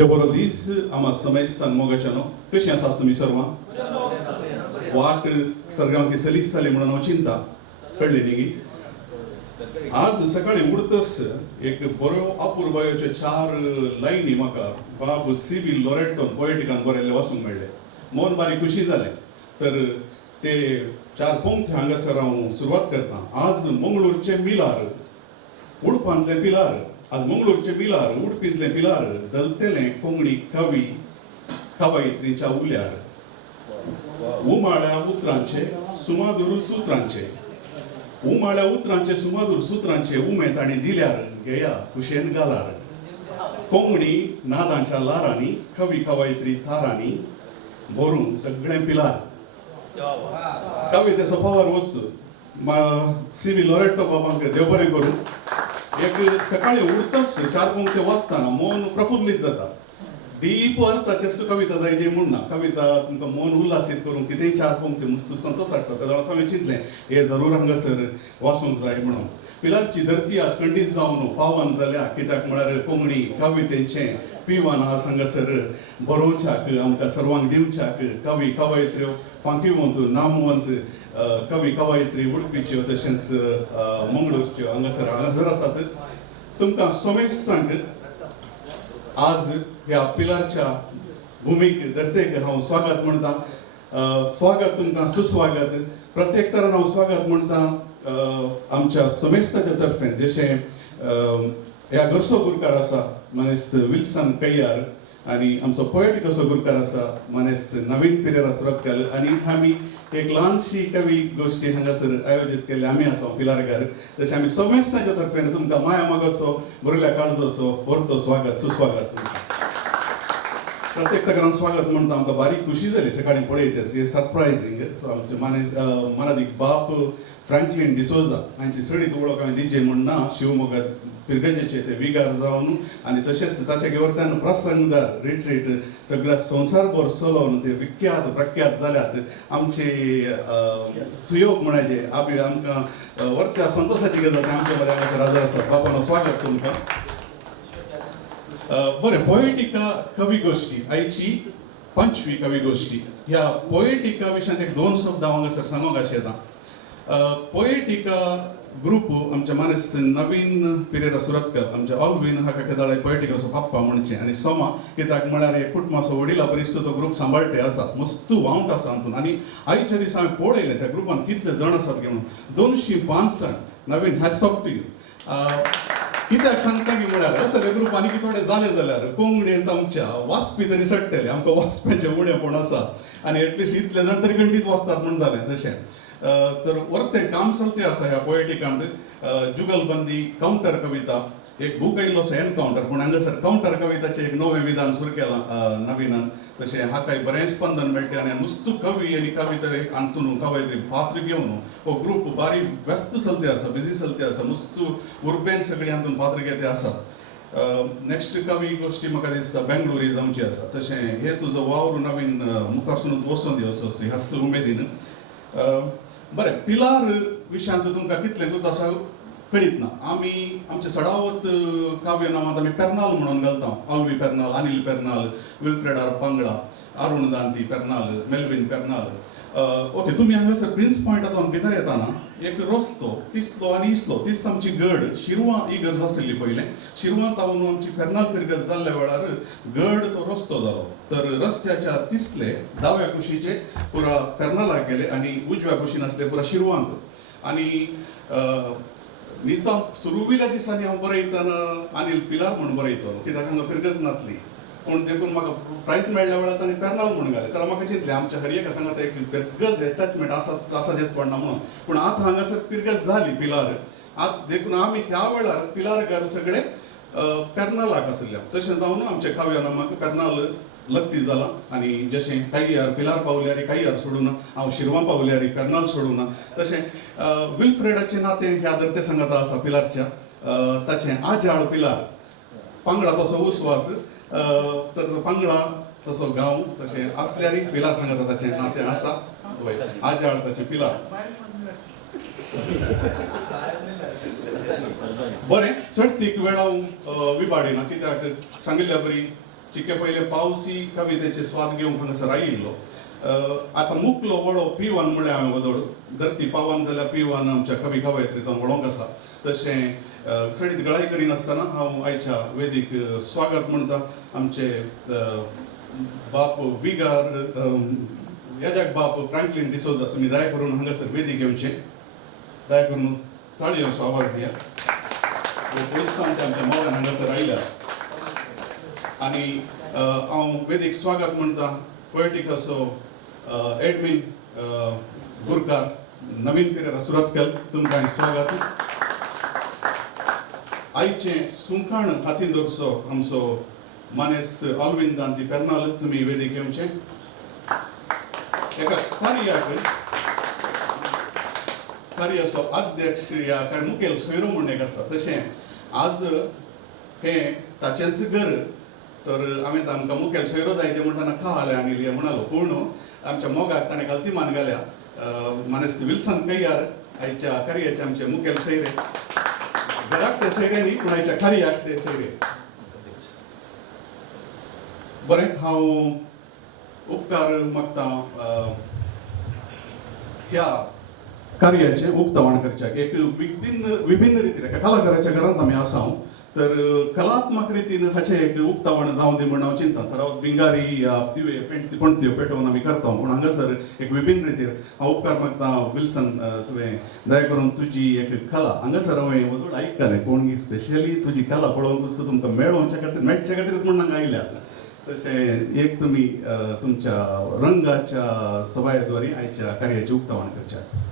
बरो दीस आम्हा समेस्तान मोगाच्यानो कशी आसात तुम्ही सर्व वाट सरगांवकी सलीस जाली म्हणून हांव चिंता कळली न्ही आज सकाळी उडतस एक बरो अपूर्वयोचे 4 लाईनी म्हाका बाब सी.बी. लॉरेटोन पोएटिकान बरयल्ले वाचूंक मेळ्ळे मन बारी खुशी जालें तर ते 4 पंक्ती हांगासर हांव सुरवात करतां. आज मंगळूरचे मिलार उडपांतले पिलार आज मंगळूरचे मिलार उडपींतले पिलार दलतेले कोंकणी कवी कवयित्रीच्या उल्यार उमाळ्या उतरांचे सुमाधुर सुत्रांचे उमाळ्या उतरांचे सुमाधुर सुत्रांचे उमे ताणी दिल्यार गेया कुशेन घालार कोंकणी नादांच्या लारांनी कवी कवयित्री थारांनी भरून सगळे पिलार कवितेचो पवार वस्तू सी.बी. लॉरेटो बाबांक देव बरें करूं. एक सकाळी उठताच 4 पंक्ती वाचताना मन प्रफुल्लीत जाता. डीप अर्थाचे कविता जाय जे म्हणना कविता तुमकां मन उल्हासीत करून कितेंय 4 पंक्ती मस्त संतोष हाडटा. तेन्ना हांवें चिंतलें हे जरूर हांगासर वाचूंक जाय म्हणून. पिलारची धरती आज खंडीत जावन पावन जाल्या कित्याक म्हळ्यार कोंकणी कवितेचें पिवान आज हांगासर बरोवच्याक आमकां सर्वांक दिवच्याक कवी कवयित्र्यो फांकीवंत नामवंत कवी कवयित्री उडपीच्यो तशेंच मंगळूरच्यो हांगासर हजर आसात. तुमकां सोमेस्तांक आज ह्या पिलारच्या भुमीक धरतेक हांव स्वागत म्हणटा. स्वागत तुमकां सुस्वागत. प्रत्येक तरान हांव स्वागत म्हणटा आमच्या समेस्ताच्या तर्फेन जशें ह्या घरचो गुरकार आसा मनेस्त विल्सन कैयार आनी आमचो पोएट कसो गुरकार आसा मनेस्त नवीन पेरेरा सुरतकार आनी आमी एक ल्हानशी कवी गोष्टी हांगासर आयोजीत केल्ली आमी आसा पिलारकार. जशें आमी समेस्ताच्या तर्फेन तुमकां माया मोगाचो बरयल्या काळजोचो परतो स्वागत सुस्वागत तुमकां. प्रत्येक तरान स्वागत म्हणटा आमकां बारीक खुशी जाली सकाळी पळयतस हे सरप्रायझींग. सो आमचे मानादीक बाप फ्रँकलिन डिसोजा हांची सडीत वळख हांवें दिजे म्हणना शिवमोगात पिरगजेचे ते विगार जावन आनी तशेंच ताचे गेवरत्यान प्रसंगदार रिट्रीट सगळ्या संवसारभर चलोवन ते विख्यात प्रख्यात जाल्यात. आमचे सुयोग म्हणाजे आमी आमकां वर्त्या संतोशाची गजाल आमचे बरें हांगासर हजर आसात. बापानो स्वागत तुमकां. बरें पोएटिका कवी गोष्टी आयची 5वी कवी गोष्टी. ह्या पोएटिका विशयान एक 2 शब्द हांव हांगासर सांगूंक अशें येता. पोएटिका ग्रुप आमच्या मानेस्त नवीन पेरेरा सुरतकर आमच्या ऑलवीन हाका केदाळे पोएटिकाचो पाप्पा म्हणचे आनी सोमा कित्याक म्हळ्यार एक कुटुंबाचो वडीला बरीचसो तो ग्रूप सांबाळटे आसा मस्त वावंट आसा हातून. आनी आयच्या दिसा हांवें पळयलें त्या ग्रुपान कितले जण आसात घेवन 205 जण नवीन हॅट्स ऑफ टू यू. कित्याक सांगता की म्हळ्यार असले ग्रुपांनी कितें थोडे जाले जाल्यार कोंकणींत आमच्या वाचपी तरी सडटले आमकां वाचप्याचें उणेंपण आसा आनी एटलिस्ट इतले जाण तरी खंडीत वाचतात म्हण जालें तशें. तर वर्तें काम चलतें आसा ह्या पोएटिकांत. जुगलबंदी काउंटर कविता एक बूक आयिल्लो असो एनकाउंटर पूण हांगासर काउंटर कविताचें एक नवें विधान सुरू केलां नविनान. तशें हाकाय बरें स्पंदन मेळटें आनी नुस्त कवी आनी कविता हातून कवयित्री पात्र घेवन हो ग्रूप बारी व्यस्त चलते आसा बिजी चलते आसा नुस्त उर्बेन सगळीं हातून पात्र घेते आसात. नेक्स्ट कवी गोष्टी म्हाका दिसता बेंगळुरी जावची आसा. तशें हे तुजो वावर नवीन मुखारसून वचून दी असो ह्याच उमेदीन. बरें पिलार विशयांत तुमकां कितलें दूत आसा कळीत ना. आमी आमचे सडावत काव्य नामांत आमी पेर्नाल म्हणून घालता. ऑल्वी पेर्नाल अनिल पेर्नाल विल्फ्रेड आर पांगळा अरुण दांती पेर्नाल मेल्विन पेर्नाल. ओके तुमी हांगासर प्रिन्स पॉयंटांतल्यान भितर येताना एक रस्तो तिसलो आनी इसलो तिस्त आमची गड शिरवां ही गरज आशिल्ली पयलें. शिरवां तावन आमची पेर्नाल पिरगज जाल्ल्या वेळार गड तो रस्तो जालो. तर रस्त्याच्या तिसले दाव्या कुशीचे पुरा पेर्नालाक गेले आनी उजव्या कुशीन आसले पुरा शिरवांक. आनी निजाम सुरविल्या दिसांनी हांव बरयतना अनिल पिलार म्हणून बरयतलो कित्याक हांगा पिरगज नासली. पूण देखून म्हाका प्रायज मेळ्ळ्या वेळार ताणें पेर्नाल म्हणून घालें. जाल्यार म्हाका चिंतलें आमच्या हरयेक सांगता एक पिरगज एटॅचमेंट आसा जेस पडना म्हणून. पूण आतां हांगासर पिरगज जाली पिलार. आतां देखून आमी त्या वेळार पिलारकार सगळे पेर्नालाक आसले. तशें जावन आमच्या काव्य नामाक पेर्नाल लक्ती जाला. आनी जशें काही पिलार पावल्यार काही सोडून हांव शिरवां पावल्यार पेर्नाल सोडून तशें विल्फ्रेडाचें नातें ह्या धरते सांगता आसा पिलारच्या. ताचें आजाळ पिलार पांगळा तसो उस्वास ताचो पांगळा तसो गांव तशें आसल्यार पिलार सांगता ताचें नातें आसा. वय आजाळ ताचें पिलार. बरें सर्तीक वेळाव विबाडिना कित्याक सांगिल्ल्या बरी चिके पहिले पावसी कवितेचे स्वाद घेवंक हांगासर आयिल्लो आतां मुखलो वळो P1 म्हळ्यार हांवें वदोळ धरती पावन जाल्यार P1 आमच्या कवी कवयित्रींतल्यान वळोंक आसा तशें सडीत गळाई करिनासतना हांव आयच्या वेदीक स्वागत म्हणटा आमचे बाप विगार येद्याक बाप फ्रँकलिन डिसोजा तुमी दया करून हांगासर वेदीक येवचें दया करून ताळयो आवाज दिया पोलिसांन ते आमच्या मोगान हांगासर आयल्या आनी हांव वेदीक स्वागत म्हणटा पोयटिकाचो एडमीन गुरकार नवीन पेरेरा सुरतकर तुमकां स्वागत आयचें सुंकाण हातीन दवरचो आमचो मानेस ऑलविंदांती पेर्नाल तुमी वेदीक येवचें एका कार्याचो अध्यक्ष या मुखेल सोयरो म्हणून एक आसा तशें आज हें ताचेंच घर तर हांवें आमकां मुखेल सोयरो जाय तें म्हणटाना खावाल्या आनी म्हणालो पूण आमच्या मोगाक ताणें गलतीमान घाल्या मानेस विल्सन कैयार आयच्या कार्याचे आमचे मुखेल सोयरे घराक ते सोयरे न्ही पूण आयच्या कार्याक ते सोयरे बरें हांव उपकार मागतां ह्या कार्याचें उक्तावण करच्याक एक विभिन्न रितीन एका कलाकाराच्या घरांत आमी आसां तर कलात्मक रितीन हाचें एक उक्तावण जावं दी म्हण हांव चिंता सराव भिंगारी या दिवे पणट्यो पेटोवन आमी करता पूण हांगासर एक विभिन्न रितीन हांव उपकार मागतां विल्सन तुवें दया करून तुजी एक कला हांगासर हांवें वदूळ आयकतालें पूण स्पेशली तुजी कला पळोवंक तुमकां मेळोवचे खातीर मेळचे खातीरच म्हण हांगा आयल्यात तशें एक तुमी तुमच्या रंगाच्या सवायद्वारे आयच्या कार्याचें उक्तावण करच्यात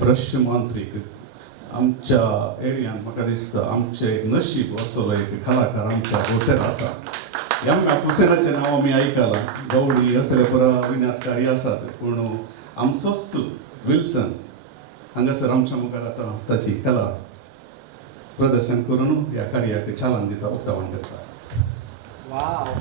ब्रश मांत्रीक आमच्या एरियान म्हाका दिसता आमचें नशीब असो एक कलाकार आमच्या भोवतेर आसा एम हुसेनाचें नांव आमी आयकलां गवळी असले पुरा विन्यासकारी आसात पूण आमचोच विल्सन हांगासर आमच्या मुखार आतां ताची कला प्रदर्शन करून ह्या कार्याक चालन दिता उक्तावण करता वाव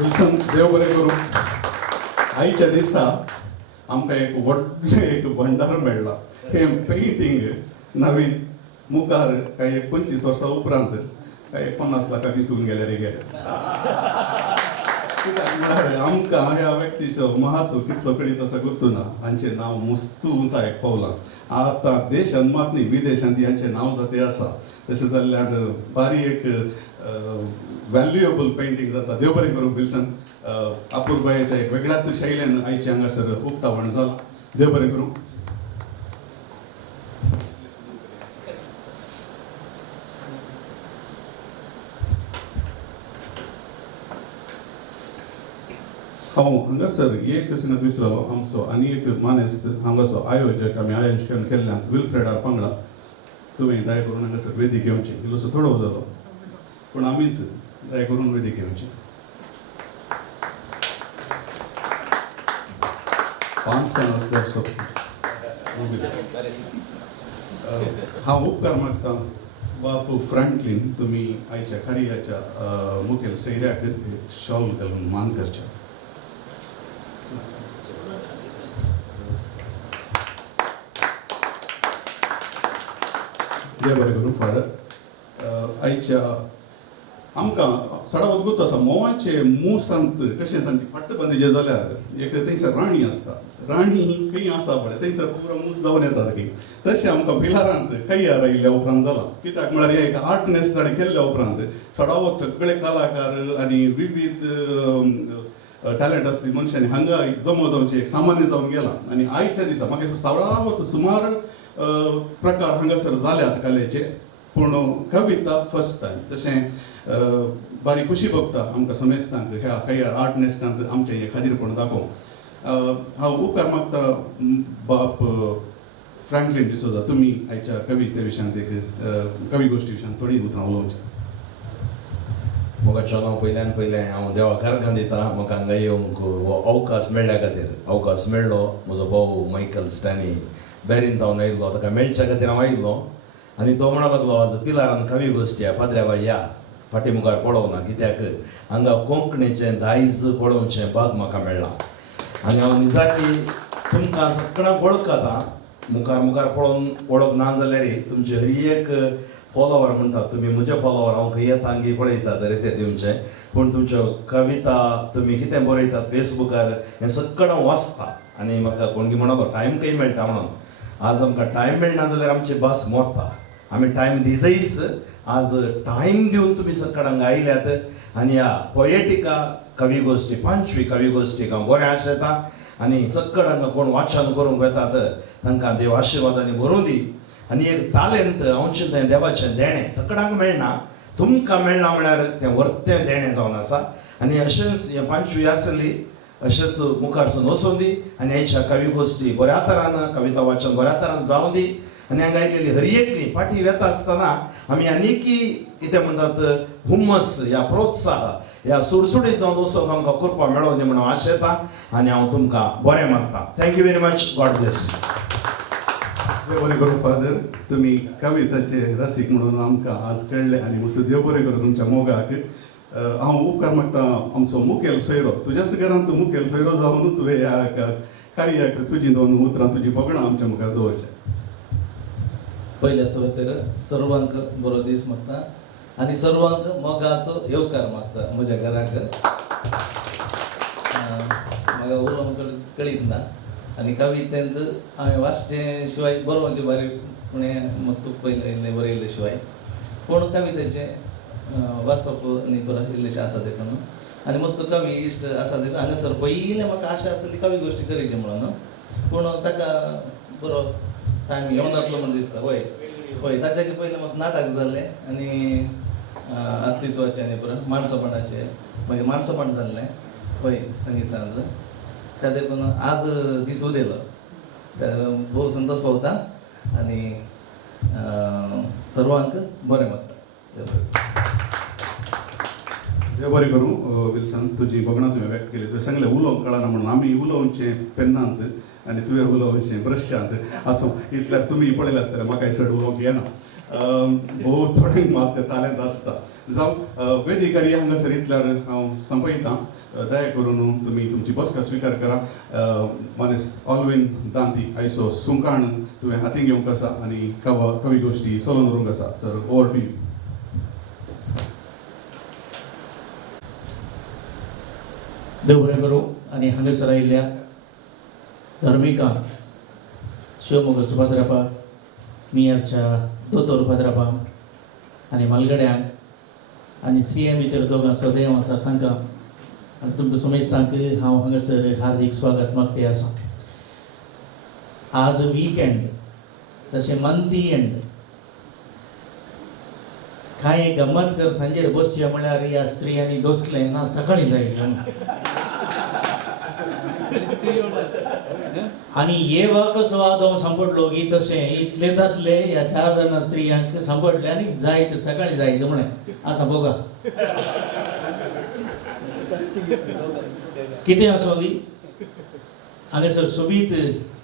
विल्सन देव बरें करूं आयच्या दिसा आमकां एक व्हडलें एक भंडार मेळ्ळा हें पेंटींग नवीन मुखार काही एक 25 वर्सां उपरांत काही 50 लाखाक विकून गेले रे गेले आमकां ह्या व्यक्तीचो महत्व कितलो कळीत आसा गुर्तुना हांचें नांव मुस्तू उंचायक पावलां आतां देशांत मात न्ही विदेशांत हांचें नांव जातें आसा तशें जाल्ल्यान बारी एक व्हॅल्युएबल पेंटींग जाता देव बरें करूं विल्सन अपूर्बायेच्या एक वेगळ्याच शैलीन आयचे हांगासर उक्तावण जालां देव बरें करूं हांव हांगासर एक दिसांत विसरलो आमचो आनी एक मानेस हांगाचो आयोजक आमी आयोजन केल्ल्यान विल्फ्रेडा पंगडा तुवें दया करून हांगासर वेदीक येवचें इल्लोसो थोडो जालो पूण आमीच दया करून वेदीक येवचें 5 जाण आसल्यार हांव उपकार मागता बापू फ्रँकलिन तुमी आयच्या कार्याच्या मुखेल सैऱ्याक एक शॉल घालून मान करचे. देव बरें करूं फादर. आयच्या आमकां सडा उदगूत आसा मोवाचे मूसांत कशें तांची पट्टबंदी जे जाल्यार एक थंयसर राणी आसता. राणी ही खंय आसा पळय थंयसर पुरो मूस जावन येता थंय. तशें आमकां पिलारांत कैयार आयिल्ल्या उपरांत जाला. कित्याक म्हळ्यार हे एक आर्टनेस ताणें केल्ल्या उपरांत सडावत सगळे कलाकार आनी विविध टॅलंट आसली मनशांनी हांगा जमो जावचे एक सामान्य जावन गेला. आनी आयच्या दिसा म्हाका सडावत सुमार प्रकार हांगासर जाल्यात कलेचे. पूण कविता फर्स्ट टायम. तशें बारी खुशी भोगता आमकां समेस्तांक ह्या कैयार आर्ट नेस्टांत आमचें हें खातीरपण दाखोवंक. हांव उपकार मागता बाप फ्रँकलिन डिसोजा तुमी आयच्या कविते विशयांत एक कवी गोश्टी विशयांत थोडीं उतरां उलोवचें. म्हाका चोना पयलें हांव देवाक कारखान दिता म्हाका हांगा येवंक हो अवकाश मेळ्ळ्या खातीर. अवकाश मेळ्ळो म्हजो भाऊ मायकल स्टॅनी बॅरीन जावन आयिल्लो ताका मेळच्या खातीर हांव आयिल्लो. आनी तो म्हणूंक लागलो आज पिलारान कवी गोश्टी फादऱ्या बाय या फाटी मुखार पडोवना कित्याक हांगा कोंकणीचें दायज पळोवचें भाग म्हाका मेळ्ळा. आनी हांव निजाकी तुमकां सगळ्यांक वळखता मुखार पळोवन वळख ना जाल्यारय तुमचे हरी एक फॉलोवर म्हणटात तुमी म्हजे फॉलोवर हांव खंय येता आंगी पळयता तरी ते दिवचे. पूण तुमच्यो कविता तुमी कितें बरयतात फेसबुकार हें सगळें हांव वाचता. आनी म्हाका कोणगी म्हणलो टायम खंय मेळटा म्हणून. आज आमकां टायम मेळना जाल्यार आमची भास मोरता. आमी टायम दिजयच आज टायम दिवन तुमी सगळ्यांक आयल्यात. आनी ह्या पोएटिका कवी गोश्टी 5वी कवी गोश्टीक हांव बरें आशेता. आनी सगळ्यांक कोण वाचन करूंक येतात तांकां देव आशिर्वादांनी भरूं दी. आनी एक टॅलंट हांव चिंततां देवाचें देणें सगळ्यांक मेळना तुमकां मेळना म्हळ्यार तें वर्तें देणें जावन आसा. आनी अशेंच हें 5वी आसली अशेंच मुखारसून वचूं दी. आनी हेच्या कवी गोश्टी बऱ्या तरान कविता वाचन बऱ्या तरान जावं दी. आनी हांगा आयिल्ली हर एकली फाटी वेता आसतना आमी आनीकी कितें म्हणटात हुम्मस ह्या प्रोत्साह ह्या सुडसुडीत जावन वचोंक आमकां करपा मेळों दी म्हणून आशेता. आनी हांव तुमकां बरें मागता. Thank you very much. God bless. देव बरें करूं फादर. तुमी कविताचे रसीक म्हणून आमकां आज कळ्ळें आनी मस्त देव बरें करूं तुमच्या मोगाक. हांव उपकार मागता आमचो मुखेल सोयरो तुज्याच घरांत तूं मुखेल सोयरो जावन तुवें ह्या कार्याक तुजी 2 उतरां तुजी बगणां आमच्या मुखार दवरचें. पयल्या सुरवातेर सर्वांक बरो दीस मागता आनी सर्वांक मोगाचो येवकार मागता म्हज्या घराक. म्हाका उलोवंक चड कळीत ना आनी कवितेंत हांवें वाचचे शिवाय बरोवचे बारीकपणें मस्त पयलें बरयले शिवाय पूण कवितेचें वाचप आनी बरयल्लेशें आसा देखून. आनी मस्त कवी इश्ट आसा देखून हांगासर पयलें म्हाका आशा आसली कवी गोश्टी करचे म्हणून. पूण ताका बरो टायम येवन जातलो म्हण दिसता. हय ताच्या पयलें मस्त नाटक जाल्लें आनी अस्तित्वाचें आनी पुरो माणसोपणाचें मागीर माणसोपण जाल्लें. हय संगीत सांज त्या देखून आज दीस उदेलो भोव संतोश पावता आनी सर्वांक बरें मागता. देव बरें करूं. विल्सन तुजी बगणां तुवें व्यक्त केली. तुवें सांगलें उलोवंक कळना म्हणून आमी उलोवचें पेनांत आनी तुवें उलोवचें ब्रशांत आसूं. इतल्यार तुमी पळयलें आसतलें म्हाका चड उलोवंक येना. भोव थोड्यांक मात तें टॅलंट आसता. जावं वेदिकारी हांगासर इतल्यार हांव संपयतां. दया करून तुमी तुमची बसका स्विकार करा. मानेस ऑल्वेन दांती आयचो सुंकाण तुवें हातीक घेवंक आसा आनी कवी गोश्टी चलोवन व्हरूंक आसा. Sir over to you. देव बरें करूं. आनी हांगासर आयिल्ल्या धर्मिकांक शिवमोगा सुभाद्रापा मियारच्या दोतोर भाद्रापा आनी मालगड्यांक आनी CM भितर दोगां सदैव आसा तांकां आनी तुमकां समेस्तांक हांव हांगासर हार्दिक स्वागत मागते आसा. आज वीकेंड तशें मंथी एंड कांय गंमत कर सांजेर बसया म्हळ्यार ह्या स्त्रियांनी दोसलें ना सकाळीं जाय आनी हे कसो आदो सांपडलो की तशें इतले जातले ह्या 4 जाणां स्त्रियांक सांपडले आनी जायत सकाळीं जायत म्हणे. आतां बघा कितें आसोली हांगासर सोबीत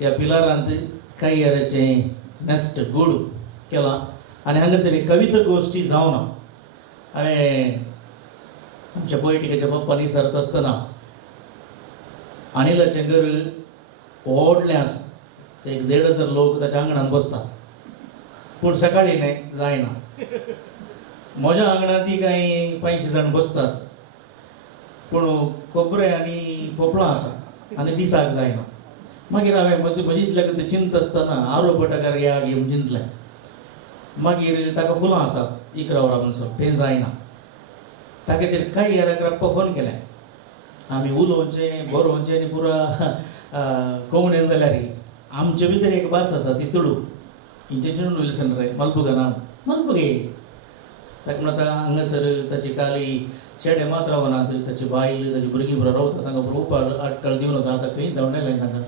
ह्या पिलारांत कैयराचे नेस्ट गूड केला आनी हांगासर एक कविता गोश्टी जावना हांवें आमच्या पोयटिकाच्या पप्पानी सरत आसतना अनिलाचें घर व्हडलें आसा ते एक 1,500 लोक ताच्या आंगणान बसतात पूण सकाळी न्हय जायना म्हज्या आंगणांत ती कांय 500 जाण बसतात पूण कोपरे आनी पोपळां आसा आनी दिसाक जायना मागीर हांवें म्हजी इतल्या चिंत आसतना आरो पटकार या घेवन चिंतलें मागीर ताका फुलां आसात 11 वरां म्हणसर तें जायना ताका खातीर कांय याराक राबपा फोन केलें आमी उलोवचें बरोवचें आनी पुरा कोंकणीन जाल्यार आमचे भितर एक भास आसा ती तुडू हिंचे चिडून विल्सन रे मलबुगा ना मलबुगे ताका म्हणटा हांगासर ताची काली चेडे मात रावनात ताची बायल ताची भुरगीं बरोबर रावतात तांकां बरोबर उपार आटकाळ दिवन वता आतां खंय धांवणे लायन तांकां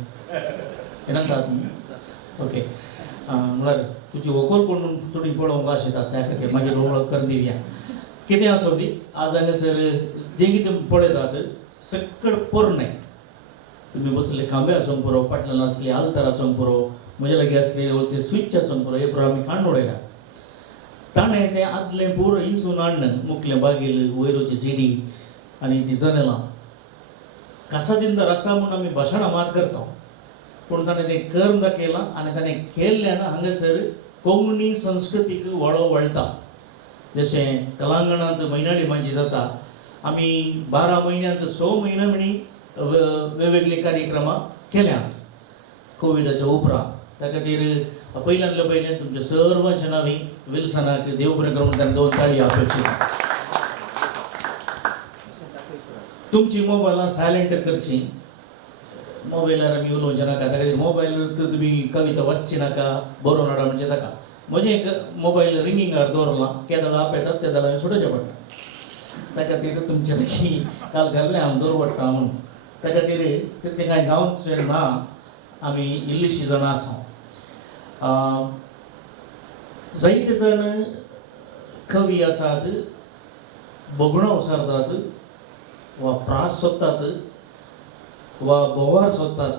येनातात ओके म्हळ्यार तुजी व्हंकल कोण थोडी पळोवंक आशिता त्या खातीर मागीर वळख करून दिवया कितें आसूं दी आज हांगासर जें कितें पळयतात सकड पोरणें तुमी बसले खांबे आसूंक पुरो फाटल्यान आसले आल्तार आसूंक पुरो म्हजे लागीं आसले ते स्विच आसूंक पुरो हे पुरो आमी काडून उडयला ताणें तें आदलें पुरो हिंसून हाडन मुखलें बागेल वयरूची सिडी आनी ती जनेलां कासादिंदार आसा म्हूण आमी भाशणां मात करता पूण ताणें तें करून दाखयलां आनी ताणें केल्ल्यान हांगासर कोंकणी संस्कृतीक वळो वळटा जशें कलांगणांत म्हयनाळी मांजी जाता आमी 12 म्हयन्यांत 6 म्हयने म्हणी वेगवेगळी कार्यक्रमां केल्यात कोविडाच्या उपरांत त्या खातीर पयल्यातल्या पयलें तुमच्या सर्वांच्या नांवी विल्सनाक देव बरें करूं म्हणून ताणें 2 ताळी अपेक्षीत तुमची मोबायलां सायलेंट करची मोबायलार आमी उलोवचें नाका त्या खातीर मोबायलार तर तुमी कविता वाचची नाका बरोवन हाडा म्हणजे ताका म्हजें एक मोबायल रिंगिंगार दवरलां केदळां आपयतात ते जाल्यार सोडोवचें पडटा त्या खातीर तुमचे लागीं काल घाल्लें हांव दवरपडटा म्हणून त्या खातीर तितलें कांय जावचें ना आमी इल्लीशीं जाणां आसा जायते जाण कवी आसात बोगणो सारतात वा प्रास सोदतात वा बोवार सोदतात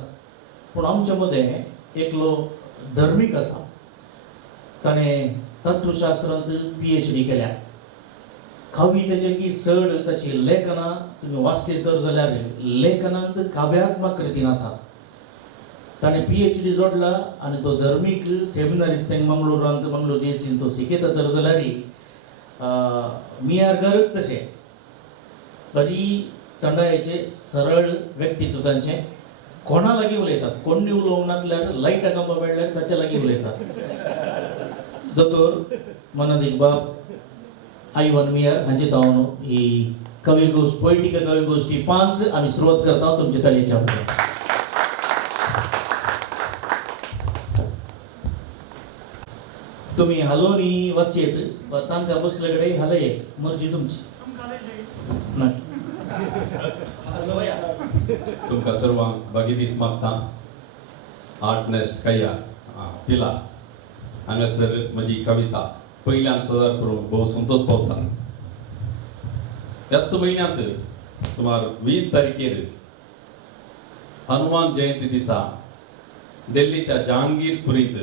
पूण आमचे मदें एकलो धर्मीक आसा ताणें तत्वशास्त्रांत PhD केल्या कवितेचे की चड ताची लेखनां तुमी वाचली तर जाल्यार लेखनांत काव्यात्मक रितीन आसा ताणें PhD जोडला आनी तो धर्मीक सेमिनारीस तेंग मंगळुरांत मंगळूर देसीन तो शिकयता तर जाल्यार मियार गरज तशें बरी थंडायेचे सरळ व्यक्तित्व तांचें कोणा लागीं उलयतात कोणी उलोवंक नासल्यार लायटा कंबा मेळ्ळ्यार ताचे लागीं उलयतात दोतोर मनदीक बाब आयवन मियार हांची जावन ही कवी गोश्ट पोयटिका कवी गोश्टी 5 आमी सुरवात करता तुमचे ताळयेच्या बद्दल तुम्ही हालोनी वाचयेत वा तांकां बसले कडेन हालयेत मर्जी तुमची तुमकां सर्वांक बागी दीस मागता आर्ट नेस्ट कैया पिला हांगासर म्हजी कविता पयल्यान सादर करूंक भोव संतोश पावता ह्याच म्हयन्यांत सुमार 20 तारखेर हनुमान जयंती दिसा दिल्लीच्या जहांगीरपुरींत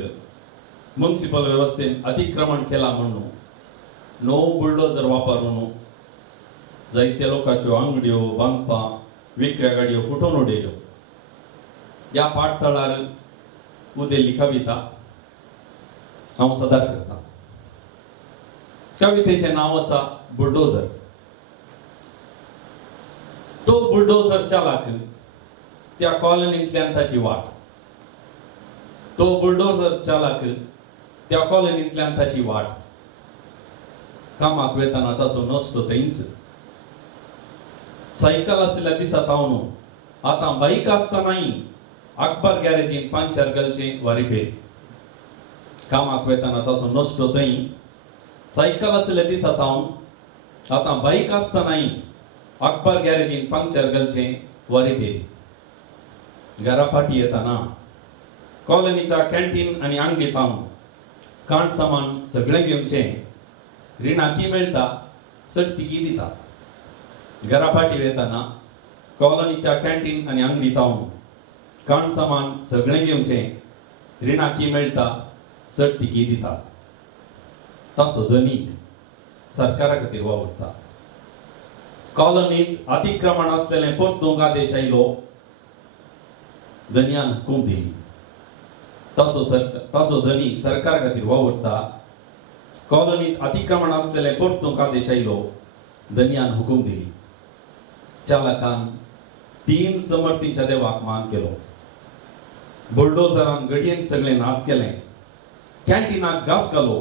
म्युनिसिपल वेवस्थेन अतिक्रमण केला म्हणून 9 बुलडोजर वापरून जायत्या लोकांच्यो अंगड्यो बांदपां विक्र्या गाडयो फुटोवन उडयल्यो ह्या पाठतळार उदेल्ली कविता हांव सादर करता कवितेचें नांव आसा बुलडोजर तो बुलडोजर चालक त्या कॉलनींतल्यान ताची वाट तो बुलडोजर चालक त्या कॉलनींतल्यान ताची वाट कामाक वेतना ताचो नसतो थंयच सायकल आसल्या दिसा तावन आतां बाईक आसतनाय अकबर गॅरेजीन पंक्चर घालचें वा रिपेर कामाक वेतना ताचो नसतो थंय सायकल आसल्या दिसा तावन आतां बाईक आसतनाय अकबर गॅरेजीन पंक्चर घालचें वा रिपेर घरा फाटी येतना कॉलनीच्या कॅन्टीन आनी अंगडी पावन कांट सामान सगळें घेवचें रिणाकी मेळटा सक्तीकी दिता घरा फाटी येतना कॉलनीच्या कॅन्टीन आनी अंगडी पावन कांट सामान सगळें घेवचें रिणाकी मेळटा सर्तिकी दितात तासो धनीक सरकारा खातीर वावुरता कॉलनीत अतिक्रमण असलेले परतूंक आदेश आयलो धन्यान हुकूम दिली तासो धनी सरकार खातीर वावुरता कॉलनीत अतिक्रमण असलेले परतूंक आदेश आयलो धन्यान हुकूम दिली चालकान 3 समर्थींच्या देवाक मान केलो बुलडोझरान गडयेन सगळे नाश केले कॅन्टीनाक घास घालो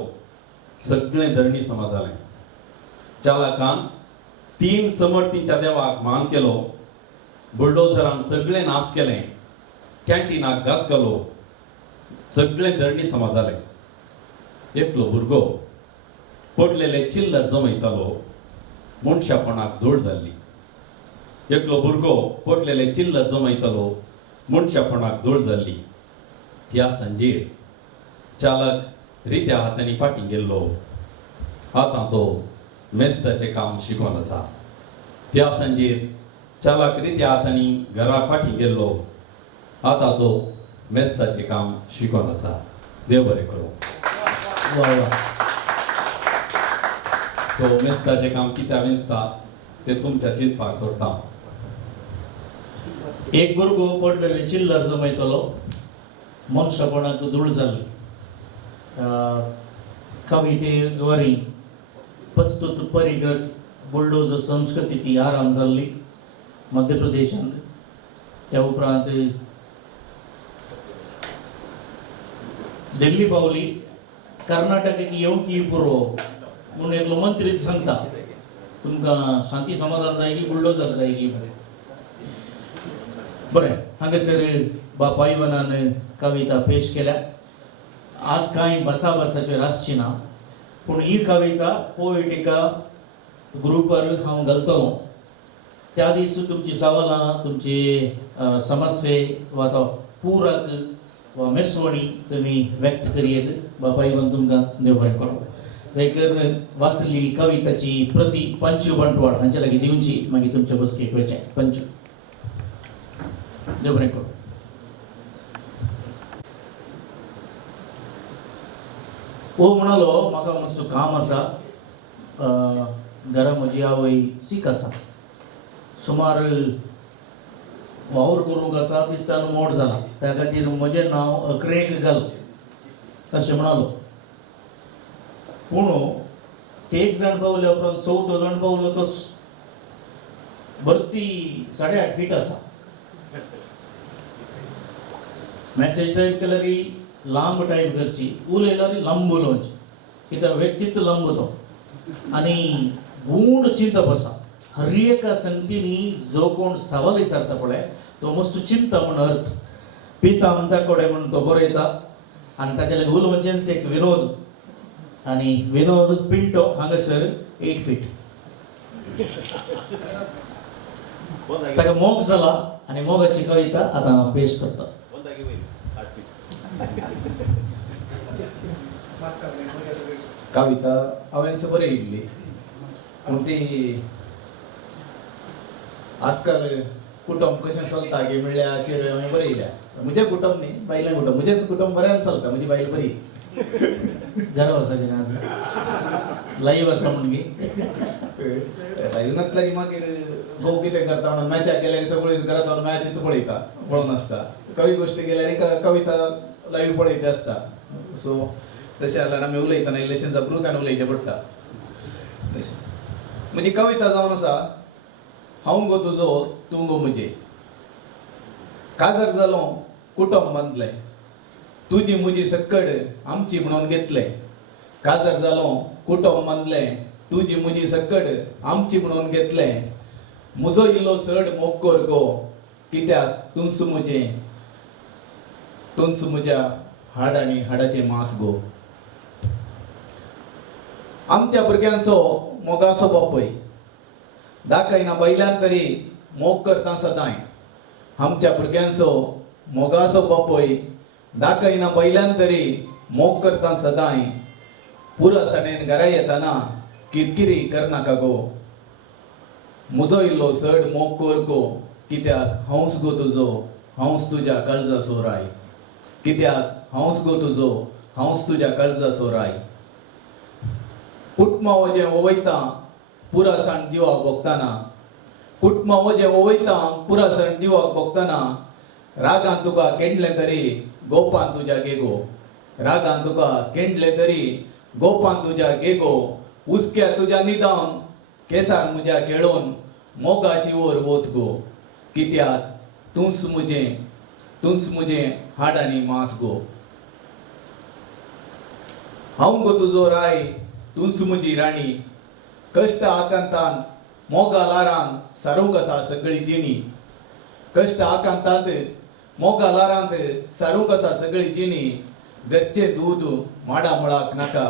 सगळे धरणी समाजाले चालकान 3 समर्थींच्या देवाक मान केलो बुलडोझरान सगळे नाश केले कॅन्टीनाक घास घालो सगळे धरणी समाजाले एकलो भुरगो पडलेले चिल्लर जमयतालो मनशापणाक धूळ जाल्ली एकलो भुरगो पडलेले चिल्लर जमयतालो मनशापणाक धूळ जाल्ली त्या संजेर चालक रित्या हातांनी फाटीं गेल्लो आतां तो मेस्ताचें काम शिकोवन आसा त्या संजेर चालक रित्या हातांनी घरा फाटीं गेल्लो आतां तो मेस्ताचें काम शिकोवन आसा देव बरें करूं वा वा तो मेस्ताचें काम कित्या मेजता ते तुमच्या चिंतपाक सोडटा एक भुरगो पडलेले चिल्लर जमयतलो मनशापणाक धूळ जाल्ली कवितेद्वारे प्रस्तुत परिग्रत बुलडोजर संस्कृती ती आराम जाल्ली मध्य प्रदेशांत त्या उपरांत दिल्ली पावली कर्नाटकाक येवंकी पुरो म्हणून एकलो मंत्रीच सांगता तुमकां शांती समाधान जाय की बुलडोजर जाय की बरें हांगासर बापा इवानान कविता पेश केल्या आज कांय वर्साचेर आसची ना पूण ही कविता पोएटिका ग्रुपार हांव घालतलो त्या दीस तुमची सवालां तुमची समस्ये वा तो पूरक वा मेसवणी तुमी व्यक्त करियेत बापा इवान तुमकां देव बरें करूं देखून वाचली कविताची प्रती पंचू बंटवाड हांचे लागीं दिवची मागीर तुमच्या बसकेक वचचें पंचू देव बरें करूं वो म्हणालो म्हाका मातसो काम आसा घरा म्हजी आवय सीक आसा सुमार वावर करूंक आसा दिसता मोड जाला त्या खातीर म्हजें नांव अक्रेक घाल अशें म्हणालो पूण एक जाण पावल्या उपरांत चवथो जाण पावलो तोच भरती 8.5 फीट आसा मॅसेज टायप केल्यारी लांब टायप करची उलयल्यारी लांब उलोवची कित्याक व्यक्तित्व लांब तो आनी गूण चिंतप आसा हर एका संगतीनी जो कोण सवाल विचारता पळय तो मस्त चिंता म्हण अर्थ पिता म्हणटा कोडे म्हण तो बरयता आनी ताचे लागीं उलोवचेंच एक विनोद आनी विनोद पिंटो हांगासर 8 फीट ताका मोग जाला आनी मोगाची कविता आतां हांव पेश करता कविता हांवें बरयल्ली पूण ती आजकाल कुटुंब कशें चलता गे म्हणल्यार हाचेर हांवें बरयल्या म्हजें कुटुंब न्ही बायलें कुटुंब म्हजेंच कुटुंब बऱ्यान चलता म्हजी बायल बरी घरा वचाचें ना आज लाईव्ह आसा म्हणगे लायव्ह नासल्या की मागीर घोव कितें करता म्हणून मॅचाक गेल्यार सगळीं घरांत व्हरून मॅचीच पळयता पळोवन आसता कवी गोश्टी गेल्यार कविता लायव्ह पळयता आसता सो तशें जाल्यार आमी उलयतना इल्लेशें जागृतान उलयचें पडटा तशें म्हजी कविता जावन आसा हांव गो तुजो तूं गो म्हजें काजार जालो कुटुंब बांदलें तुजी म्हजी सक्कड आमची म्हणून घेतलें काजार जालो कुटुंब बांदलें तुजी म्हजी सक्कड आमची म्हणून घेतलें म्हजो इल्लो चड मोग कर गो कित्याक तुंच म्हजें तुंच म्हज्या हाड आनी हाडाचें मांस गो आमच्या भुरग्यांचो मोगाचो बापूय दाखयना बैलान तरी मोग करता सदांय आमच्या भुरग्यांचो मोगाचो बापूय दाखयना बैलान तरी मोग करता सदांय पुरासाणेन घरा येताना किरकिरी करनाका गो म्हजो इल्लो चड मोग कर गो कित्याक हांवच गो तुजो हांवच तुज्या काळजा सोराय कित्याक हांवच गो तुजो, हांवच तुज्या काळजाचो राय. कुटुंबा वजें वयता पुरा सण जिवाक भोगताना, कुटुंबा वजें वयता पुरा सण जिवाक भोगताना, रागान तुका केंडलें तरी गोपान तुज्या गेगो, रागान तुका केंडलें तरी गोपान तुज्या गेगो, उस्क्या तुज्या निदान केसार म्हज्या केळोन मोगा शिवोर वोत गो, कित्याक तूंच मुजें हाड आनी मांस गो. हांव गो तुजो राय, तूंच म्हजी राणी, कश्ट आकांतान मोगा लारान सारूंक आसा सगळी जिणी, कश्ट आकांतांत मोगा लारांत सारूंक आसा सगळी जिणी, घरचें दूद माडा मुळाक नाका,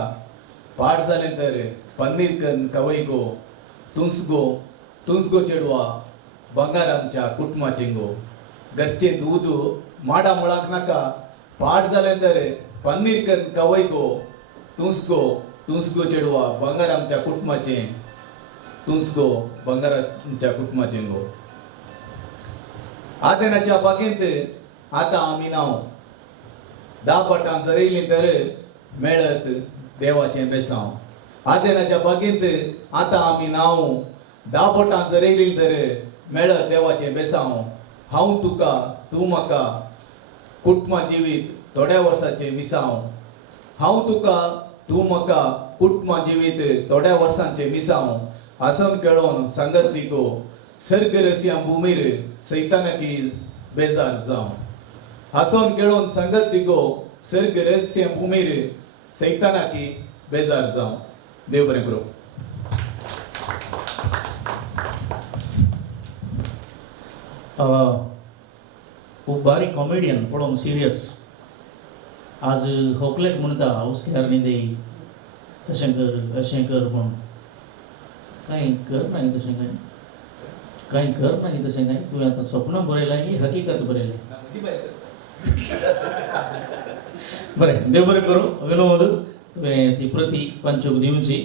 पाड जालें तर पन्नीर कन्न कवय गो, तूंच गो चेडवा बंगार आमच्या कुटुंबाचें गो, घरचें दूद माडा मुळाक नाका, पाड जालें तर पन्नीर कन्न कवय गो, तूंच गो चेडवा बंगार आमच्या कुटुंबाचें, तूंच गो बंगार आमच्या कुटुंबाचें गो. आदेनाच्या बागेंत आतां आमी नाव, दापटां जरयलीं तर मेळत देवाचें बेसांव. आदेनाच्या बागेंत आतां आमी नाव, दापटां जरयलीं तर मेळत देवाचें बेसांव. हांव तुका तूं म्हाका कुटुंबा जिवीत थोड्या वर्सांचें मिसांव. हांव तुका तूं म्हाका कुटुंबा जिवीत थोड्या वर्सांचें मिसांव. हांसून खेळोन सांगत दिगो सर्ग रस्या भुमीर सैतानाकी बेजार जावं. हांसून खेळोन सांगत दिगो सर्ग रस्या भुमीर सैतानाकी बेजार जावं. देव बरें करूं. खूब बारीक कॉमेडियन पळोवंक सिरियस. आज होकलेक म्हणटा उसक्यार न्ही तशें कर अशें कर म्हूण. कांय करना न्ही तशें कांय करना न्ही तशें कांय. तुवें आतां स्वप्न बरयलां न्ही हकिकत बरयलें. बरें देव बरें करूं. विनोद तुवें ती प्रती पंचूक दिवची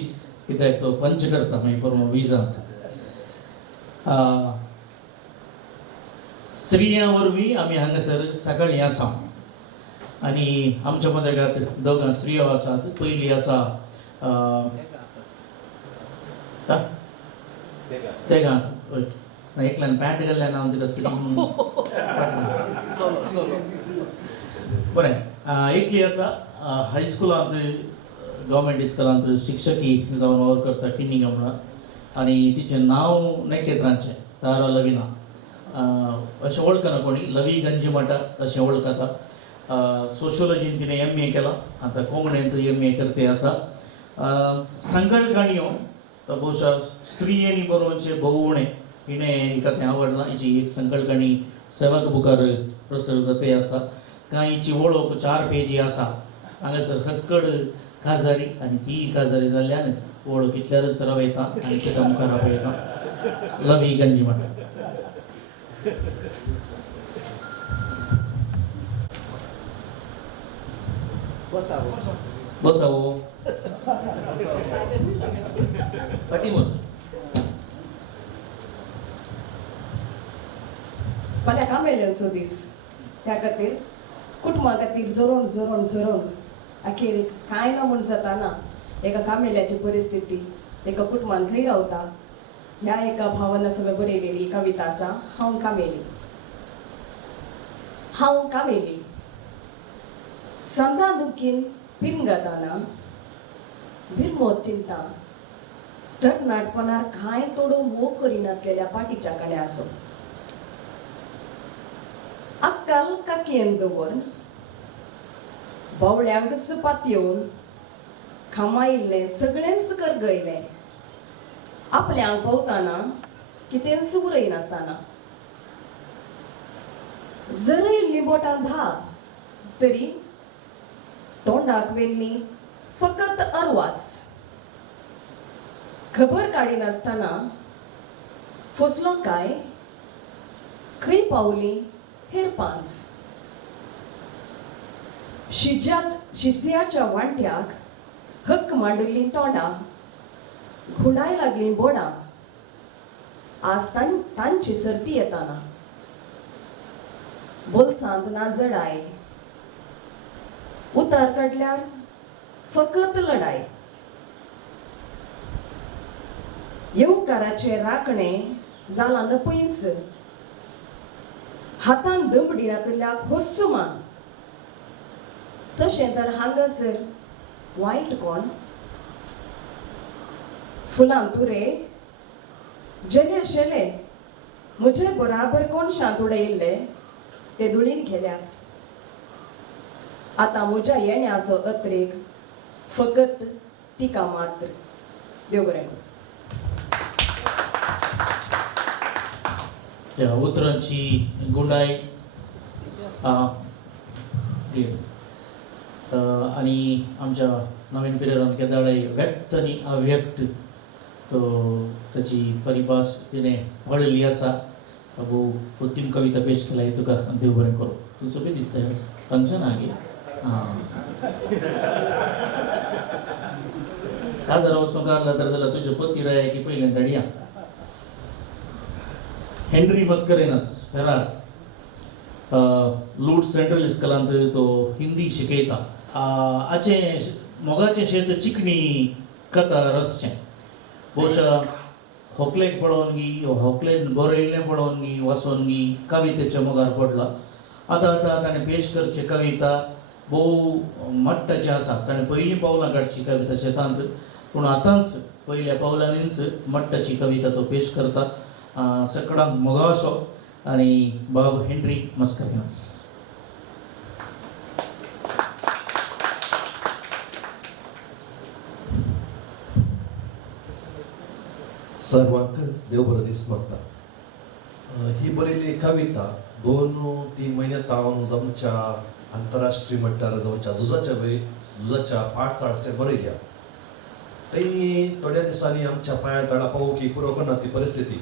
कित्याक तो पंच करता मागीर परमो विजांत. स्त्रियां वरवीं आमी हांगासर सकाळीं आसा आनी आमच्या मदेगांत दोगां स्त्रियो आसात. पयली आसा तेगां आसात. ओके एकल्यान पॅन्ट घाल्ल्यान हांव तिका स्त्री बरें. एकली आसा हायस्कुलांत गव्हर्मेंट इस्कुलांत शिक्षकी जावन वावर करता किन्नी गांवडांत आनी तिचें नांव नकेत्राचें तारा लविना अशें वळखना कोणी. लवी गंजी म्हणटा अशें वळखता. सोशियोलॉजीन तिणें MA केलां. आतां कोंकणींत MA करते आसा. संगळ काणयो बहुशा स्त्रियेनी बरोवचे भोव उणें हिणें हिका तें आवडलां. हिची एक संकळ काणी सेवक बुकार प्रसर जाते आसा. कांय हिची वळख 4 पेजी आसा. हांगासर हक्कड काजारी आनी ती काजारी जाल्ल्यान वळख इतल्यारच रवयता आनी तिका मुखार आपयता. लवी गंजी म्हणटा. बसावो फाटीं बस. मला काम येयल्यांचो दीस त्या खातीर कुटुंबा खातीर जोरोन अखेर एक कांय ना म्हूण जाताना एका कामेल्याची परिस्थिती एका कुटुंबान खंय रावता ह्या एका भावान सगळं बरयलेली कविता आसा. हांव कामेली समदा दुखीन पिंगताना भिरमोत चिंता तर नाटपणार कांय तोडो मोग करिनातलेल्या पाटीच्या काण्या आसो. अक्कल काकयेन दवरून भोवळ्यांक सपात येवन खामायिल्लें सगळेंच करगयलें. आपल्यांक भोंवताना कितेंच उरय नासतना जरय लिंबोटां धा तरी तोंडाक वेल्ली फकत अरवास. खबर काडिनासतना फसलो काय खंय पावली हेरपांच. शिस्याच्या वांट्याक हक्क मांडिल्लीं तोंडां घुंडाय लागलीं बोडां. आज तांची सर्ती येताना बोल्सांत ना जडाय उतार काडल्यार फकत लढाई. येवकाराचे राखणे जाला न पयस. हातान दमडियांतल्याक होस्सुमान. तशें तर हांगासर वायट कोण? फुलां तुरे जेले शेले म्हजे बराबर कोण शांत उडयल्ले ते धुळीन गेल्यात. आतां म्हज्या येण्याचो अत्रेक फकत तिका मात्र. देव बरें करूं. त्या उतरांची गुंडाय आणि आमच्या नवीन पिरियडान केदाळे व्यक्त आणि अव्यक्त तो ताची परिभास तिणें पळयली आसा. भोव उत्तम कविता पेश केल्या. तुका देव बरें करूं. तूं सोबी दिसता फंक्शन आगे काजार वचूंक आसला तर जाल्यार तुजे पती राय की पयलें धाडया. हेनरी मस्करेनस फेरार लूड सेंट्रल इस्कॉलांत तो हिंदी शिकयता. आचे मोगाचें शेत चिकणी कथा रसचें. भोवशा होकलेक पळोवन गी होकलेन बरयल्लें पळोवन गी वाचून गी कवितेच्या मोगार पडला. आतां ताणें पेश करची कविता भोव मट्टाची आसा. ताणें पयलीं पावलां काडची कविता शेतांत पूण आतांच पयल्या पावलांनीच मट्टाची कविता तो पेश करता. सगळ्यांक मोगासो आणि बाब हेनरी मस्करेनस. सर्वांक देव बरो दीस म्हणटा. ही बरयल्ली कविता 2-3 म्हयने जावन आमच्या आंतरराष्ट्रीय मट्टार जावच्या झुजाच्या पाठताळाचेर बरयल्या. थोड्या दिसांनी आमच्या पांया तळा पावोवंक पुरो करना ती परिस्थिती.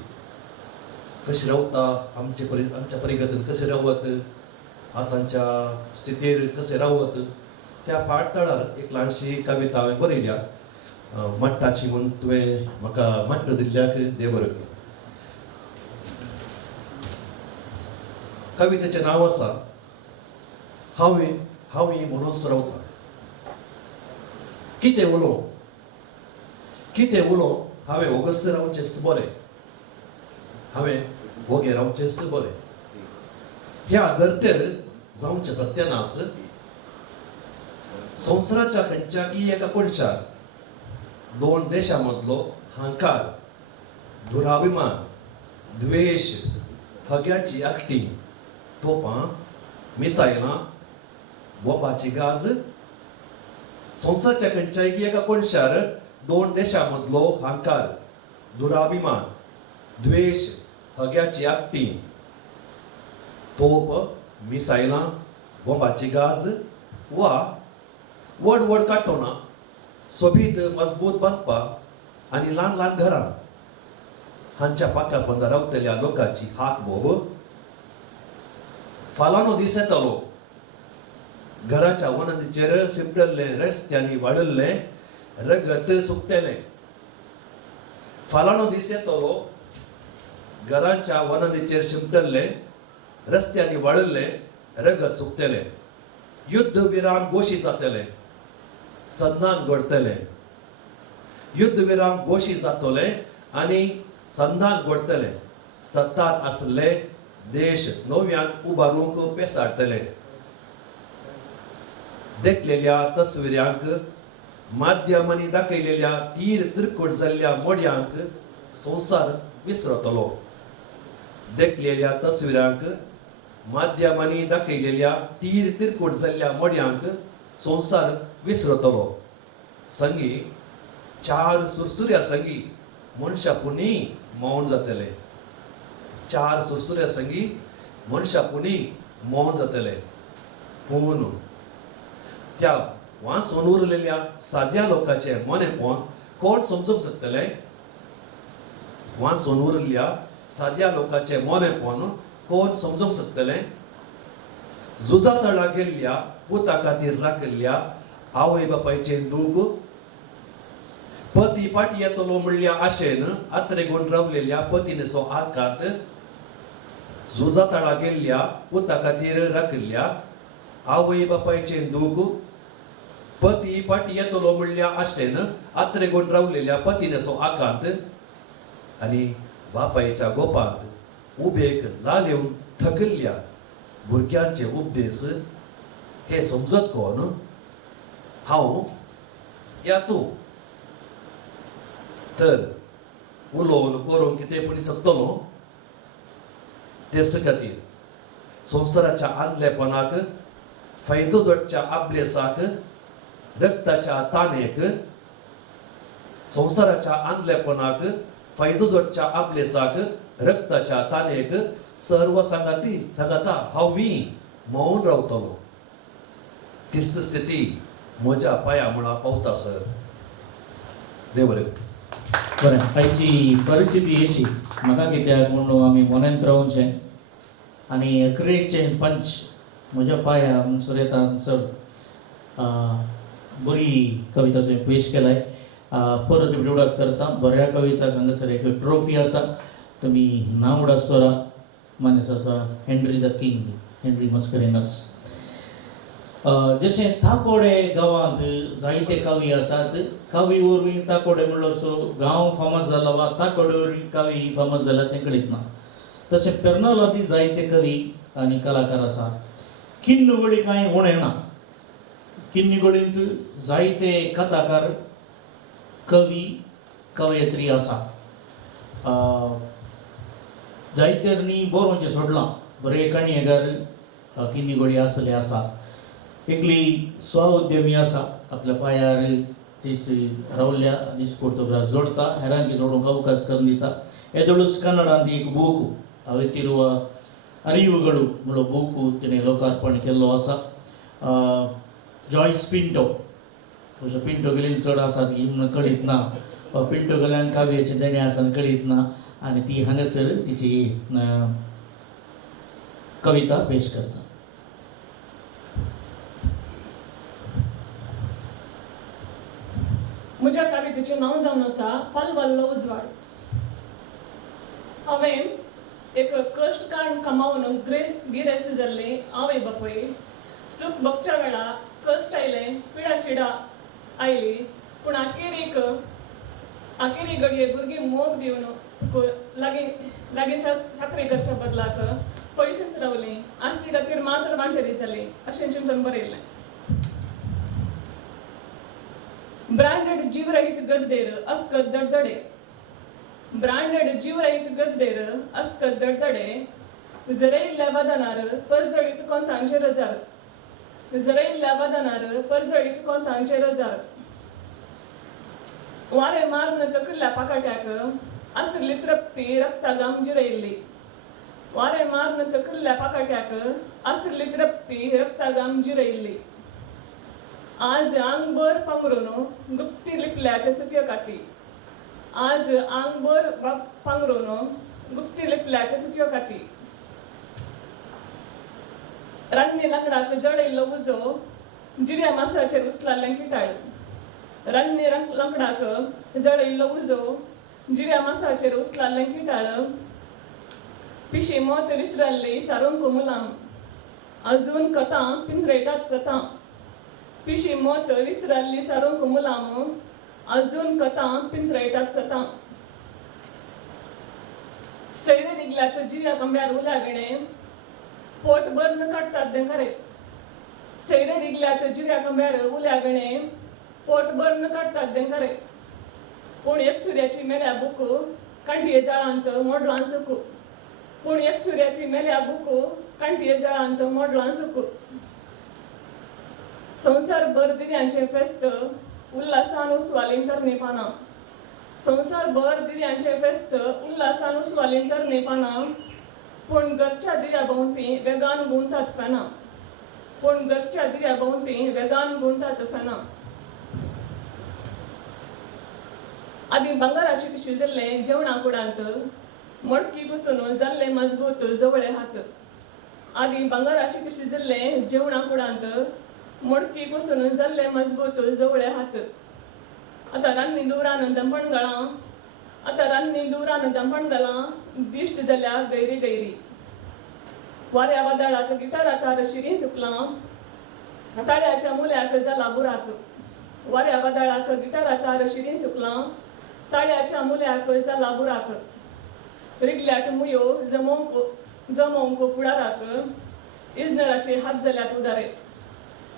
कशी रावता आमच्या परिगतीन कशें रावत, आतांच्या स्थितीर कशें रावत, त्या पाठतळार एक ल्हानशी कविता हांवें बरयल्या. मट्टाची म्हूण तुवें म्हाका मट्ट दिल्ल्याक देव बरें करूं. कवितेचें नांव आसा हांव ही म्हणून रावता. कितें उलोवं हांवें ओगस्ट रावचें बरें, हांवें भोगे रावचें बरें. ह्या धर्तेर जावचें सत्यानास. संवसाराच्या खंयच्याय एका कोणशार 2 देशां मदलो हांकार, दुराभिमान, द्वेश, हग्याची आकटी, तोपां, मिसायलां, बोंबाची गाज. संवसाराच्या खंयच्याय एका कोणशार 2 देशां मदलो हांकार, दुराभिमान, द्वेश, हग्याची आकटी, तोप, मिसायलां, बोंबाची गाज वा व्हड काटोना सोबीत मजबूत बांदपाक आनी ल्हान घरां हांच्या पाका पंदा रावतल्या लोकांची हाक भोव. फालांनो दीस येतलो घराच्या वनंदीचेर शिंपडल्लें रस्त्यांनी वाडल्लें रगत सुकतलें. फालांनो दीस येतलो घराच्या वनंदीचेर शिंपडल्लें रस्त्यांनी वाडल्लें रगत सुकतलें. युद्ध विराम घोशीत जातलें, सदनान घडतलें. युद्ध विराम घोशीत जातलें आनी सदनान घडतलें. सत्तार आसले देश नव्यान उबारूंक पेसाडटले. देखलेल्या तस्विऱ्यांक, माध्यमांनी दाखयलेल्या तीर तिरकूट जाल्ल्या मोडयांक संवसार विसरतलो. देखलेल्या तस्विरांक, माध्यमांनी दाखयलेल्या तीर तिरकूट जाल्ल्या मोडयांक संवसार विसरतलो. संगी 4 सुरसुऱ्या संगी मनशापुनी मौन जातले. 4 सुरसुऱ्या संगी मनशापुनी मौन जातले. पूण त्या वाचून उरलेल्या साद्या लोकांचे मनेपण कोण समजूंक शकतले? वाचून उरलेल्या साद्या लोकांचे मनेपण कोण समजूंक शकतले? झुजा तळा गेल्ल्या पुता खातीर राखल्ल्या आवय बापायचे दूख, पती पाटी येतलो म्हणल्या आशेन आत्रेगून रावलेल्या पतीनेचो आकात, झुजा तळा गेल्ल्या पुता खातीर राखल्ल्या आवय बापायचे दूख, पती पाटी येतलो म्हणल्या आशेन आत्रेगून रावलेल्या पतीनेचो आकांत आनी बापायच्या गोपांत उबेक लाल येवन थकल्ल्या भुरग्यांचे उपदेश हे समजत कोण हांव यातू तर उलोवन करून कितें पूण सकतलो तेच खातीर संवसाराच्या आंधलेपणाक फायदो जोडच्या आबलेसाक रक्ताच्या तानेक संवसाराच्या आंधलेपणाक फायदो जोडच्या आबलेसाक रक्ताच्या तानेक सर्व सांगाता हांव मौन रावतलो तीच स्थिती म्हज्या पांया मुळा पावता सर देव बरें करूं. बरें आयची परिस्थिती अशी म्हाका कित्याक म्हणून आमी मनांत रावचें आनी अकरेचें पंच म्हज्या पांया म्हणसर येता सर बरी कविता तुवें पेश केलाय. परत उडास करता बऱ्या कविताक हांगासर एक ट्रॉफी आसा तुमी नांव उडासतोरा मानेस आसा Henry the king Henry Mascarenhas. जशें ताकोडे गांवांत जायते कवी आसात कवी वरवीं ताकोडे म्हणलो सो गांव फामाद जाला वा ताकोडे वरवीं कवी फामाद जाला तें कळीत ना. तशें पेर्नालांती जायते कवी आनी कलाकार आसा. किन्नगोळी कांय उणें ना. किन्नगोळींत जायते कथाकार कवी कवयत्री आसा. जायत्यांनी बरोवचें सोडलां बरे काणयेकार किन्नगोळी आसले आसा. एकली स्वउद्यमी आसा आपल्या पांयार तीस रावल्ल्या दीस फोटोग्राफ जोडता हेरांकी जोडूंक अवकाश करून दिता. येदोळूच कन्नडांत एक बूक हावें अरिवगडू म्हणलो बूक तिणें लोकार्पण केल्लो आसा. जॉयस पिंटो अशें पिंटो गेलीं चड आसात की म्हणून कळीत ना पिंटो गेल्यान काव्याचे देणे आसा कळीत ना आनी ती हांगासर तिची कविता पेश करता. म्हज्या कवितेचें नांव जावन आसा पलवल्लो उजवाड. हांवें एक कश्ट कामावन गिरेस्त जाल्लें आवय बापूय सूख भोगच्या वेळा कश्ट आयले पिडा शिडा आयली पूण आखेरीक घडये भुरगीं मोग दिवन लागीं साखरी करच्या बदलाक पयशेच रावलीं आस्ती खातीर मात्र वांटेरी जाली अशें चिंतून बरयल्लें. ब्रांडेड जीवरहित गजडेर अस्कत दडदडे ब्रांडेड जीवरहित गजडेर अस्कत दडदडे जरयल्ल्या वादनार परजळीत कोंतांचे रजार जरयल्ल्या वादनार परजळीत कोंतांचे रजार वारे मारून तकल्ल्या पाकाट्याक आसली तृप्ती रक्तागाम जिरयल्ली वारे मारून तकल्ल्या पाकाट्याक आसली तृप्ती रक्तागाम जिरयल्ली. आज आंगभर पांगरून गुप्ती लिपल्या ते सुक्यो काती आज आंगभर पांगरून गुप्ती लिपल्या ते सुक्यो काती. रान्नी लांकडाक जळयल्लो उजो जिऱ्या मासाचेर उचलाल्लें किटाळ रान्नी लांकडाक जळयल्लो उजो जिऱ्या मासाचेर उचलाल्लें किटाळ पिशी मोत विसरल्ली सारूंक मुलाम अजून कथां पिंजरयतात सतां पिशी मोत विसरल्ली सारूंक मुलाम अजून कथां पिंजरयतात सतां. सैरे रिगल्यात जिया कंब्यार उलागणे पोट बर्न काडटात तें खरें सैरे रिगल्यात जिऱ्या कंब्यार उलागणे पोट बर्न काडटात तें खरें पूण एक सुर्याची मेल्या बुक कांटिये जळांत मोडलां सुकू पूण एक सुर्याची मेल्या बुक कांटिये जळांत मोडलां सुकू. संवसार भर दिव्यांचे फेस्त उल्हासान उसवालीन तरणे पानां संवसार भर दिव्यांचे फेस्त उल्हासान उसवालीन तरणे पानां पूण घरच्या दिव्या भोंवती वेगान गुंतात फेनां पूण घरच्या दिव्या भोंवती वेगान गुंतात फेनां. आदी भांगराशी कशी जाल्लें जेवणा कुडांत मडकी पुसून जाल्ले मजबूत जवळे हात आदी भांगराशी कशी जाल्लें जेवणा कुडांत मडकी पुसून जाल्ले मजबूत जवळे हात. आतां रान्नी दुरान दंपण घालां दिश्ट जाल्या गैरी गैरी वाऱ्या वादळाक गिटारा तार शिरी सुकलां ताळ्याच्या मुल्याक जाला बुराक वाऱ्या वादळाक गिटारा तार शिरीन सुकलां ताळ्याच्या मुल्याक जाला बुराक रिगल्यात मुयो जमोंक फुडाराक इजनराचे हात जाल्यात उदारे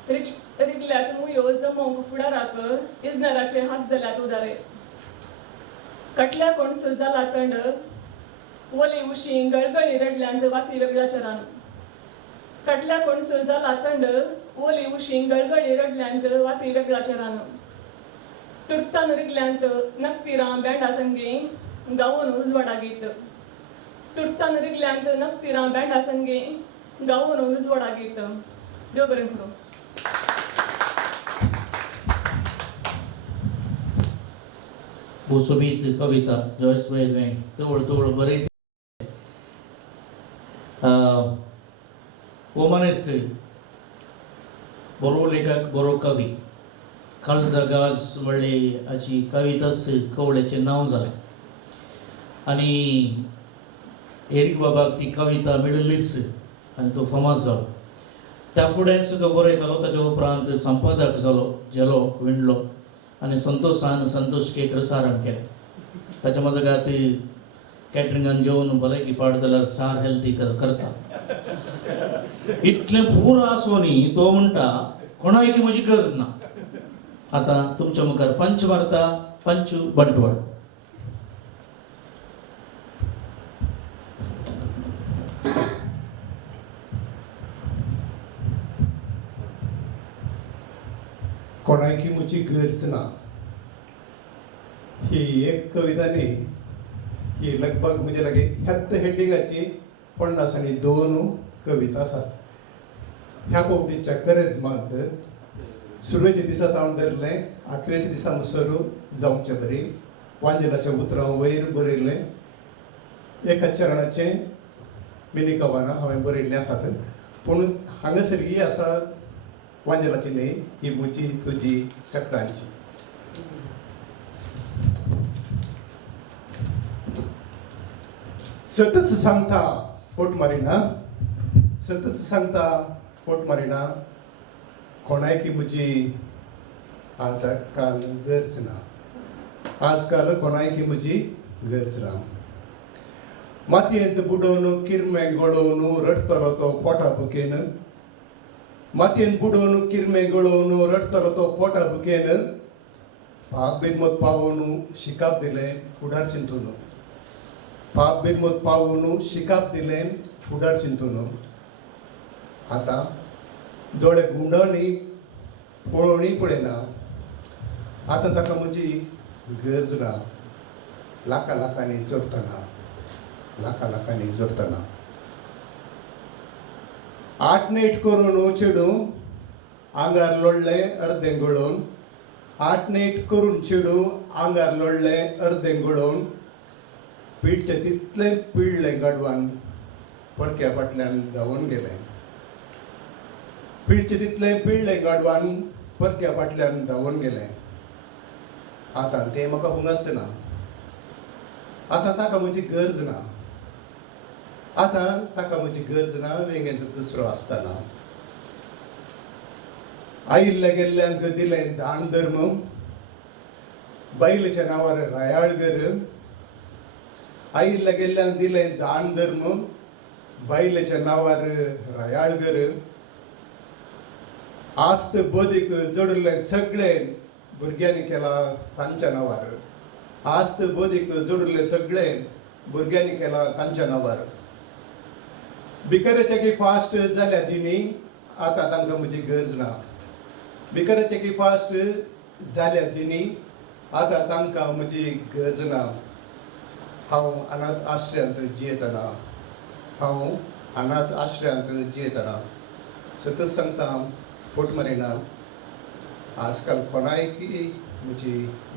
रिगल्यात मुयो जमोंक फुडाराक इजनराचे हात जाल्यात उदारे कटल्या कोणस जाला थंड वली उशी गळगळी रडल्यांत वाती वेगळ्याच्या रान कटल्या कोणस जाला थंड वली उशी गळगळी रडल्यांत वाती वेगळ्याच्या रान तुर्तान रिगल्यांत नक्तिरां बँडा संगे गावून उजवाडा गीत तुर्तान रिगल्यांत नक्तिरां बँडा संगे गावून उजवाडा गीत देव बरें करूं. भुसोबीत कविता जॉयस वेल्वें तवळ तवळ बरयत ओमानिस्ट बरो लेखक बरो कवी काळजागाज म्हणले हाची कविताच कवळेचें नांव जालें आनी एरिक बाबाक ती कविता मेळिल्लीच आनी तो फामाद जालो. त्या फुडेंच तो बरयतालो ताच्या उपरांत संपादक जालो विणलो आनी संतोष केकर सारान केलें. ताच्या मजगत कॅटरिंगान जेवण भलायकी पाड जाल्यार सार हेल्थी करता. इतलें पुरो आसोनी तो म्हणटा कोणायची म्हजी गरज ना. आतां तुमच्या मुखार पंच मारता पंच बंटवाळ. कोणायकी म्हजी गरज ना ही एक कविता न्ही, ही लगभग म्हणजे लागे ह्यात हेडिंगाची 50 आनी 2 कविता आसात. ह्या कवितेच्या करेजमांत सुरवेच्या दिसा तावन धरलें आखरेच्या दिसा मुसर जावचे बरी वांजेलाच्या उतरां वयर बरयलें एका चरणाचें मिनी कवाना हांवें बरयल्लीं आसात. पूण हांगासर ही आसा वांजेलाची न्ही, ही म्हजी तुजी सगळ्यांची. सतत सांगता फोट मारिना, सतत सांगता फोट मारिना कोणायकी म्हजी आजकाल गरज ना. आजकाल कोणायकी म्हजी गरज ना. मातयेंत बुडोवन किरमें गळोवन रडतलो तो पोटा बुकेन. मातयेंत बुडोवन किरमें गळोवन रडतलो तो पोटा बुकेन. पाप बिनमत पावोवन शिकाप दिलें फुडार चिंतून. पाप बिनमत पावोवन शिकाप दिलें फुडार चिंतून. आतां दोळे गुंडोनी पळोवणी पळयना. आतां ताका म्हजी गरज ना. लाखांनी जोडटना, लाखांनी जोडटना. आठ नेट करून चेडू आंगार लोडलें अर्दें गळोवन. आठ नेट करून चेडू आंगार लोडलें अर्दें गळोवन. पीठचें तितलें पिळ्ळें गाडवान पडक्या फाटल्यान धांवून गेलें. पीठचें तितलें पिळ्ळें गाडवान परक्या फाटल्यान धांवून गेलें. आतां तें म्हाका हुंगास ना. आतां ताका म्हजी गरज ना. आतां ताका म्हजी गरज ना. वेगळें दुसरो आसतना आयिल्ल्या गेल्ल्यांक दिलें दान धर्म. बायलेच्या नांवार रायाळगर. आयिल्ल्या गेल्ल्यांक दिलें दान धर्म. बायलेच्या नांवार रायाळगर. आस्त बदीक जोडलें सगळें भुरग्यांनी केलां तांच्या नांवार. आस्त बदीक जोडलें सगळें भुरग्यांनी केलां तांच्या नांवार. भिकाऱ्याचे की फास्ट जाल्या जिनी आतां तांकां म्हजी गरज ना. भिकाऱ्याचे की फास्ट जाल्या जिनी आतां तांकां म्हजी गरज ना. हांव अनाथ आश्रयांत जियेतना. हांव अनाथ आश्रयांत जियेतना. सतत सांगता फोट मारिना. आजकाल कोणायकी म्हजी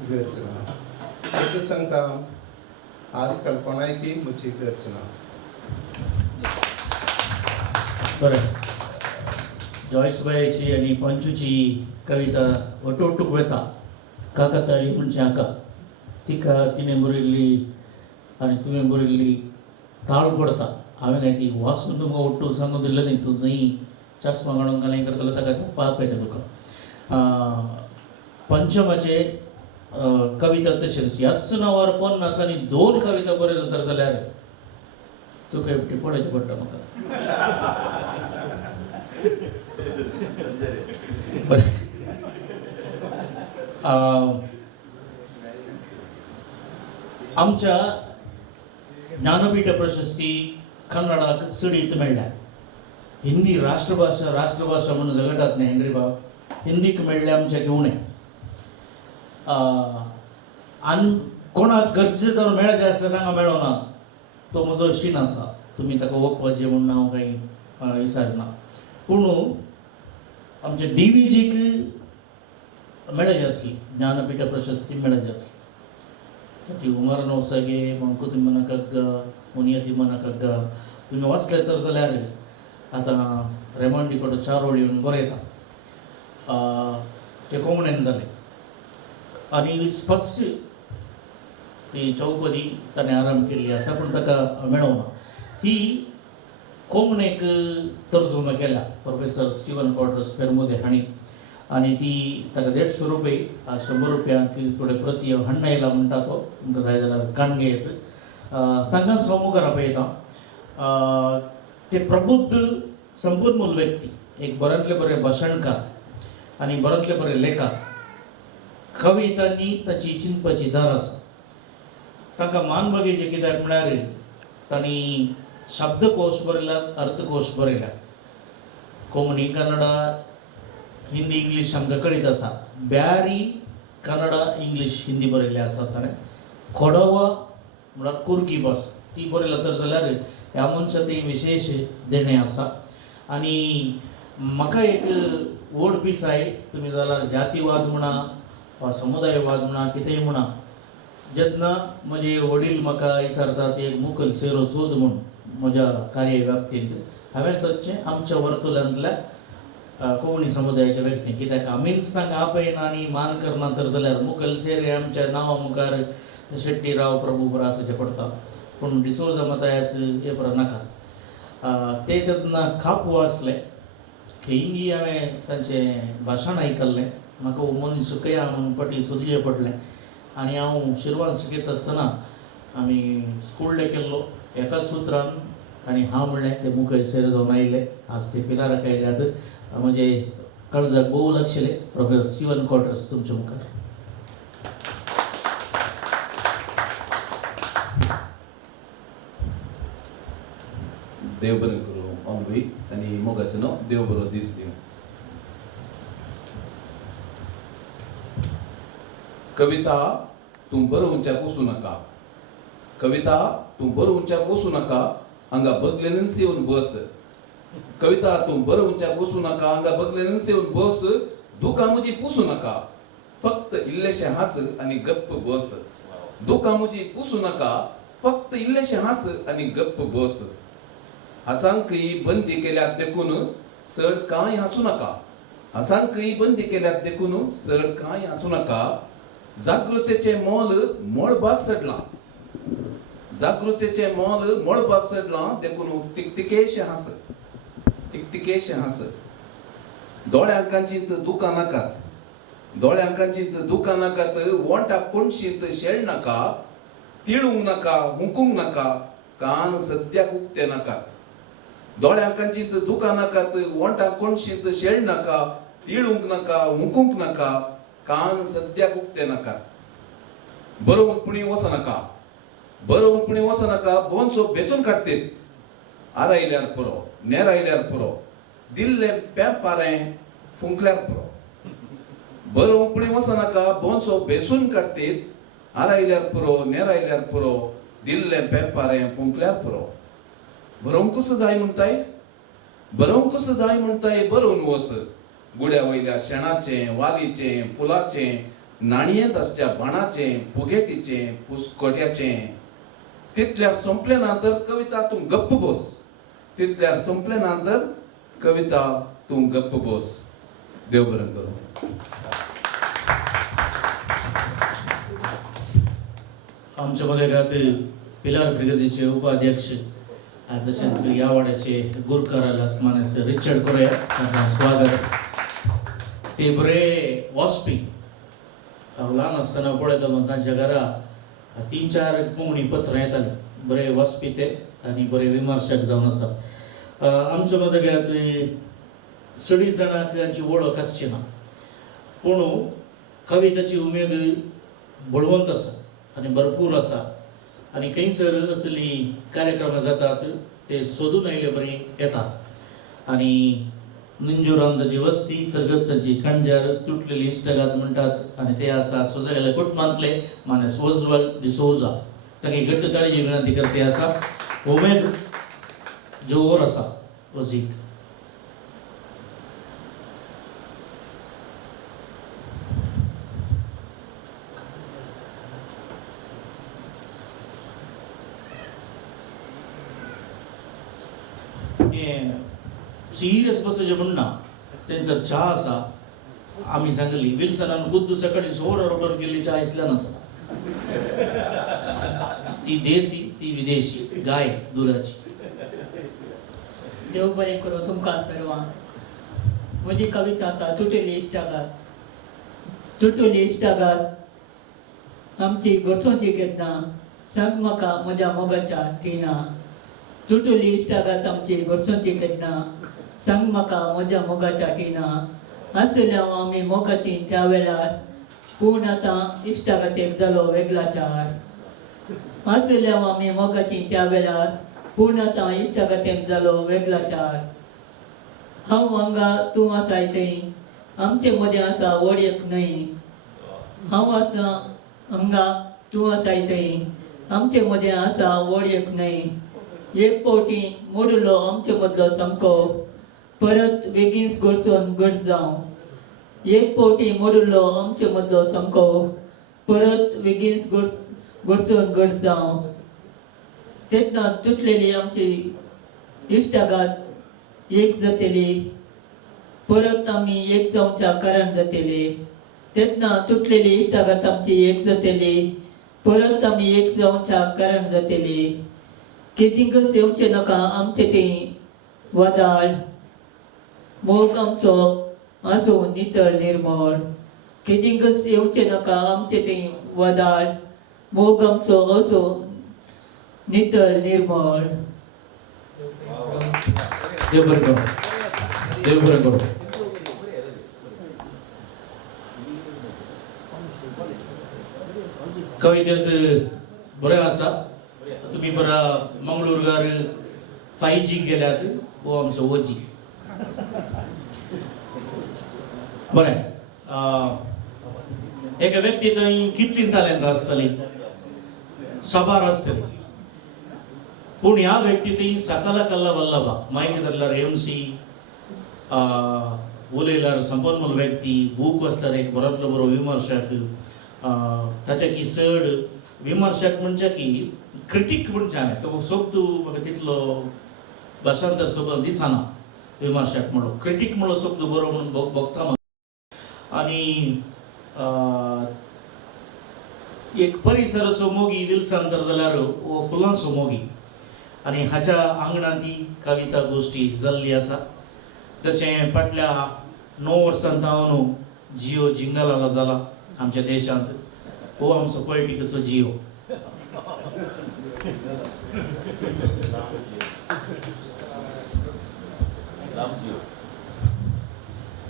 गरज ना. सतत सांगता आजकाल कोणायकी म्हजी गरज ना. बरें, जॉयस बायाची आनी पंचूची कविता वटवटूक वेता. काकाताई म्हणजे हाका तिका तिणें बरयल्ली आनी तुवें बरयल्ली ताळ पडटा. हांवें ती वाचून तुमकां ओट्टू सांगून दिल्लें न्ही. तूं जंय चश्मा घालून कांय करतलो ताका पावपाचें तुका. पंचमाचे कविता तशेंच ह्याच नांवार पन्नास आनी 2 कविता बरयल्यो तर जाल्यार तुका एकटी पळोवचें पडटा म्हाका. आमच्या ज्ञानपीठ प्रशस्ती कन्नडाक चडीत मेळ्ळ्या. हिंदी राष्ट्रभाषा म्हणून झगडटात न्ही हेनरी बाब, हिंदीक मेळ्ळे आमच्या उणें. आनी कोणाक गरजे जावन मेळचें आसलें तांकां मेळोना. तो म्हजो शीन आसा, तुमी ताका ओपपाचें म्हणून हांव काही विचारना. पूण आमच्या DVGक मेळची आसली, ज्ञानपीठ प्रशस्ती मेळची आसली. ताची उमर नौसगे, मंकुतिम्मन कग्गा, मुनियतिम्मन कग्गा तुमी वाचले तर जाल्यार आतां रेमांडी कडो 4 वळी बरयता. ते कोंकणीन जाले आनी स्पश्ट ती चौपदी ताणें आरंभ केल्ली आसा, पूण ताका मेळोना. ही कोंकणीक तर्जुमा केल्या प्रोफेसर स्टीवन कॉर्डस पेरमोदे हांणी, आनी ती ताका 150 रुपये 100 रुपयांक थोडे प्रती हाडून येयला म्हणटा तो. तुमकां जाय जाल्यार काणगेत तांकांच हांव मुखार आपयतां. ते प्रबुद्ध संपन्मूल व्यक्ती, एक बऱ्यांतले बरे भाशणकार आनी बऱ्यांतले बरे लेखक. कवितांनी ताची चिंतपाची दार आसा. तांकां मान बगेचें कित्याक म्हळ्यार तांणी शब्दकोश बरयल्यात, अर्थकोश बरयल्यात. कोंकणी, कन्नडा, हिंदी, इंग्लीश आमकां कळीत आसा. ब्यारी कन्नडा, इंग्लीश, हिंदी बरयल्ले आसा ताणें. खोडवा म्हळ्यार कुर्की भास ती बरयल्या तर जाल्यार ह्या मनशाक ती विशेष देणें आसा. आनी म्हाका एक व्हड पिसाय, तुमी जाल्यार जातीवाद म्हणा वा समुदायवाद म्हणा कितेंय म्हणा, जेन्ना म्हजे वडील म्हाका विचारतात एक मुखेल सेरो सोद म्हूण म्हज्या कार्यव्याप्तींत, हांवें सदचें आमच्या वर्तुळ्यांतल्या कोंकणी समुदायाच्या व्यक्ती, कित्याक आमीच तांकां आपयना आनी मान करना तर जाल्यार मुखेल सेर हे आमच्या नांवा मुखार शेट्टी राव प्रभू बरासाचें पडटा. पूण डिसोजा मतायास हे पर नाकात. ते तेन्ना खाप वाचले खेंगी हांवें तांचें भाशण आयकल्लें. म्हाका मनीस सुकया म्हणून पटी सोदचें पडलें. आनी हांव शिरवान शिकयता आसतना आमी स्कूल डे केल्लो. एका सुत्रान तांणी हांव म्हणलें, ते मुखेल सेर जावन आयले. आज ते पिलाराक आयल्यात. म्हजे काळजाक भोव लागशिल्ले. प्रोफेसर स्टीवन कॉर्डस तुमच्या मुखार. देव बरें करूं अमरी आनी मोगाचें न्हू, देव बरो दीस दिवं. कविता तूं बरो उंचाक वचूं नाका. कविता तूं बरो उंचाक वचूं नाका, हांगा बगलेनच येवन बस. कविता तूं बरो उंचाक वचूं नाका, हांगा बगलेनच येवन बस. दुकां म्हजी पुसूं नाका, फक्त इल्लेशें हांस आनी गप्प बस. दुकां म्हजी पुसूं नाका, फक्त इल्लेशें हांस आनी गप्प बस. हांसांकय बंदी केल्यात देखून चड कांय हांसूं नाका. हांसांकय बंदी केल्यात देखून चड कांय हांसूं नाका. जागृतेचें मोल मोळबाक सडलां. जागृतेचें मोल मोळबाक सडलां देखून तिकतिकेशें हांस. तिकतिकेशें हांस. दोळ्यांकांचींत दुकां नाकात. दोळ्यांकांचींत दुकां नाकात. वोंटाक कोणशींत शेळ नाका. तिळूंक नाका, हुंकूंक नाका, कान सद्याक उक्ते नाकात. दोळ्यांकांचींत दुकां नाकात. वोंटाक कोणशींत शेळ नाका. तिळूंक नाका, हुंकूंक नाका, कान सद्याक उक्ते नाकात. बरो उंपणी वचनाका. बरो उंपणी वचनाका. बोनसो भेतून काडटेत. आरायल्यार पुरो, नेरायल्यार पुरो, दिल्लें पेंपारें फुंकल्यार पुरो. बरो उंपणी वचनाका. बोनसो भेसून काडटेत. आरायल्यार पुरो, नेरायल्यार पुरो, दिल्लें पेंपारें फुंकल्यार पुरो. बरोवंकूच जाय म्हणटाय. बरोवंकूच जाय म्हणटाय. बरोवन वस. गुड्या वयल्या शेणाचें, वालीचें, फुलाचें, नाणयेंत आसच्या बाणाचें, पुगेटीचें, पुस्कोट्याचें. तितल्यार संपलें ना तर कविता तूं गप्प बस. तितल्यार संपलें ना तर कविता तूं गप्प बस. देव बरें करूं. आमच्या गोंयकारांत पिलार फ्रिगतीचे उपाध्यक्ष तशेंच ह्या वाड्याचे गुरकार लास्मानस रिचर्ड कोरेया तांकां स्वागत. ते बरे वाचपी ल्हान आसतना पळयतालो तांच्या घरा 3-4 कोंकणी पत्रां येतालीं बरे वाचपी ते आनी बरे विमर्शक जावन आसा आमच्या पत्रकारांतली चडी जाणांक तांची वळख आसची ना पूण कविताची उमेद बळवंत आसा आनी भरपूर आसा आनी खंयसर असलीं कार्यक्रमां जातात ते सोदून आयले बरी येतात आनी निंजोरांताची वस्ती सर्गस्ताची खंजार तुटलेली इश्टगात म्हणटात आनी ते आसा सोजगल्या कुटुंबांतले मानेस ओज्वल डिसोजा तांची घट्ट ताळी विनंती करते आसा उमेद जोर आसा वजीक सिरियस बसायचे म्हणना तेंचर चा आसा आमी सांगली विल्सनान खुद्द सकाळी 16 ऑर्डर केल्ली चा इसल्या नासा ती देसी ती विदेशी गाय दुधाची देव बरें करूं तुमकां सर्वांक म्हजी कविता आसा तुटली इश्टागात आमची गोठोची केन्ना सांग म्हाका म्हज्या मोगाच्या टिना तुटली इश्टागात आमची गोठोची केन्ना सांग म्हाका म्हज्या मोगाच्या टिना आसल्या आमी मोगाची त्या वेळार पूण आतां इश्टागातेक जालो वेगळाचार आसल्या आमी मोगाची त्या वेळार पूण आतां इश्टागातेक जालो वेगळाचार हांव हांगा तूं आसाय थंय आमचे मदें आसा वळख न्हय हांव आसा हांगा तूं आसाय थंय आमचे मदें आसा वळख न्हय एक फावटी मोडलो आमचे मदलो सामको परत बेगीन घडचोन घट जावं एक फावटी मोडलो आमचे मदलो सामको परत बेगीन घडचोन घट जावं तेन्ना तुटलेली आमची इश्टागात एक जातली परत आमी एक जावच्या कारण जातले तेन्ना तुटलेली इश्टागात आमची एक जातली परत आमी एक जावच्या कारण जातली केदींकच येवचें नाका आमचें तें वादाळ मोग आमचो आसूं नितळ निर्मळ केदींकच येवचें नाका आमचें तें वादाळ मोग आमचो आसूं नितळ निर्मळ देव बरें करूं देव बरें करूं कवितेंत बरें आसा तुमी बरा मंगळूरकार 5G गेल्यात वो आमचो ओजी बरें एका व्यक्ती थंय कितलीं तालेंत आसतली साबार आसतली पूण ह्या व्यक्ती थंय सकाला कल्ला वल्लभा मागीर धरल्यार एमसी उलयल्यार संपन्मूल व्यक्ती बूक वाचल्यार एक बरोंतलो बरो विमर्शक ताच्या की चड विमर्शक म्हणजे की क्रिटीक म्हणजे हांवें तो शब्द म्हाका तितलो भाशांतर शब्द दिसना विमर्शक म्हणून क्रिटीक म्हणून शब्द बरो म्हणून बघता आनी एक परिसर असो मोगी विल्सन तर जाल्यार वो फुलांचो मोगी आनी हाच्या आंगणांत ती कविता गोश्टी जाल्ली आसा तशें फाटल्या 9 वर्सांत हांव न्हू जियो जिंगलाला जाला आमच्या देशांत हो आमचो पॉलिटीक असो जियो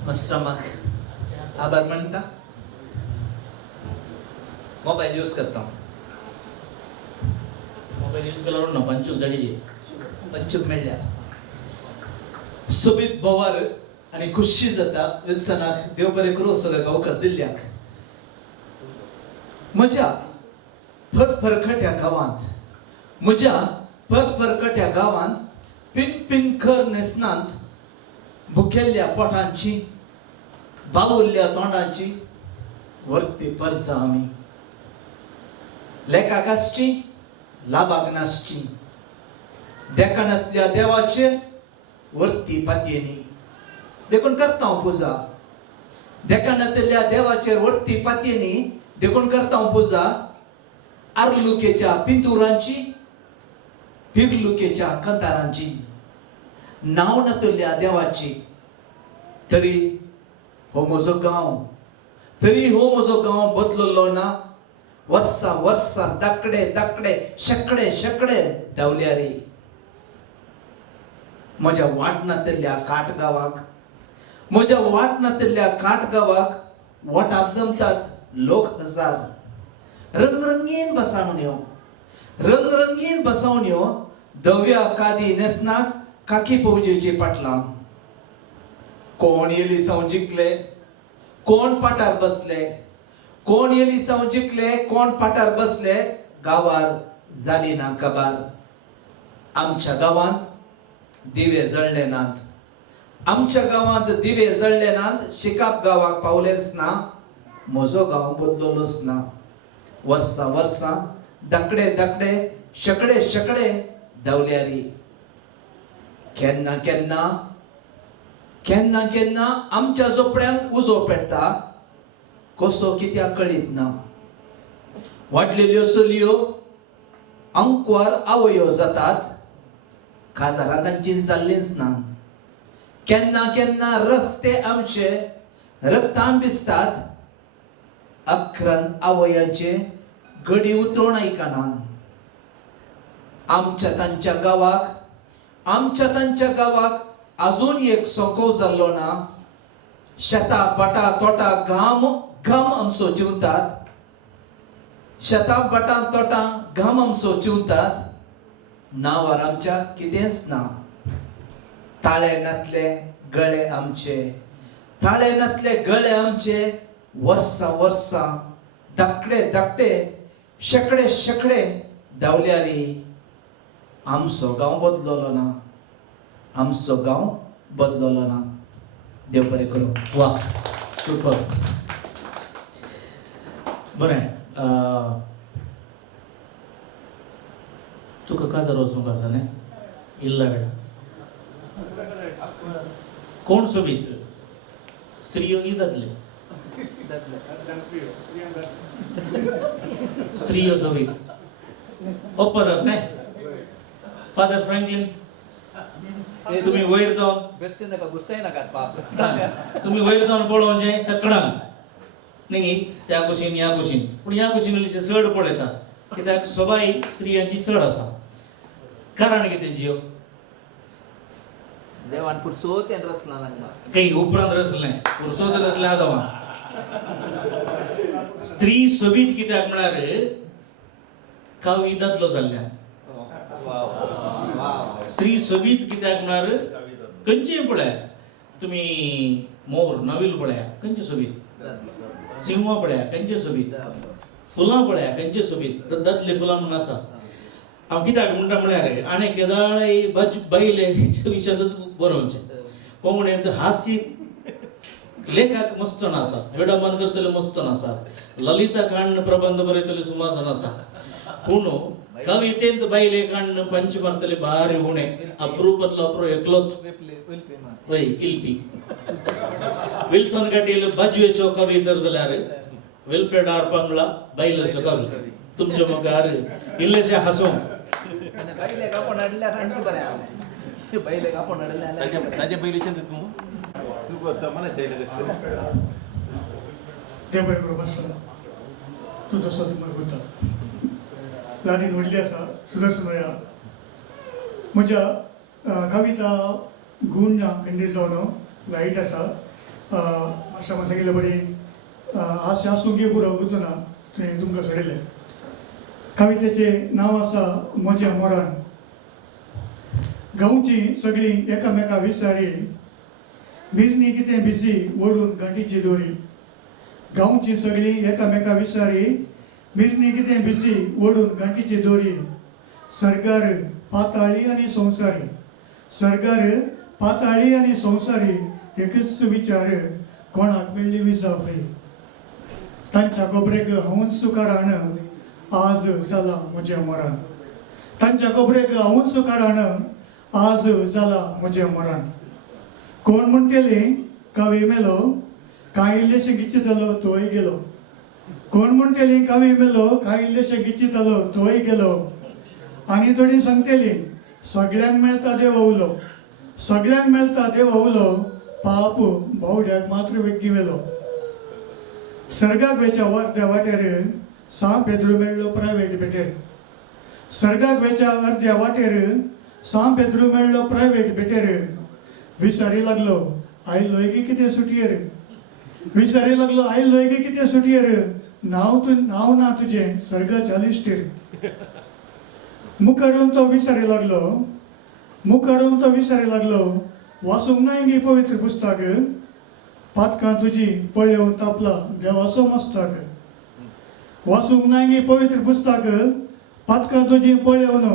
मस्त्रामाक आभार म्हणटा मोबाईल यूज करता मोबाईल यूज केल्यार ना पंचूक धाडीचे पंचूक मेळ्ळ्या सोबीत बोवार आनी खुशी जाता विल्सनाक देव बरें करूं सगळ्याक अवकाश दिल्ल्याक म्हज्या फरफरकट्या गांवांत पिनपिनकर नेसनांत भुकेल्ल्या पोटांची बावुल्ल्या तोंडांची वर्ती परसां आमी लेकाक आसची लाबाक नासची देखाणांतल्या देवाचेर वर्ती पातयेनी देखून करता हांव पुजा देखाणांतल्या देवाचेर वर्ती पातयेनी देखून करता हांव पुजा आर्लुकेच्या पिंतुरांची पिर्लुकेच्या कंतारांची नांव नातल्या देवाची तरी हो म्हजो गांव तरी हो म्हजो गांव बदललो ना. वर्सां वर्सां दाकडे दाकडे शेकडे शेकडे धांवल्या रे. म्हज्या वाटणातल्या काटगावाक, म्हज्या वाटणातल्या काटगावाक वोटाक जमतात लोक हजार. रंगरंगीन बसावण्यो, रंगरंगीन बसावण्यो दव्या कादी नेसनाक काकी फौजेची पाटलां. कोण येली सावन जिखले, कोण पाटार बसले, कोण येली सावन जिखले, कोण पाटार बसले, गावार जाली ना काबार. आमच्या गावांत दिवे जळले नात, आमच्या गावांत दिवे जळले नात. शिकाप गावाक पावलेच ना, म्हजो गांव बदललोच ना. वर्सां वर्सां दाकडे दाकडे शेकडे शेकडे धांवल्या रे. केन्ना केन्ना केन्ना केन्ना आमच्या झोपड्यांक उजो पेट्टा, कसो कित्याक कळीत ना. वाडलेल्यो चलयो अंकवार आवयो जातात, काजारां तांची जाल्लींच ना. केन्ना केन्ना रस्ते आमचे रक्तान भिजतात, अख्रान आवयाचे गडी उतरोन आयकना. आमच्या तांच्या गावाक अजून एक सोको जाल्लो ना. शेता बटा तोटा घाम घाम आमचो जिवतात, शेता बटा तोटा घाम आमचो जिवतात. नांवार आमच्या कितेंच ना. ताळेनातले गळे आमचे, ताळेनातले गळे आमचे वर्सां वर्सां धाकटे धाकटे शेकडे शेकडे धांवल्या रे. आमचो गांव बदललो ना, आमचो गांव बदललो ना. देव बरें करूं. वा सुपर. बरें, तुका काजार वचूंक आसा न्ही इल्ल्या वेळा. कोण सोबीत, स्त्रियो की दादले? स्त्रियो सोबीत. परत न्ही फादर फ्रँकलिन, तुम्ही वयर जावन बेश्टे नाका, गुस्साय नाकात बाप. तुम्ही वयर जावन पळोवचें सगळ्यांक न्ही, त्या कुशीन ह्या कुशीन. पूण ह्या कुशीन इल्लीशी चड पळयता, कित्याक सबाय स्त्रियांची चड आसा. कारण कितें जियो? देवान पुरसोत तें रचला नाका. काही उपरांत रचलें, पुरसोत रचलें आतां. स्त्री सोबीत कित्याक म्हळ्यार कावी दादलो जाल्ल्यान. स्त्री सोबीत कित्याक म्हळ्यार खंयचीय पळया तुमी, मोर नवील पळया खंयचे सोबीत, सिंहा पळया खंयचे सोबीत, फुलां पळया खंयचे सोबीत. दादले फुलां म्हणून आसा. हांव कित्याक म्हणटा म्हळ्यार आनी केदाळ बायलेच्या विशयांत बरोवचें. कोंकणींत हास्य लेखक मस्त जाण आसात, विडंबन करतले मस्त जाण आसात, ललिता कांड प्रबंध बरयतले सुमार जाण आसात. पूण कवितेंत बायले कांड पंच मारतले भारी उणे. अप्रूपांतलो अप्रूप एकलोच हय इल्पी. विल्सन गाटील बाजवेचो कवी तर जाल्यार विल्फ्रेड आर्पांगला बायलेचो कवी. तुमच्या मुखार इल्लेशें हांसूं. बायले कापून हाडल्यार आनी बरें जालें. बायले कापून हाडल्यार ताजे पयलींच्यान तूं देव बरें करूं. बसला तूं जसो तुम्हाला करता. ल्हानीन व्हडली आसा सुदर्शनया. म्हज्या कविता गूण ना खंडीत जावन वायट आसा. मातशें मातशें गेले बरी आस आसूंक पुरो गुंतना थंय तुमकां सोडिल्लें. कवितेचें नांव आसा म्हज्या मोरान. गांवची सगळीं एकामेका विचारी, मिरणी कितें बिजी ओडून गांठीची दोरी. गांवची सगळीं एकामेका विचारी, मिरणी कितें बिजी ओडून गांठीची दोरी. सरकार पाताळी आनी संवसारी, सरकार पाताळी आनी संवसारी. एकच विचार कोणाक मेळ्ळी विजा फ्री. तांच्या गोबरेक हांवून सुकाराण, आज जाला म्हज्या मरण. तांच्या गोबरेक हांवून सुकाराण, आज जाला म्हज्या मरण. कोण म्हणटली कवी मेलो, कांय इल्लेशें गिचितलो तोय गेलो. कोण म्हणटली कवी मेलो, कांय इल्लेशें गिचितलो तोय गेलो. आनी थोडी सांगतली सगळ्यांक मेळटा देव ओवलो, सगळ्यांक मेळटा देव ओवलो. पाप बावड्याक मात्र वेग्गी वेलो. सर्गाक वेच्या अर्ध्या वाटेर सा पेद्रू मेळ्ळो प्रायवेट बेटेर. सर्गाक वेच्या अर्ध्या वाटेर सा पेद्रू मेळ्ळो प्रायवेट बेटेर. विचारी लागलो आयलोय की कितें सुटयेर. विचारी लागलो आयलोय की कितें सुटयेर. नाव ना तुजें सर्गाच्या लिस्टेर. मुखारून तो विचारी लागलो वाचूंक नाय गे पवित्र पुस्तक. पातकां तुजी पळयोवन तापला देवाचो मस्तक. वाचूंक नाय गे पवित्र पुस्तक. पातकां तुजी पळयोवन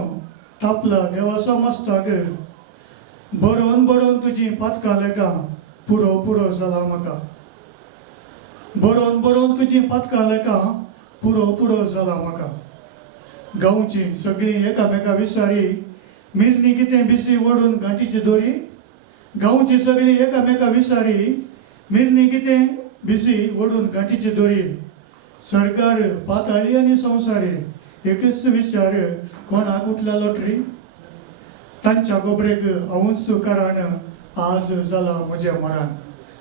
तापला देवाचो मस्तक. बरोवन तुजी पातकां लेखां पुरो जाला म्हाका. बरोवन तुजी पातकां लेखां पुरो जाला म्हाका. गांवची सगळीं एकामेका विचारी मिरणी कितें बिसी ओडून गांठीची दोरी. गांवची सगळीं एकामेका विचारी मिरणी कितें बिसी ओडून गांठीची दोरी. सरकार पाताळी आनी संवसारी एकच विचार कोणाक उठला लॉटरी. तांच्या गोबरेक हांवूच कारण आज जाला म्हजें मरण.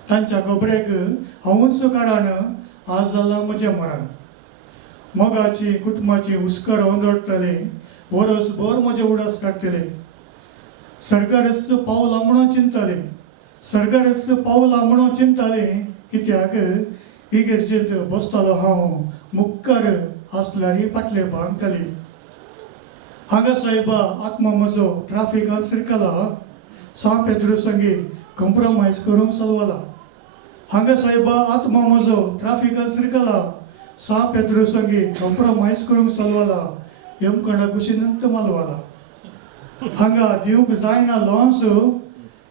तांच्या गोबरेक हांवूच कारण आज जाला म्हजें मरण. मोगाची कुटुंबाची हुस्कर ओंदळटले वरसभर म्हजे उडास काडटले. सरकारच पावलां म्हणून चिंतताले कित्याक इगर्जेंत बसतालो हांव मुखार आसल्यारी फाटले बांदताली. हांगा सायबा आत्मा म्हजो ट्राफिकांत शिरकला. सा पेद्रू संगी कंप्रोमायज करूंक चलवला. हांगा सायबा आत्मा म्हजो ट्राफिकांत शिरकला. सा पेद्रू संगी कंप्रोमायज करूंक चलवला. यमकंडा कुशीनंत मालवाला. हांगा दिवंक जायना लॉन्स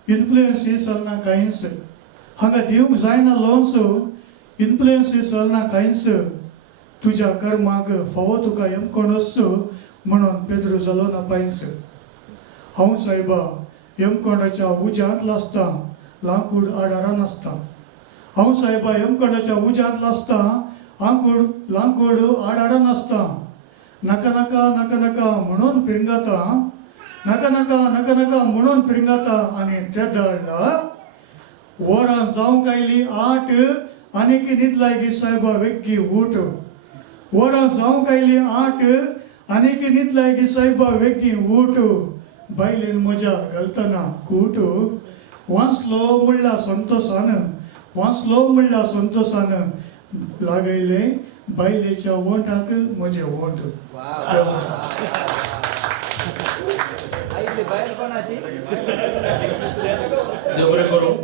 इन्फ्लुएन्सी चलना कांयच. हांगा दिवंक जायना लॉन्स इन्फ्लुएन्सी चलना कांयच. तुज्या कर्माक फावो तुका यमकंडोच म्हणून पेद्रू जालो ना पांयच. हांव सायबा यमकंडाच्या उज्यांत लासता लांकूड आडारान आसता. हांव सायबा यमकंडाच्या उज्यांत लासता लांकूड आडारान आसता. नाका म्हणून पिरंगाता. नाका म्हणून पिरंगाता. आनी त्या दाळा वरां जावंक आयली 8 आनीक न्हीद लायगी सायबा वेग्गी ऊठ. वरां जावंक आयली 8 आनीक न्हीद लायगी सायबा वेग्गी ऊठ. बायलेन म्हज्या घालतना कूट. वाचलो म्हणल्या संतोषान लागयले बायलेच्या वोंटाक म्हजे वोंट. देव बरें करूं.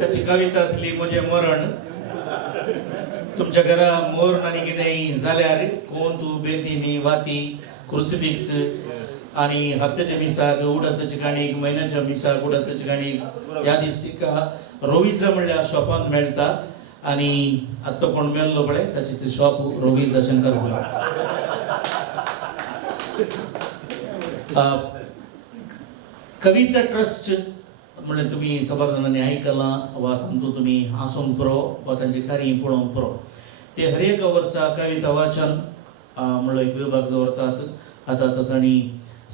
ताची कविता आसली म्हजें मरण. तुमच्या घरा मोर आनी कितेंय जाल्यार कोण तूं बेतींनी वाती क्रुसिफिक्स आनी हप्त्याच्या मिसाक उडासाची काणीक म्हयन्याच्या मिसाक उडासाची काणीक ह्या दीस तिका रोविजा म्हणल्यार शॉपांत मेळटा. आनी आतां तो कोण मेल्लो पळय ताचें शॉप रोविजा शंकर भोला. कविता ट्रस्ट म्हणल्यार तुमी खबर जाणांनी आयकलां वा तातूंत तुमी आसूंक पुरो वा तांची कार्य पळोवंक पुरो. ते हर एक वर्सा कविता वाचन म्हणलो एक विभाग दवरतात. आतां तांणी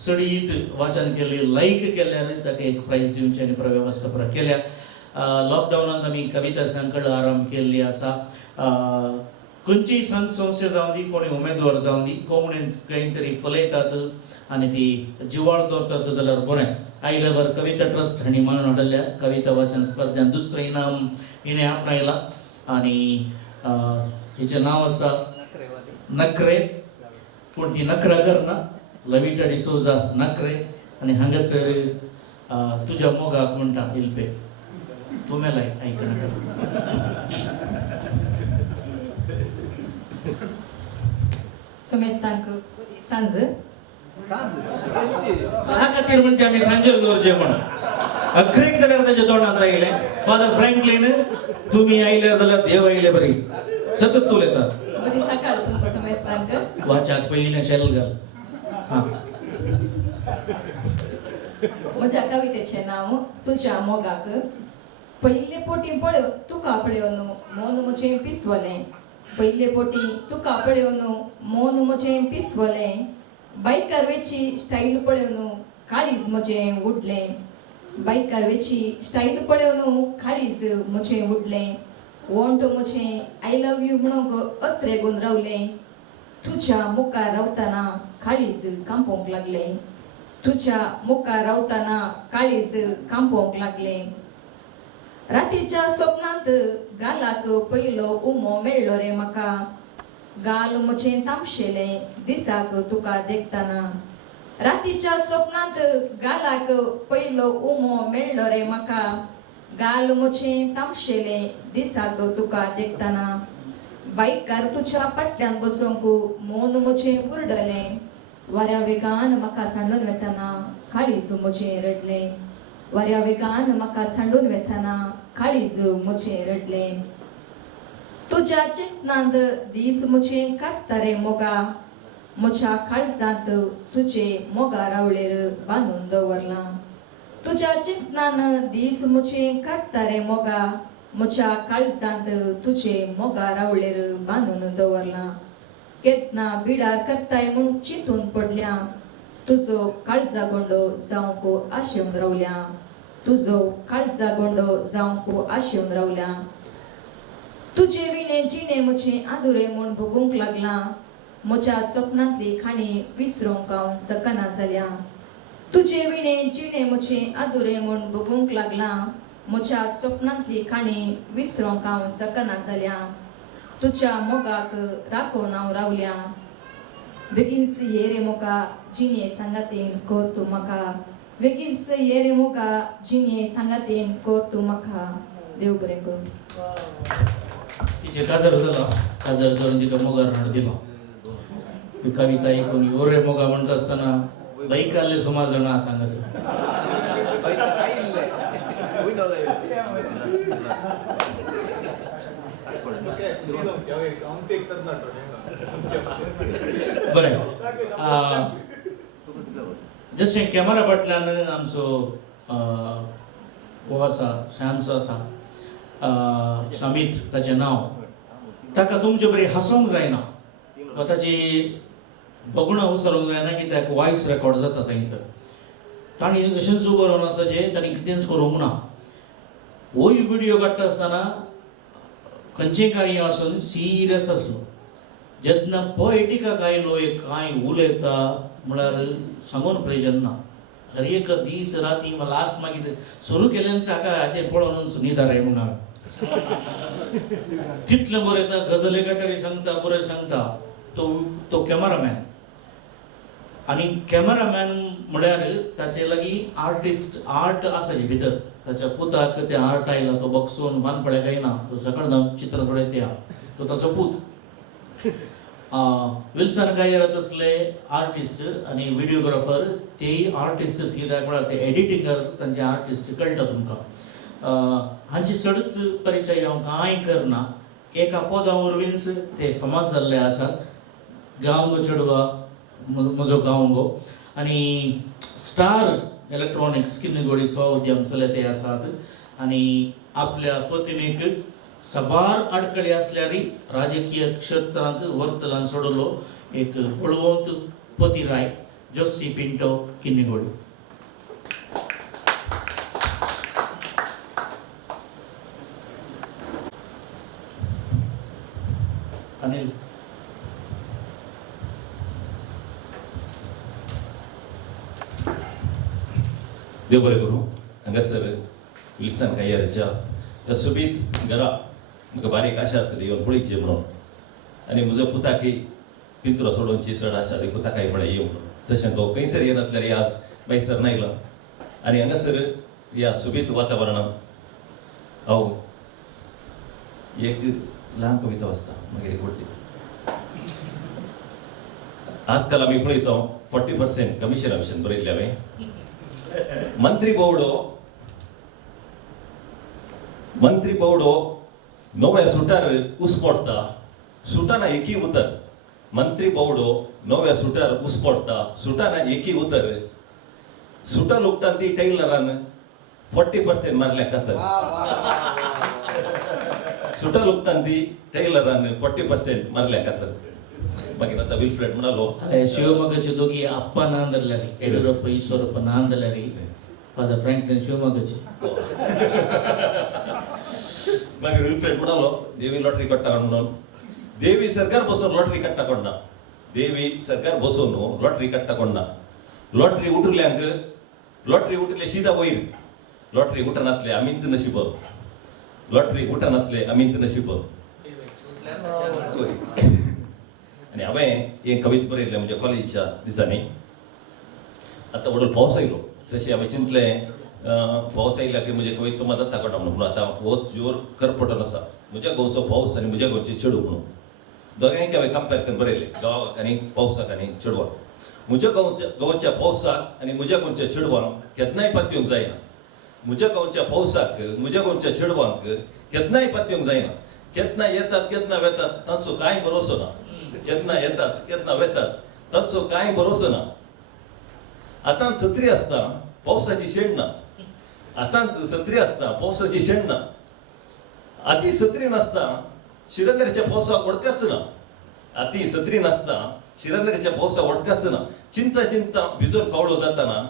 सडीत वाचन केलें लायक केल्यार ताका एक प्रायज दिवची आनी व्यवस्था केल्या. लॉकडावनांत आमी कविता संकळ आरंभ केल्ली आसा. खंयचीय संस्था जावं दी कोणी उमेदवार जावं दी कोंकणींत खंय तरी फलयतात आनी ती जिवाळ दवरतात जाल्यार बरें. आयल्या वर कविता ट्रस्ट हांणी मांडून हाडल्या कविता वाचन स्पर्धांत दुसरें इनाम हिणें आपणायलां. आनी हिचें नांव आसा नखरे. पूण ती नखरा करना. लविटा डिसोजा नखरे. आनी हांगासर तुज्या मोगाक म्हणटा इल्पे. तूं मेलाय आयकना. सोमेस्तांक सांज ह्या खातीर म्हणजे आमी सांजेर दवरचें म्हण. अखरेक जाल्यार ताच्या तोंडांत आयलें फादर फ्रँकलीन तुमी आयले जाल्यार देव आयले बरी सतत उलयतात. बरी सकाळ तुमकां सोमेस्तांक. वाच्याक पयलीं शेल घाल. म्हज्या कवितेचें नांव तुज्या मोगाक. पयले पोटी पळय तुका पळयोन मोन म्हजें पिसवलें. पयले पोटी तुका पळयोन मोन म्हजें पिसवलें. बायकार वेची स्टायल पळयोन काळीज म्हजें उडलें. बायकार वेची स्टायल पळयोन काळीज म्हजें उडलें. वोंट मुझे आय लव्ह यू म्हणून अत्रे गुण रावले तुझ्या मुखार रावताना काळीज कांपोंक लागले तुझ्या मुखार रावताना काळीज कांपोंक लागले रातीच्या स्वप्नांत गालाक पयलो उमो मेळ्ळो रे म्हाका गाल म्हजे तामशेले दिसाक तुका देखताना रातीच्या स्वप्नांत गालाक पयलो उमो मेळ्ळो रे म्हाका गाल म्हजे तामशेले दिसाक तुका देखताना बायकार तुझ्या पट्ट्यान बसूंक मोन म्हजे बुरडले वाऱ्या वेगान म्हाका सांडून वेताना काळीज म्हजे रडले वाऱ्या वेगान म्हाका सांडून वेताना काळीज म्हजे रडले तुझ्या चिंतनांत दीस म्हजे काडटा रे मोगा म्हज्या काळजांत तुझे मोगा रावळेर बांदून दवरला तुझ्या चिंतनान दीस म्हजे काडटा रे मोगा म्हज्या काळजांत तुझे मोगा रावळेर बांदून दवरला केतना बिडार करताय म्हूण चिंतून पडल्या तुजो काळजा गोंडो जावंक आशेवन रावल्या तुजो काळजा गोंडो जावंक आशेवन रावल्या तुझे विणे जिणे म्हजे आदुरे म्हूण भोगूंक लागला म्हज्या स्वप्नांतली खाणी विसरूंक हांव सकना जाल्या तुझे विणे जिणे म्हजे आदुरे म्हूण भोगूंक लागला म्हज्या स्वप्नांतली खाणी विसरूंक हांव सकना जाल्या तुझ्या मोगाक राखून हांव रावल्या बेगीनच ये रे मोगा जिणे सांगातेन कर तूं म्हाका बेगीनच ये रे मोगा जिणे सांगातेन कर तूं म्हाका देव बरें करूं तिचे काजर झाला काजर करून तिका मोगार हाड दिलो ही कविता ऐकून यो रे मोगा म्हणत असताना बैकाले सुमार जण आहात हांगासर बरें जशें कॅमेरा फाटल्यान आमचो हो आसा श्यामचो आसा समीत ताचें नांव ताका तुमचे बरी हांसोंक जायना वा ताची बगुणां उसरोंक जायना कित्याक वॉयस रेकॉर्ड जाता थंयसर ताणी अशेंच उबो रावन आसा जे ताणी कितेंच करूंक ना होय व्हिडिओ काडटा आसतना खंयचें कार्य आसून सिरियस आसलो जेन्ना पोएटिका गायलो एक कांय उलयता म्हळ्यार सांगून प्रयोजन ना हर एक दीस राती लास्ट मागीर सुरू केल्यान साका हाचेर पळोवन सुनीता रे म्हणून तितलें बरयता गजले काटारी सांगता बरें सांगता तो कॅमेरामॅन आनी कॅमेरामॅन म्हळ्यार ताचे लागीं आर्टिस्ट आर्ट आसा हे भितर ताच्या पुताक ते आर्ट आयला तो बक्षून बांदपळे काय ना तो सकाळ जावन चित्र थोडे त्या तो ताचो पूत विल्सन कायर तसले आर्टिस्ट आनी व्हिडिओग्राफर तेय आर्टिस्ट कित्याक म्हळ्यार ते एडिटिंगर तांचे आर्टिस्ट कळटा तुमकां हांची चडच परिचय हांव कांय करना एका पदा वरवींच ते फामाद जाल्ले आसात गांव गो चेडवा म्हजो गांव गो आनी स्टार इलेक्ट्रॉनिक्स किन्नगोडी स्वउद्यमशाले ते आसात आनी आपल्या पत्नीक सबार आडकळी असल्यारी राजकीय क्षेत्रांत वर्तलान सोडलो एक बळवंत पतिराय जोसी पिंटो किन्नगोडी अनिल देव बरें करूं हांगासर विल्सन कायराच्या सुबीत घरा म्हाका बारीक आशा आसली येवन पळयची म्हणून आनी म्हज्या पुताकय पिंतुरा सोडोवची चड आशा आनी पुताकाय म्हळ्यार ये म्हणून तशें तो खंयसर येनातल्यार आज मैसर नायला आनी हांगासर ह्या सुबीत वातावरणांत हांव एक ल्हान कविता वाचता मागीर एक व्हडली आजकाल आमी पळयता 40% कमिशना विशीं बरयल्लें हांवें मंत्री बावडो नव्या सुटार उसपोडटा सुटाना एकी उतर मंत्री बावडो नव्या सुटार उसपोडटा सुटाना एकी उतर सुटा लुकटान ती टेलरान 40% मारल्या खातर सुटा लुकटान ती टेलरान 40% मारल्या खातर मागीर आतां विल्फ्रेड म्हणालो शिवमोगाचे दोगी अप्पा नांद जाल्यारी येडियुरप्पा ईश्वरप्पा नांद जाल्यारी फादर फ्रँकलिन शिवमोगाचे मागीर विल्फ्रेड म्हणलो देवी लॉटरी कट्टा म्हणून देवी सरकार बसून लॉटरी कट्टा कोणना देवी सरकार बसून लॉटरी कट्टा कोणना लॉटरी उठले सीधा वयर लॉटरी उठनातले अमित नशीब लॉटरी उठनातले अमित नशीब आणि हांवें एक कविता बरयलें म्हणजे कॉलेजच्या दिसांनी आतां व्हडलो पावस आयलो तशें हांवें चिंतलें पावस आयल्या की म्हजे कवितेचो मदत ताकडना म्हणून पूण आतां हो जोर करपटन आसा म्हज्या गांवचो पावस आनी म्हज्या गांवची चेडूं म्हणून दोगांयक हांवें कंपेर करून बरयलें गांवाक आनी पावसाक आनी चेडवाक म्हज्या गांवच्या पावसाक आनी म्हज्या गांवच्या चेडवांक केन्नाय पातयेवंक जायना म्हज्या गांवच्या पावसाक म्हज्या गांवच्या चेडवांक केन्नाय पातयेवंक जायना केन्ना येतात केन्ना वेतात ताचो कांय भरोसो ना केन्ना येतात केन्ना वेतात ताचो कांय भरोसो ना आतां छत्री आसता पावसाची शेण ना आतां छत्री आसता पावसाची शेण ना आती छत्री नासता शिरंदरेच्या पावसाक वडकच ना आती छत्री नासता शिरंदरेच्या पावसाक वडकच ना चिंता चिंता भिजून कावळो जाताना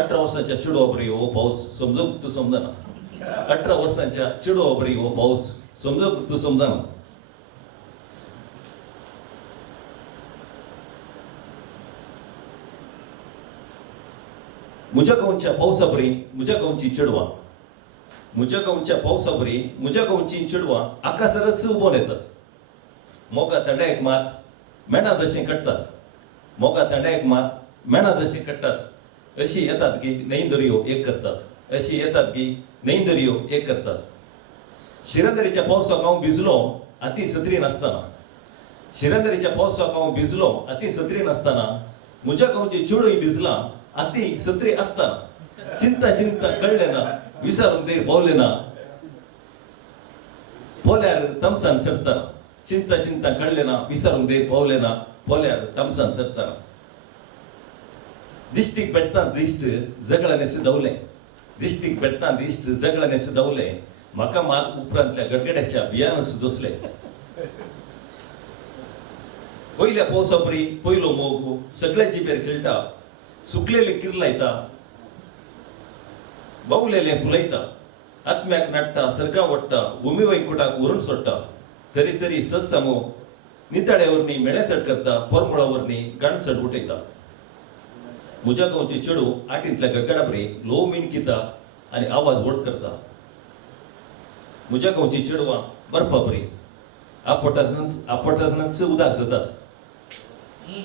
18 वर्सांच्या चेडवा बरी हो पावस समजूंक तूं समजना 18 वर्सांच्या चेडवा बरी हो पावस समजूंक तूं समजना म्हज्या गांवच्या पावसा बरी म्हज्या गांवची चेडवां म्हज्या गांवच्या पावसा बरी म्हज्या गांवची चेडवां आकाशारच उबोन येतात मोगा थंडायक मात मेणा जशें कट्टात मोगा थंडायक मात मेणा जशें कट्टात अशी येतात की न्हंय दर्यो एक करतात अशी येतात की न्हंय दर्यो एक करतात शिरंदरेच्या पावसाक हांव भिजलो अती सत्री नासतना शिरंदरेच्या पावसाक हांव भिजलो अती सत्री नासतना म्हज्या गांवची चेडूय भिजला अति सत्री असताना चिंता चिंता कळले ना विसरून ते पावले ना पोल्यार तमसान सरताना चिंता चिंता कळले ना विसरून ते पावले ना पोल्यार तमसान सरताना दिश्टीक पेटता दिश्ट जगळाने सिदवले दिश्टीक पेटता दिश्ट जगळाने सिदवले म्हाका मात उपरांतल्या गडगड्याच्या बियान सुदोसले पयल्या पावसा परी पयलो मोग सगळ्या जिबेर खेळटा सुकलेले किरलायता बावलेले फुलयता आत्म्याक नाडटा सर्गा वडटा भूमी वैकुटाक उरून सोडटा तरी तरी सत्समो निताड्यावरनी मेळेसट करता पोरमुळावरनी गाणसट उठयता म्हज्या गांवची चेडू आटींतल्या गडगडा बरी लो मिणकिता आनी आवाज व्हड करता म्हज्या गांवची चेडवां बर्फा बरी आपटानच उदाक जातात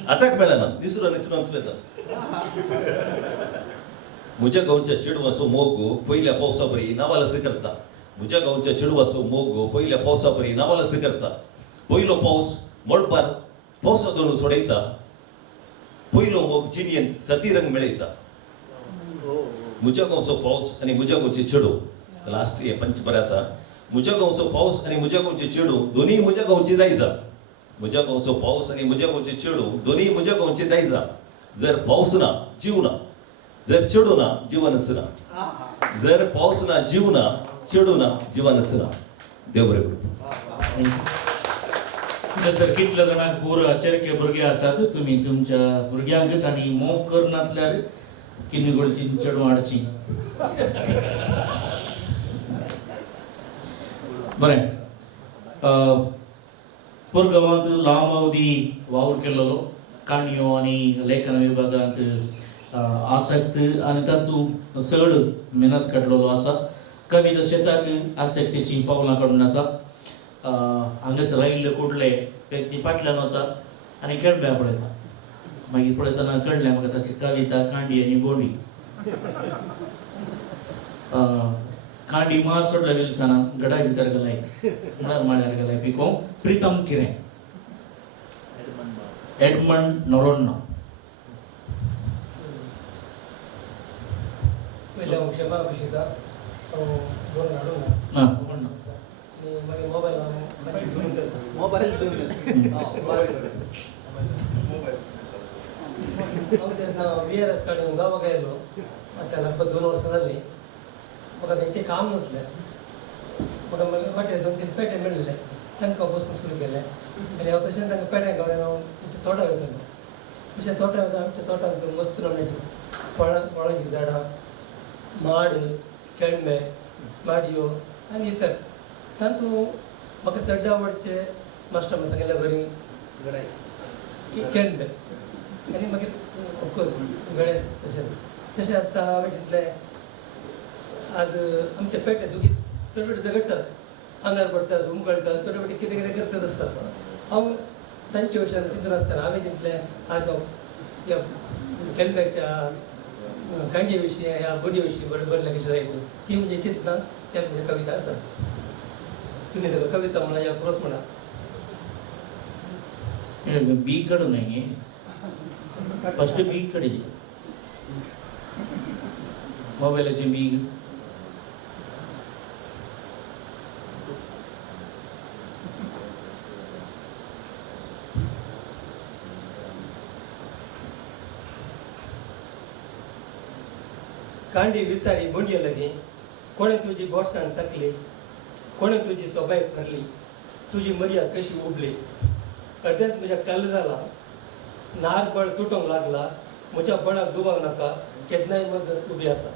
आताक मेळना निसरून येतात म्हज्या गांवच्या चेडवाचो मोग पयल्या पावसा परी नावालस करता म्हज्या गांवच्या चेडवाचो मोग पयल्या पावसा परी नावालस करता पयलो पावस मळपार पावसा दोन सोडयता पयलो मोग चिनयेन सती रंग मेळयता म्हज्या गांवचो पावस आनी म्हज्या गांवची चेडू लास्ट हे पंच बरें आसा म्हज्या गांवचो पावस आनी म्हज्या गांवची चेडू दोनी म्हज्या गांवची दायजा म्हज्या गांवचो पावस आनी म्हज्या गांवची चेडू दोनी म्हज्या गांवची दायजा जर पावस ना जीव ना जर चेडू ना जिवनच ना जर पावस ना जीव ना चेडू ना जिवनच ना देव बरें करूं सर कितले जाणांक पूर चेरके भुरगे आसात तुमी तुमच्या भुरग्यांक आनी मोग करनातल्यार किनगोळची चेडूं हाडची बरें पूर गांवांत लांब अवधी वावर केल्लो काणयो आनी लेखन विभागांत आसक्त आनी तातूंत चड मेहनत काडलेलो आसा कविता शेताक आसक्तेची पावलां काडून आसा हांगासर आयिल्ले कुडले व्यक्ती फाटल्यान वता आनी केळब्या पळयता मागीर पळयतना कळ्ळें म्हाका ताची कविता कांडी आनी बोंडी कांडी मार सोडल्या विल्सना गडाय भितर गेलाय म्हळ्यार माळ्यार गेलाय पिको प्रितम किरें एडमंड नोरोन्ना पयल्या क्षमा अभिषेका बरोवन हाडूंक ना आनी मागीर मोबायल हांव तेन्ना VRS काडून गांवाक आयलो आतां लगभग 2 वर्सां जालीं म्हाका तेंचें काम नासलें म्हाका मागीर वाटेर 2-3 पेटे मेळिल्ले तांकां बसून सुरू केलें आनी हांव तशें तांकां पेट्यांक गावलें हांव तेंच्या तोटाक वयतालो तशें तोटाक वयता आमच्या तोटाक मस्त नामण्याची फळांची झाडां माड केळमे माडयो आनी इतर तातूंत म्हाका सड्ड आवडचे मास्टर सांगिल्ले बरी कॅन्ड आनी मागीर ऑफकोर्स गणेश तशें आसता हांवें चिंतलें आज आमचे पेटे दुखी थोडे फावटी झगडटात आंगार पडटात उमकळटात थोडे फावटी कितें कितें करतात आसतात हांव तांचे भशेन चिंतून आसतना हांवें चिंतलें आज हांव ह्या कॅन्डाच्या कांडये विशीं ह्या बडये विशीं बरयलें कशें जायत ती म्हणजे चिंतना त्या म्हणजे कविता आसा तुमी ताका कविता म्हणा या प्रोस म्हणा बी कड नाही फस्ट बी कडे मोबायलाचे बी कांडी विसारी बोंडये लगे कोणे तुजी गोडसाण साकली कोणे तुजी सोबाय भरली तुजी मर्याद कशी उबली अर्ध्यात म्हज्या कल्ल जाला नार बळ तुटोंक लागला म्हज्या बळाक दुबाव नाका केन्नाय मजत उबी आसा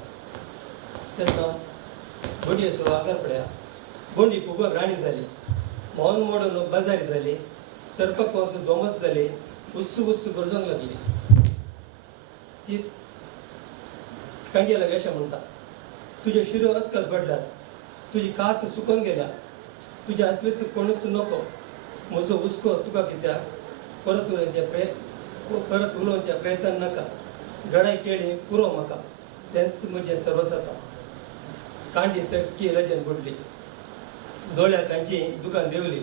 तेन्ना बोंडये सो आगार पड्या बोंडी फुगोन राणी जाली मोहन मोडून बाजारी जाली सरपक वचून दोमस जाली उस्सू उस्सू गरजोंक लागली ती कांडये लगे अशें म्हणटा तुजे शिरो अस्कल पडल्यात तुजी कात सुकोन गेल्या तुजें अस्तित्व कोणूच नको म्हजो हुस्को तुका कित्याक परत उलोवचे प्रयत्न नाका गडाय केळी पुरो म्हाका तेंच म्हजें सर्वसता कांडी सटकी रजन बुडली दोळ्या कांची दुकान देवली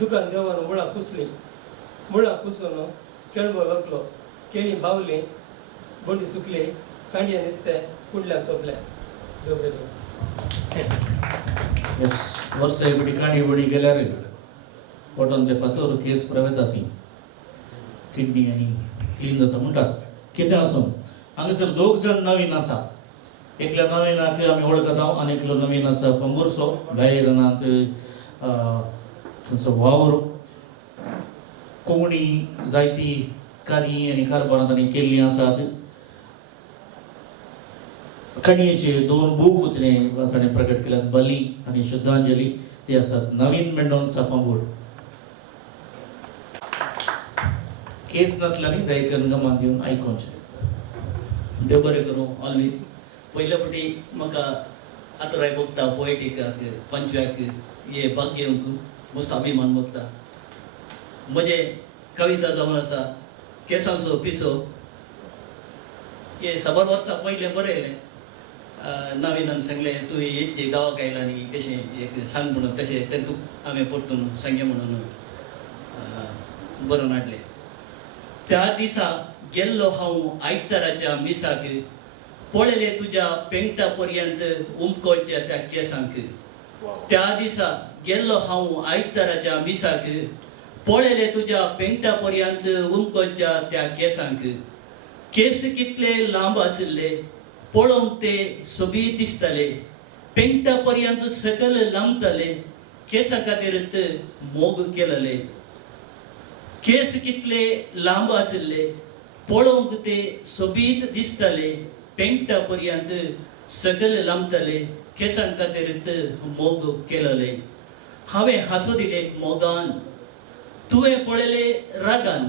दुकान देवान मुळां पुसली मुळां पुसून केळवो लोकलो केळी बावली बोंडी सुकली कांडये नुस्तें कुंडल्या सोंपल्या देव बरें करूं. यस वर्ष एवढी काणी बडी गेल्यार पोटान ते फातर केस प्रवेता ती किडनी आनी क्लीन जाता म्हणटात कितें आसूं हांगासर दोग जाण नवीन आसा एकल्या नवीनाक आमी वळखता आनी एकलो नवीन आसा पंबुरसो भायर रानांत थंयचो वावर कोंगणी जायती कार्य आनी कारभारां तांणी केल्लीं आसात काणयेचे दोन बूक ताणें प्रकट केल्यात बली आनी श्रद्धांजली ते आसात नवीन मेंडोन्सा पंबूर केस नातल्यांनी दयकन गमान दिवन आयकोनचें देव बरें करूं ऑलवी पयले फावटी म्हाका आतराय भोगता पोएटिकाक पंचव्याक हे भाग घेवंक मस्त अभिमान भोगता म्हजे कविता जावन आसा केसांचो पिसो हे 6 वर्सां पयलें बरयलें नवीनान सांगलें तूं हेचे गांवाक आयला न्ही कशें एक सांग म्हणून तशें तें तूं हांवें परतून सांगे म्हणून बरोवन हाडलें त्या दिसा गेल्लो हांव आयताराच्या मिसाक पळयले तुज्या पेंगटा पर्यंत उमकोलच्या त्या केसांक त्या दिसा गेल्लो हांव आयताराच्या मिसाक पळयले तुज्या पेंगटा पर्यंत उमकोलच्या त्या केसांक केस कितले लांब आशिल्ले पळोवंक ते सोबीत दिसताले पेंगटा पर्यंत सकल लांबताले केसा खातीर मोग केलेले केस कितले लांब आशिल्ले पळोवंक ते सोबीत दिसताले पेंगटा पर्यंत सकल लांबताले केसां खातीर मोग केलेले हांवें हांसो दिले मोगान तुवें पळयले रागान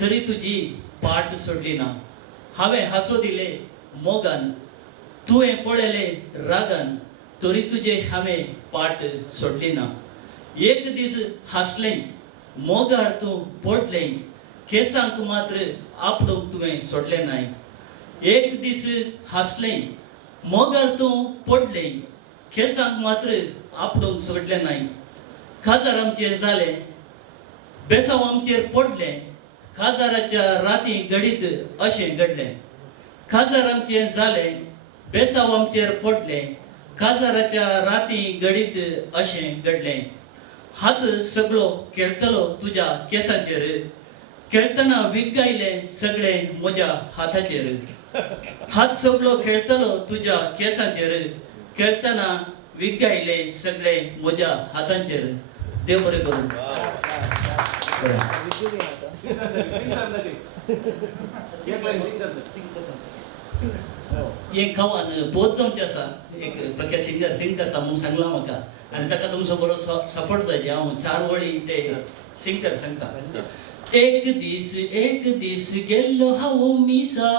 तरी तुजी पाट सोडली ना हांवें हांसो दिले मोगान तुवें पळयले रागान तरी तुजे हांवें पाट सोडली ना एक दीस हांसलें मोगार तूं पडलें केसांक मात्र आपणूक तुवें सोडलें नाय एक दीस हांसलें मोगार तूं पडलें केसांक मात्र आपणूक सोडलें नाय काजार आमचेर जालें बेसांव आमचेर पडलें काजाराच्या राती घडीत अशें घडलें काजार आमचें जालें बेसांव आमचेर पडलें काजाराच्या राती घडीत अशें घडलें हात सगळो खेळटलो तुज्या केसांचेर खेळटना विगायले सगळे म्हज्या हाताचेर हात सगळो खेळटलो तुज्या केसांचेर खेळटना विगायले सगळे म्हज्या हातांचेर देव बरें करूं एक गांवान पोत जावचें आसा एक प्रख्यात सिंगर सिंग करता म्हणून सांगला म्हाका आनी ताका तुमचो बरो सपोर्ट जाय हांव 4 वळी ते सिंग सांगता. एक दीस गेल्लो हांव मिसा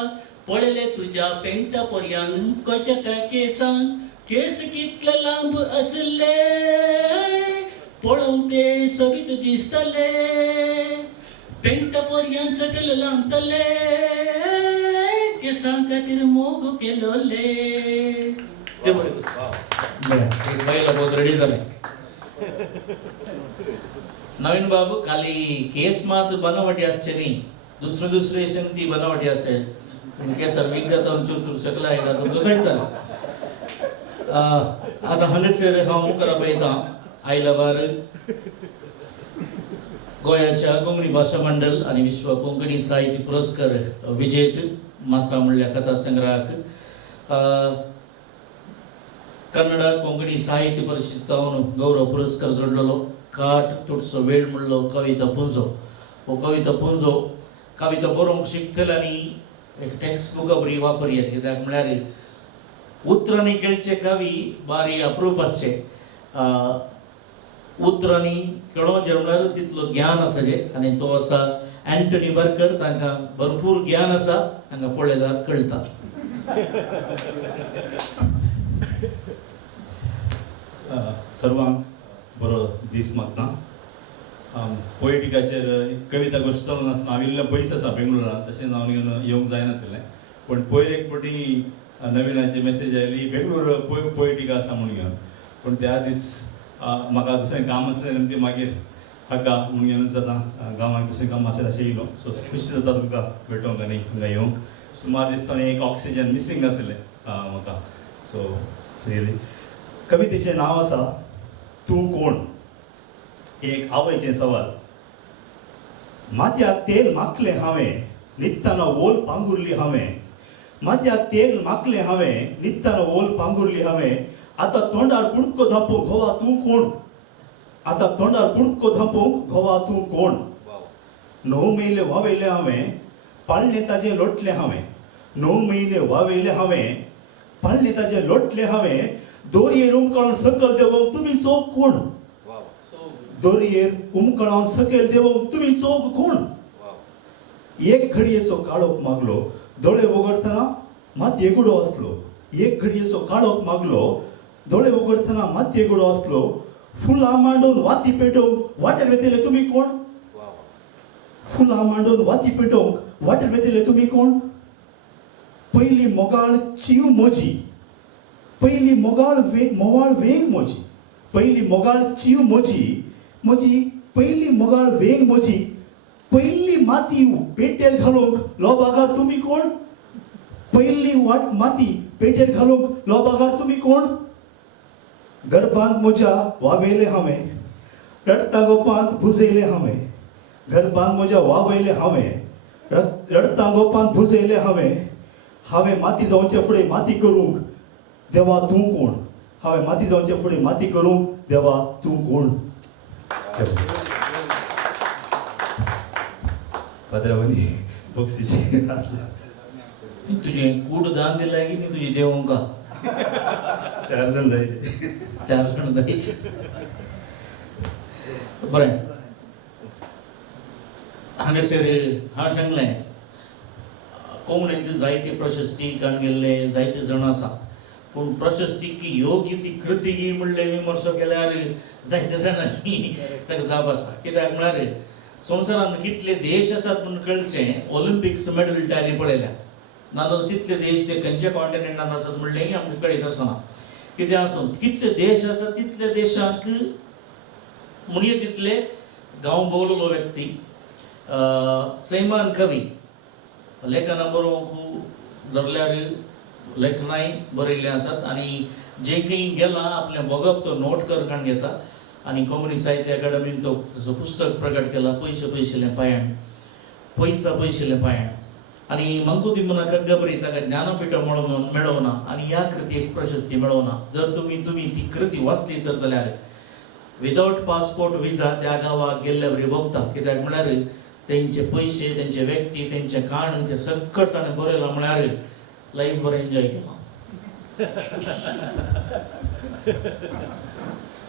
पळयले तुज्या पेंटा पर्यान कचका केसान केस कितले लांब आसले पळोवन ते सगीत दिसतले पेंटा पर्यान सकल लांबतले केसां खातीर मोग केलोले. देव बरें करूं. एक बायला बहुत रेडी झाले. नवीन बाबू खाली केस मात्र बनावटी असते न्ही दुसरे संगती बनावटी असते केसर विकता चूर चूर सकला आयला तुमकां कळटा. आतां हांगासर हांव मुखार पळयतां आयला बार गोंयाच्या कोंकणी भाशा मंडळ आनी विश्व कोंकणी साहित्य पुरस्कार विजेत मासा म्हणल्या कथा संग्रहाक कन्नड कोंकणी साहित्य परिषदेन गौरव पुरस्कार जोडलेलो काट तुटसो वेळ म्हणलो कविता पुंजो. हो कविता पुंजो कविता बरोवंक शिकतल्यांनी एक टेक्स्ट बुकां बरी वापरयात कित्याक म्हळ्यार उतरांनी केळचे कवी बारी अप्रूप आसचे. उतरांनी केळोवचें म्हळ्यार तितलो ज्ञान आसचें आनी तो आसा एंटनी बर्कर. तांकां भरपूर ज्ञान आसा तांकां पळयल्यार कळटा. सर्वांक बरो दीस मागता. पोएटिकाचेर कविता गोश्ट चलून आसतना हांव इल्लें पयस आसा बेंगलोरान तशेंच हांव येवंक जायनासलें पूण पयर एक फावटी नविनाची मेसेज आयली बेंगलोर पोएटिका आसा म्हणून घेवन पूण त्या दीस म्हाका दुसरें काम आसलें आनी तें मागीर हाका म्हणून घेवन जाता गांवांत दुसरें काम आसलें अशें येयलो. सो खुशी जाता तुमकां भेटोवंक आनी हांगा येवंक. सुमार दिसता एक ऑक्सिजन मिसींग आसलें म्हाका. सो रियली कवितेचें नांव आसा तूं कोण. एक आवयचें सवाल. माथ्याक तेल माखलें हांवें न्हिदतना ओल पांगुरली हांवें. माथ्याक तेल माखलें हांवें न्हिदतना ओल पांगुरली हांवें. आतां तोंडार कुडको धांपूंक घोवा तूं कोण. आतां तोंडार कुडको धांपूंक घोवा तूं कोण. 9 म्हयने वावयले हांवें पाळणे ताजें लोटलें हांवें. 9 म्हयने वावयले हांवें पाळणे ताजें लोटलें हांवें. दोरयेर उमकळोन सकयल देवोंक तुमी चोग कोण. दोरयेर उमकळोन सकयल देवोंक तुमी चोग कोण. एक घडयेचो काळोख मागलो दोळे उगडतना मातये गुडो आसलो. एक घडयेचो काळोख मागलो दोळे उगडतना मातये गुडो आसलो. फुलां मांडून वाती पेटोवंक वाटेर वेतेले तुमी कोण. फुलां मांडून वाती पेटोवंक वाटेर वेतेले तुमी कोण. पयली मोगाळ चिव मोजी. पयली मोगाळ मोवाळ वेग मोजी. पयली मोगाळ चिव मोजी. मोजी पयली मोगाळ वेग मोजी. पयली माती पेटेर घालूंक लोबागार तुमी कोण. पयली वाट माती पेटेर घालूंक लोबागार तुमी कोण. गर्भांत म्हज्या वावयले हांवें रडता गोपांत भुजयले हांवें. गर्भांत म्हज्या वावयले हांवें रडता गोपांत भुजयले हांवें. हांवें माती जावचे फुडें माती करूंक देवा तूं कोण. हांवें माती जावचे फुडें माती करूंक देवा तूं कोण. पाद्रावणी बक्षीस आसला. तुझे कूड दान दिला की न्ही तुजी देवंका. 4 जण जायचे. 4 जण जायचे. बरें हांगासर हांव सांगलें कोंकणींत जायते प्रशस्ती काण गेल्ले जायते जाण आसा पूण प्रशस्तीक योग्य ती कृती म्हणलें विमर्श केल्यार जायते जाणांनी ताका जाप आसा. कित्याक म्हळ्यार संवसारांत कितले देश आसात म्हूण कळचें. ऑलिंपिक्स मेडल टॅली पळयल्या नाजाल्यार तितले देश ते खंयच्या कॉन्टिनेंटान आसात म्हणलेंय आमकां कळीत आसना. कितें आसूं कितले देश आसात तितले देशांक म्हणया तितले गांव भोंवलोलो व्यक्ती सैमान कवी लेखनां बरोवंक धरल्यार लेखनाय बरयल्ले आसात आनी जे खंय गेला आपलें भोगप तो नोट करकाण घेता आनी कोंकणी साहित्य अकादमीन तो ताचो पुस्तक प्रकट केला पयशेलें पायण. पयशेलें पायण आनी मंकुतिम्मन कग्गबरी ताका ज्ञानपीठ मेळोवना आनी ह्या कृतीक प्रशस्ती मेळोवना. जर तुमी ती कृती वाचली तर जाल्यार विदावट पासपोर्ट विजा त्या गांवाक गेल्ले बरी भोगता. कित्याक म्हळ्यार तेंचे पयशे तेंचे व्यक्ती तेंचे काण ते सकट ताणें बरयलां म्हळ्यार लाईफ बरं एन्जॉय केला.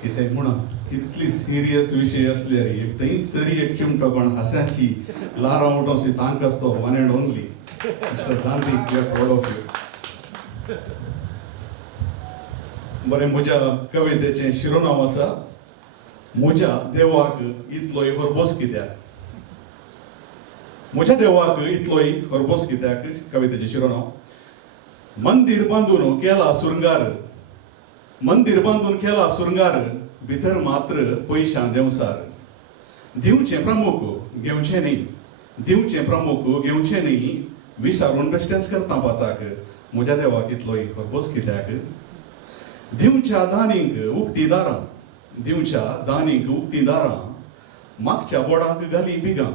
कितें म्हण कितली सिरियस विशय असल्यार एक थंय सरी एक चिमटो कोण हास्याची लारा उठोवची तांकां so one and only mister Gandhi we are proud of you. बरें, म्हज्या कवितेचें शिरोनांव आसा म्हज्या देवाक इतलोय हरबोस कित्याक. म्हज्या देवाक इतलोय हरबोस कित्याक कवितेचें शिरोनांव. मंदिर बांदून केला सुरंगार, मंदिर बांदून केला सुरंगार, भितर मात्र पयशां देंवसार. दिवचें प्रमुख घेवचें न्ही, दिवचें प्रमुख घेवचें न्ही, विसारून बेश्टेंच करता बाताक म्हज्या देवाक इतलोय हरबोस कित्याक. दिवच्या दानीक उक्ती दारां, दिवच्या दानीक उक्ती दारां, मागच्या बोडांक घाली बिगां.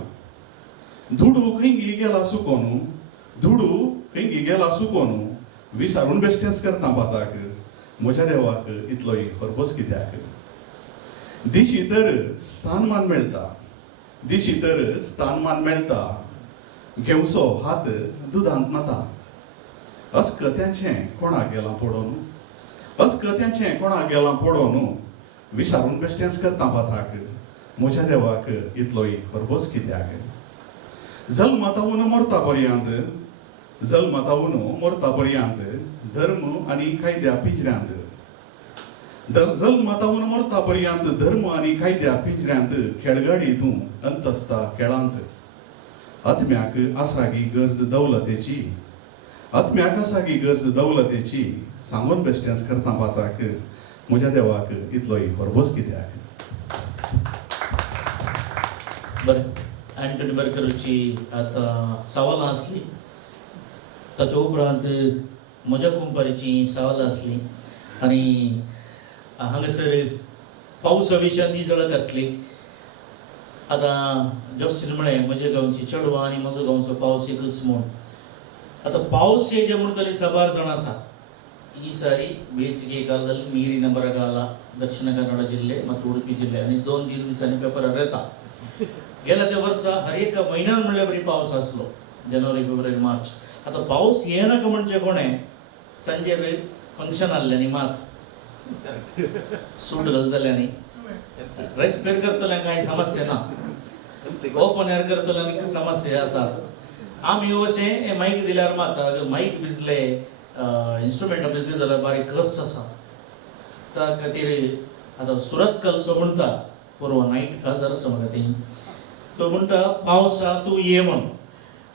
धुडू खंयगी गेला सुकोन, धुडू खंयगी गेला सुकोन, विसारून बेश्टेंच करता बाताक म्हज्या देवाक इतलोय हरबोस कित्याक. दिशी तर स्थानमान मेळटा, दिशी तर स्थानमान मेळटा, घेवचो हात दुदांत नाता. अस्कत्याचें कोणाक गेलां पडोन, अस्कत्याचें कोणाक गेलां पडोन, विसारून बेश्टेंच करता बाताक म्हज्या देवाक इतलोय हरबोस कित्याक. जल्मातावन मरता पर्यंत, जल्मातावन मरता पर्यंत, धर्म आनी कायद्या पिंजऱ्यांत. जल्मातावन मरता पर्यंत धर्म आनी कायद्या पिंजऱ्यांत, खेळगाडी अंत आसता खेळांत. आत्म्याक आसागी गरज दौलतेची, आत्म्याक आसागी गरज दौलतेची, सांगून बेश्टेंच करता बाताक म्हज्या देवाक इतलोय हरबोस कित्याक. बरें, अँटनी बेरकरची आतां सवालां आसली, ताचे उपरांत म्हज्या कुंपारीची सवालां आसली आनी हांगासर पावसा विशयान ती झळक आसली. आतां जस्टीन म्हळें म्हज्या गांवची चेडवां आनी म्हजो गांवचो पावस एकच म्हूण. आतां पावस हे जे म्हणटले सबार जाण आसा. ಈ ಸಾರಿ ಬೇಸಿಗೆ ಕಾಲದಲ್ಲಿ ನೀರಿನ ಬರಗಾಲ ದಕ್ಷಿಣ ಕನ್ನಡ ಜಿಲ್ಲೆ ಮತ್ತು ಉಡುಪಿ ಜಿಲ್ಲೆ आणि 2-3 दिवसांनी पेपरार येता. गेल्या त्या वर्सा हर एका म्हयन्यान म्हणल्यार बरी पावस आसलो, जानेवारी फेब्रुवारी मार्च. आता पावस येनाका म्हणजे कोणें सांजेर फंक्शन आसलें मात सूट घालतल्यांनी रेस्पेर करतल्यांक कांय समस्या ना, ओपन एअर करतल्यांक समस्या आसात. आमी अशें माईक दिल्यार मात माईक भिजले इंस्ट्रुमेंट भिजली जाल्यार बारीक कस आसा. त्या खातीर आतां सुरत कलसो म्हणटा परवा नायट खासदार आसा म्हाका ती, तो म्हणटा पावसा तूं ये म्हण.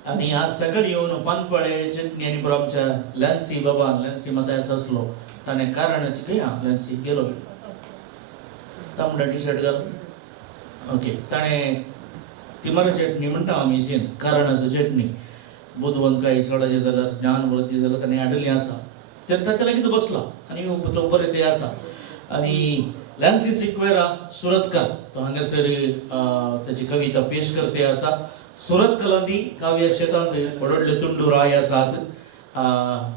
आनी आज सकाळी येवन पानपळे चटणी आनी बरो आमच्या लॅन्सी बाबान, लॅन्सी मातायस आसलो, ताणें कारणाची खंय लॅन्सी गेलो तांबडा टी शर्ट घाल. ओके, ताणें तिमारा चटणी म्हणटा आमी शीन कारणाचो चटणी बुधवंत सोडाचे जाल्यार ज्ञानवृत्ती जाल्यार ताणें हाडली आसा. ताच्या लागीं तो बसला आनी तो बरें ते आसा. आनी लॅन्सी सिक्वेरा सुरतकार तो हांगासर ताची कविता पेश करते आसा. सुरत कलांदी काव्य शेतांत व्हडले तुंडू राय आसात,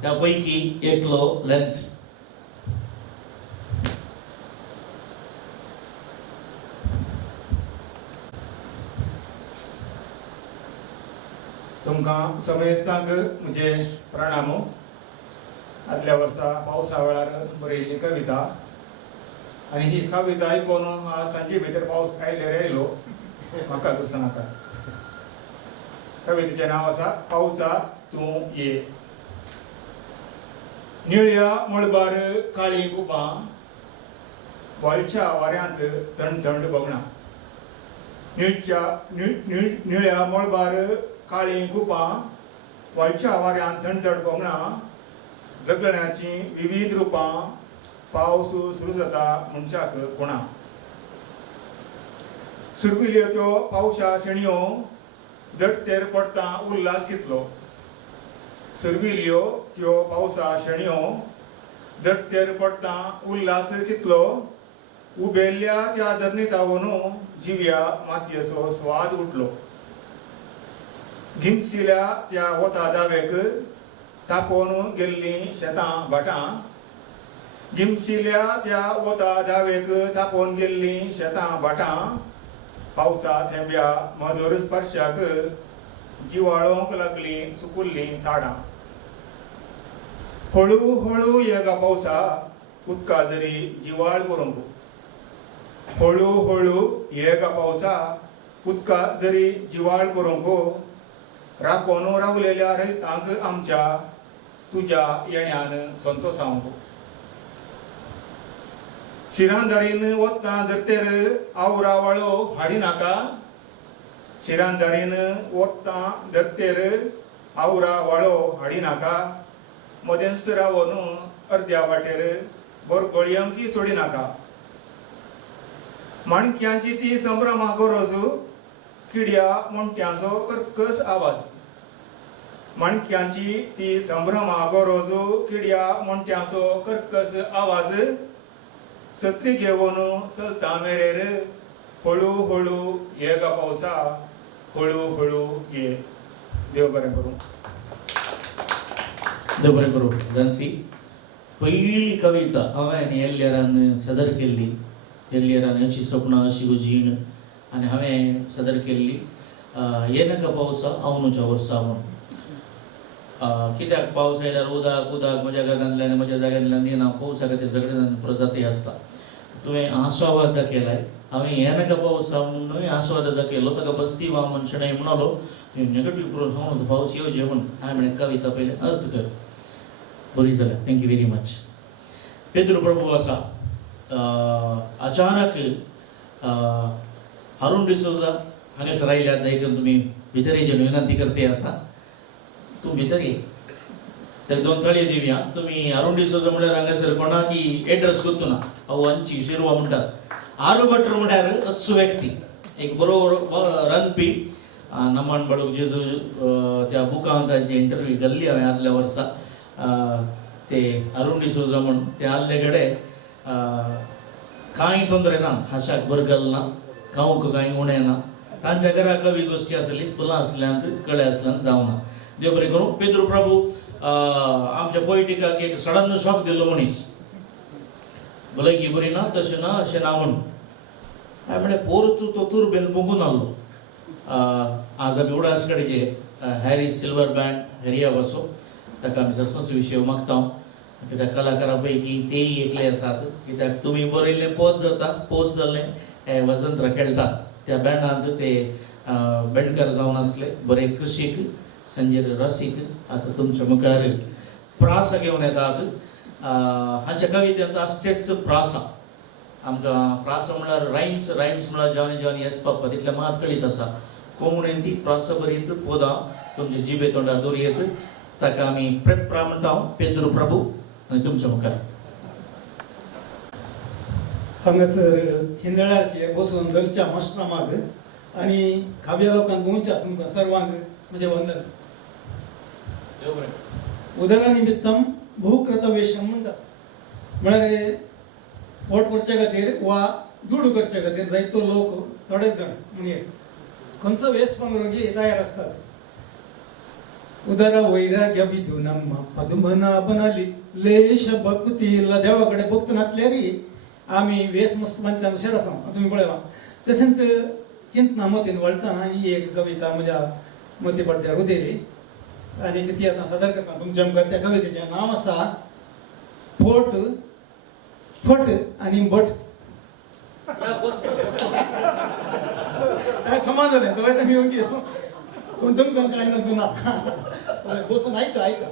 त्या पैकी एकलो लॅन्सी. तुमकां सगळेस्तांक म्हजे प्रणाम. आदल्या वर्सा पावसा वेळार बरयल्ली कविता आनी ही कविता आयकून आज सांजे भितर पावस आयल्यार येयलो म्हाका दिसनाका. कवितेचें नांव आसा पावसा तूं ये. निळ्या मळबार काळी गुपां, वालच्या वाऱ्यांत थंड बगणां. निळ्या मळबार काळी गुपां, वालच्या वाऱ्यांत थंड बगणां. जगण्याची विविध रुपां, पावस सुरू जाता मनशाक कोणा. सुरविल्यो त्यो पावसा शेणयो, जटतेर पडटा उल्हास कितलो. सुरविल्यो त्यो पावसा शेणयो, जटतेर पडटा उल्हास कितलो. उबेल्ल्या त्या धरणीतावन जिव्या मातयेचो स्वाद उठलो. गिमसिल्या त्या वता दावेक तापोवन गेल्लीं शेतां भाटां. गिमसिल्या त्या वता दावेक तापोवन गेल्लीं शेतां भाटां. पावसा थेंब्या मधुर स्पर्शाक जिवाळोंक लागलीं सुकुल्लीं ताडां. हळू हळू येगा पावसा उदका जरी जिवाळ करूंक हळू हळू येगा पावसा उदका जरी जिवाळ करूंक राखोन रावलेल्या रैतांक आमच्या तुज्या येण्यान संतोषांक शिरांदारीन वतना जर तर आवरावळो हाडी नाका शिरांदारीन वतना जर तर आवरावळो हाडी नाका मदेंच रावन अर्द्या वाटेर बरगळ्यांकी सोडी नाका माणक्यांची ती संभ्रमा गरज किड्या मोणट्यांचो कर्कस आवाज माणक्यांची ती संभ्रमा गरज किड्या मोणट्यांचो कर्कस आवाज सत्री घेवन चलता मेरेर हळू हळू येगा पावसा हळू हळू ये. देव बरें करूं. देव बरें करूं. जानसी पयली कविता हांवें एल्लेरान सदर केल्ली. एल्लेरान अशी सपनां अशी गो जीण आनी हांवें सदर केल्ली येनाका पावसा आवनुच्या वर्सा म्हूण. कित्याक पावस आयल्यार उदक उदक म्हज्या घरांतल्यान म्हज्या जाग्यांतल्यान येना पावसा खातीर सगळे प्रजाती आसता. तुवें आस्वाद दाखयलाय हांवें येनाका पावसा म्हणून आस्वाद दाखयलो ताका बस्ती वामन शणै म्हणलो नेगेटीव करून पावस येवचे म्हूण. हांवें म्हळें कविता पयले अर्थ कर. बरी जाल्या. Thank you very much. पेद्रू प्रभू आसा अचानक हारून डिसोजा हांगासर आयल्यात देखून तुमी भितर येवचे विनंती करते आसा. तूं भितर ये. ते 2 तळये दिवया. तुमी हारून डिसोजा म्हळ्यार हांगासर कोणाकी एड्रेस गुर्तुना हांव अंची शिरवा म्हणटात. आरू भट्टर म्हळ्यार अस्सू व्यक्ती एक बरो रांदपी नमन बळूक जेजू त्या बुकांत तांची इंटरव्यू घाल्ली हांवें आदल्या वर्सा. ते अरुण डिसोजा म्हूण ते आल्ले कडेन कांय तोंदरे ना हाशाक बरगल ना खावंक कांय उणें ना. तांच्या घरा कवी गोश्टी आसली फुलां आसल्यांत कळे आसल्यांत जावना. देव बरें करूं. पेद्रू प्रभू आमच्या पोयटिकाक एक सडन शॉक दिल्लो मनीस. भलायकी बरी ना तशें ना अशें ना म्हूण हांवें म्हळें पोरतू तो तुरबेन बगून आसलो. आज आमी उडास कडेचे हॅरी सिल्वर बँड हॅरिया वासो ताका आमी ससस विशय मागता. कित्याक कलाकारा पैकी तेय एकले आसात. कित्याक तुमी बरयल्लें पोत जाता पोत जाल्लें हे वजंत्र खेळटात त्या बँडांत ते बँडकार जावन आसले. बरे कृशीक संजय रसीक आतां तुमच्या मुखार प्रास घेवन येतात. हांच्या कवितेंत आसचेच प्रासा. आमकां प्रास म्हळ्यार रायम्स म्हळ्यार जॉनी जॉनी येस पापा तितलें मात कळीत आसा. कोंकणीन ती प्रास बरीत पोदां तुमच्या जिबे तोंडार दवरयेत. ताका आमी प्रेप्रा म्हणटा पेद्रू प्रभू आनी तुमच्या मुखार. हांगासर हिंदळ्याचे बसून दलच्या मश्रमाक आनी खाव्या लोकांक गोंयच्या तुमकां सर्वांक म्हजें वंदन. उदरा निमित्तम भूकृतवेशम म्हणटात. म्हळ्यार पोट भरचे खातीर वा दूड करचे खातीर जायतो लोक थोडेच जाण म्हणजे खंयचो वेस पंगडोवंक तयार आसतात. उदरा वैराग्य विधू नम्म पद्मनाभनाली लेश भक्तीला देवा कडेन भक्त नातल्यारी आमी वेस मस्त पंचान हुशार आसा. तुमी पळयलां तशेंच चिंतना मतीन वळटाना ही एक कविता म्हज्या मती पडद्यार उदेली आनी ती आतां सादर करता तुमच्या मुखार. त्या कवितेचें नांव आसा फोट फट आनी बट. समान जालें तो मी योग्य पूण तुमकां कांय ना तूं ना बसून आयका आयका.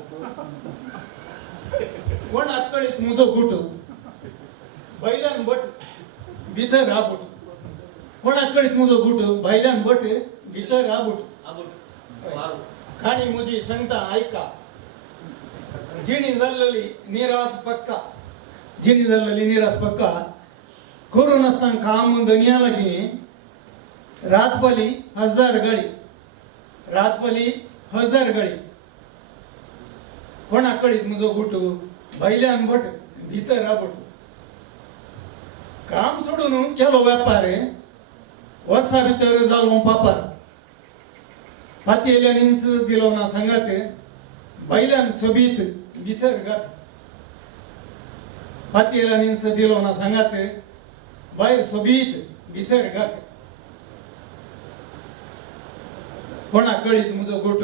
कोण आतकळीत म्हजो गुट बैलान बट भितर आबूट. कोण आतकळीत म्हजो गुट बैलान बट भितर आबूट. खाणी म्हजी सांगता आयका. जिणी जाल्लेली निरास पक्का. जिणी जाल्लेली निरास पक्का. करून आसतना काम दुनिया लागीं रातफली 1000 गाडी. रातफली 1000 गाडी. कोणाक कळीत म्हजो गुट बैल्यान बट भितर आबूट. काम सोडून केलो वेपार वर्सा भितर जालो पापार. फाती येयल्यान इंच दिलो ना सांगात बैल्यान सोबीत भितर घात. फाती येयल्यान इंच दिलो ना सांगात भायर सोबीत भितर घात. कोणाक कळीत म्हजो गोट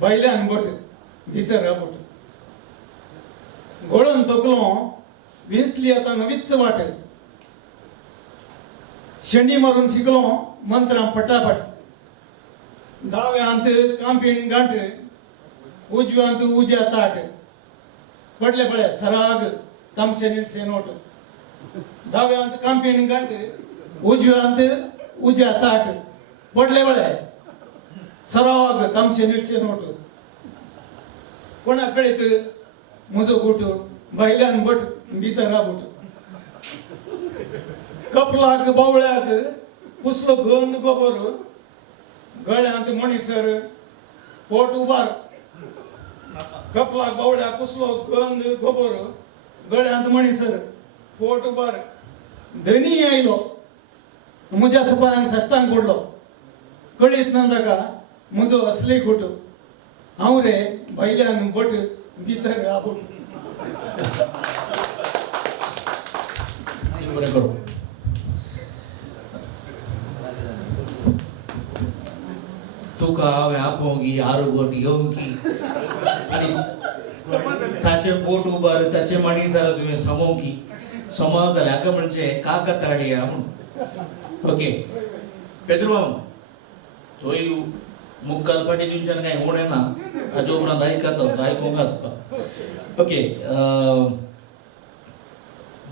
बैल्यान बट भितर आबूट. घोळून तकलो विंचली आता नवीच वाट शेंडी मारून शिकलो मंत्रां पटापट दाव्यांत कांपीण गांठ उजव्यांत उज्या ताट पडले पळे सराग तामशे निळसे नोट दाव्यांत कांपीण गांठ उजव्यांत उज्या ताट पडले पळे सराग तामशे निळसे नोट कोणा कळीत म्हजो गोट भायल्यान बट भितर राबूट कपलाक बावळ्याक पुसलो गंध गोबर गळ्यांत मणिसर पोट उबार कपलाक बावळ्याक पुसलो गंध गोबर गळ्यांत मणिसर पोट उबार धनी आयलो म्हज्या सपायांक साश्टांक पडलो कळीत ना ताका म्हजो असली खोट हांव रे भायल्यान बट भितर राबूट बरें करूं तुका हांवें आपोवंकी आरोगोट येवंकी आनी ताचे पोट उबार ताचे मणिसार तुवें समोवंकी समोवतले हाका म्हणचे काकताळी म्हणून ओके पेद्रू तोय मुखार फाटी दिवच्यान कांय उणें ना हाजे उपरांत आयकता आयकूंक तुका ओके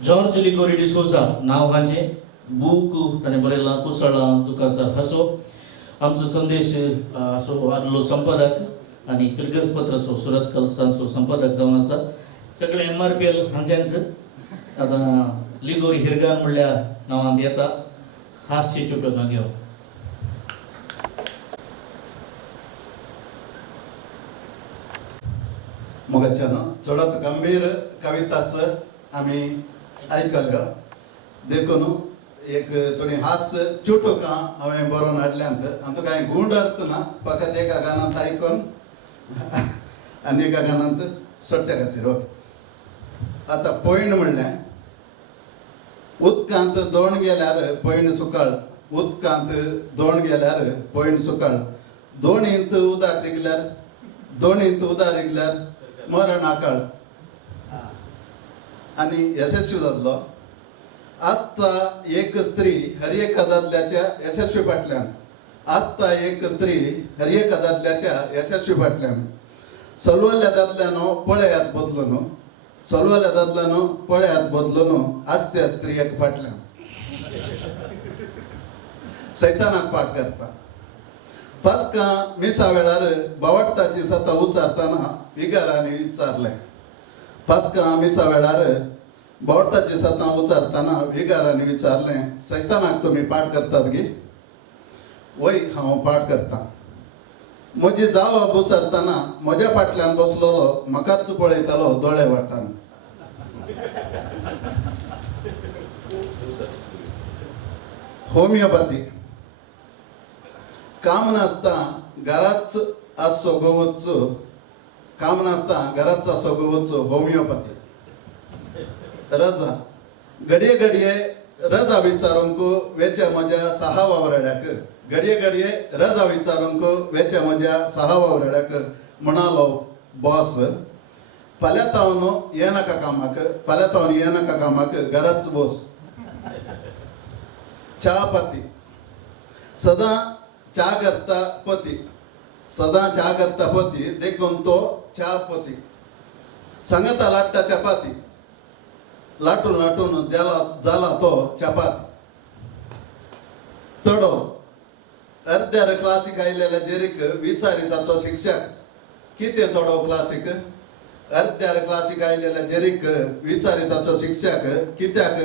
जॉर्ज लिगोरी डिसोजा नांव हाचें बूक ताणें बरयलां कुसळां तुका हसो आमचो संदेश असो आदलो संपादक आनी फिरगस पत्र असो सुरत कलसांचो संपादक जावन आसा सगळे MRPL हांच्यांच आतां लिगोरी हिरगान म्हणल्या नांवान येता हास्य चुटकां घेवन मोगाच्यान चडत गंभीर कविताचं आम्ही ऐकलं देखून एक थोडी हास्य चुटकां हांवें बरोवन हाडल्यांत आनी तो कांय गुण अर्थ ना फकत एका गानांत आयकून आनी एका गानांत सोडच्या खातीर ओके आतां पैण म्हणलें उदकांत दोण गेल्यार पैण सुकाळ उदकांत दोण गेल्यार पैण सुकाळ दोणींत उदाक रिगल्यार दोणींत उदाक रिगल्यार मरण आकाळ आनी यशस्वी जातलो आस्ता एक स्त्री हर एका दादल्याच्या यशस्वी फाटल्यान आस्ता एक स्त्री हर एका दादल्याच्या यशस्वी फाटल्यान चलवल्या दादल्यानो पळयात बदलो न्हू चलवल्या दादल्यानो पळयात बदलो न्हू आस्त्या स्त्रियेक फाटल्यान सैतानाक पाठ करता पास्का मिसा वेळार बावडटाची सता उच्चारतना विगारांनी विचारलें पास्का मिसा वेळार बावडटाची सता उच्चारतना विगारांनी विचारलें सैतानाक तुमी पाठ करतात गे वय हांव पाठ करता म्हजी जावप उच्चारतना म्हज्या फाटल्यान बसलोलो म्हाकाच पळयतालो दोळे वाटान होमिओपॅथी काम नासता घराच आसो गोवचो काम नासता घराच आसो गोवचो होमिओपॅथी रजा घडये घडये रजा विचारूंक वेचे म्हज्या 6 वावरड्याक घडये घडये रजा विचारूंक वेचे म्हज्या 6 वावरड्याक म्हणालो बॉस फाल्यां तावन येनाका कामाक फाल्यां तावन येनाका कामाक घराच बस च्या पती सदां च्या करता पती सदां च्या करता पती देखून तो च्या पती सांगता लाट्टा चपाती लाटून लाटून जाला तो चपाती तडो अर्द्यार क्लासीक आयलेल्या जेरीक विचारिता तो शिक्षक कितें तडो क्लासीक अर्द्यार क्लासीक आयलेल्या जेरीक विचारिता तो शिक्षक कित्याक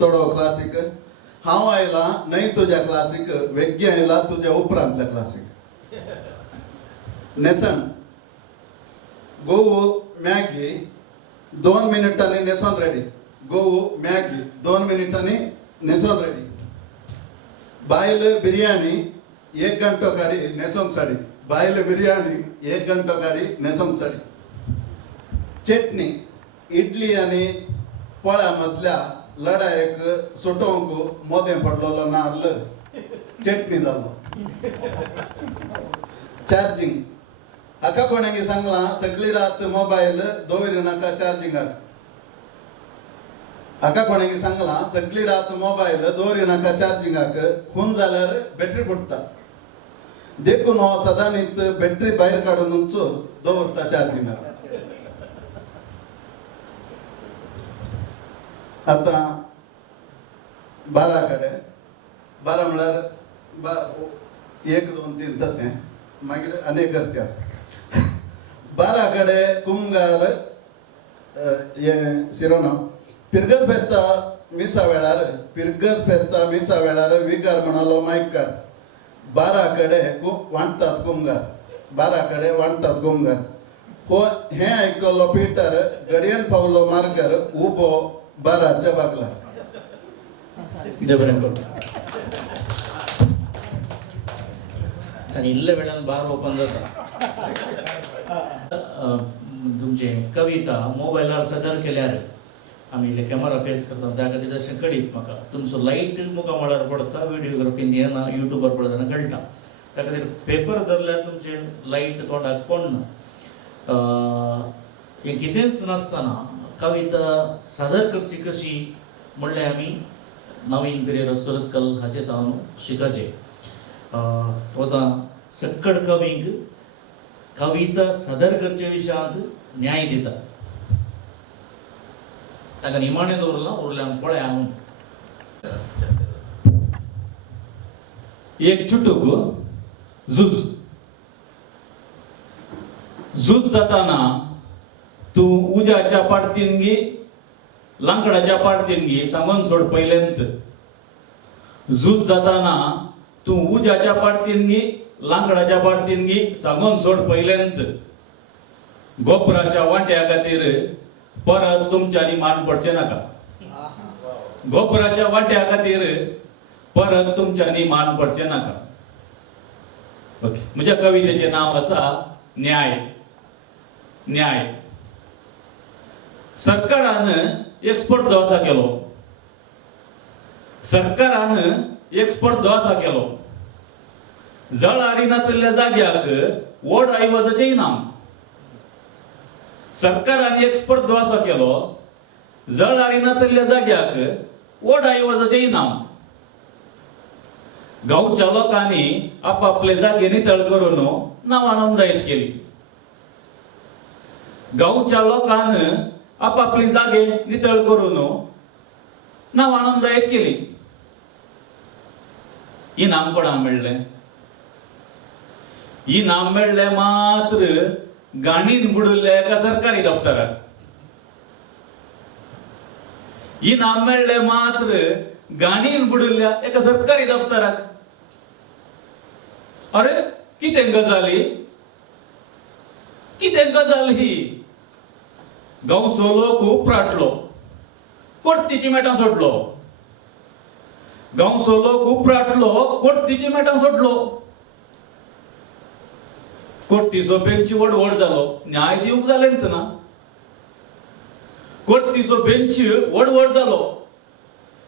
तडो क्लासीक हांव आयला न्हय तुज्या क्लासीक वेग्गी आयला तुज्या उपरांतल्या क्लासीक नेसण गोवू मॅगी 2 मिनिटांनी नेसोन रेडी गोवू मॅगी 2 मिनिटांनी नेसोन रेडी बायल बिर्याणी 1 घंटो काडी नेसोंक साडी बायल बिर्याणी 1 घंटो काडी नेसोंक साडी चटणी इडली आनी पोळ्या मदल्या लढायक सुटोवंक मोदें पडलेलो नाल्ल चटणी जालो चार्जिंग आका कोणागे सांगला सगळी रात मोबाईल दवरू नाका चार्जिंगाक. आका कोणागे सांगला सगळी रात मोबाईल दवरू नाका चार्जिंगाक, खून जाल्यार बॅटरी फुटता. देखून हो सदां न्हीत बॅटरी भायर काडूनच दवरता चार्जिंगाक. आता 12 कडेन 12 म्हळ्यार 1 2 3 तशें मागीर अनेक गर्ती आसा. 12 कडेन कुंगार शिरोनो पिरगज फेस्ता मिसा वेळार विकार म्हणालो मायकार. 12 कडेन वांटतात कुंगार, 12 कडेन वांटतात कुंगार. हो हें आयकल्लो पिटर गडयेन पावलो मार्गार उबो 12च्या बागलार. देव बरें करूं. आनी इल्ल्या वेळान बार ओपन जाता. तुमचे कविता मोबायलार सदर केल्यार आमी इल्ले कॅमेरा फेस करता त्या खातीर तशें कळीत म्हाका. तुमचो लायट मुखा मळार पडटा, व्हिडिओग्राफीन येना, युट्यूबार पडतना कळटा. त्या खातीर पेपर धरल्यार तुमचे लायट तोंडाक पडना. हें कितेंच नासतना कविता सादर करची कशी म्हणल्यार आमी नवीन पेरेर सुरतकल हाचे तावन शिकाचे. तो आतां सक्कड कवींक कविता सादर करचे विशयांत न्याय दिता. ताका निमाणें दवरलां, उरल्यान पळय हांव. एक चुटूक झूज जाताना तूं उज्याच्या पाडतीन गी लांकडाच्या पाडतीन गी सांगून सोड पयलेंत. झूज जाताना तूं उज्याच्या पाडतीन गी लांकडाच्या पाडतीन गी सांगून सोड पयलेंत. गोपराच्या वांट्या खातीर परत तुमच्यांनी मान पडचे नाका. गोपराच्या वांट्या खातीर परत तुमच्यांनी मान पडचे नाका. ओके, म्हज्या कवितेचें नांव आसा न्याय. न्याय. सरकारान एक स्पर्धो आसा केलो. सरकारान एक स्पर्धो आसा केलो. जळ आरिनातल्या जाग्याक व्हड ऐवजाचें इनाम. सरकारान एक स्पर्धो आसा केलो. जळ आरिनातल्या जाग्याक व्हड ऐवजाचें इनाम. गांवच्या लोकांनी आपापले जागे नितळ करून नांवां नोंदयत केली. गांवच्या लोकान आपापली जागे नितळ करून नांवां नोंदयत केली. इनाम कोणाक मेळ्ळें? इनाम मेळ्ळें मात्र गाणीन बुडिल्ल्या एका सरकारी दफ्तराक. इनाम मेळ्ळें मात्र गाणीन बुडिल्ल्या एका सरकारी दफ्तराक. अरे कितें गजाली? कितें गजाल ही? गांवचो लोक उपराटलो, कोर्तीची मेटां सोडलो. गांवचो लोक उपराटलो, कोर्तीची मेटां सोडलो. कोर्तीचो बेंच वडवड जालो, न्याय दिवंक जालेंच ना. कोर्तीचो बेंच वडवड जालो,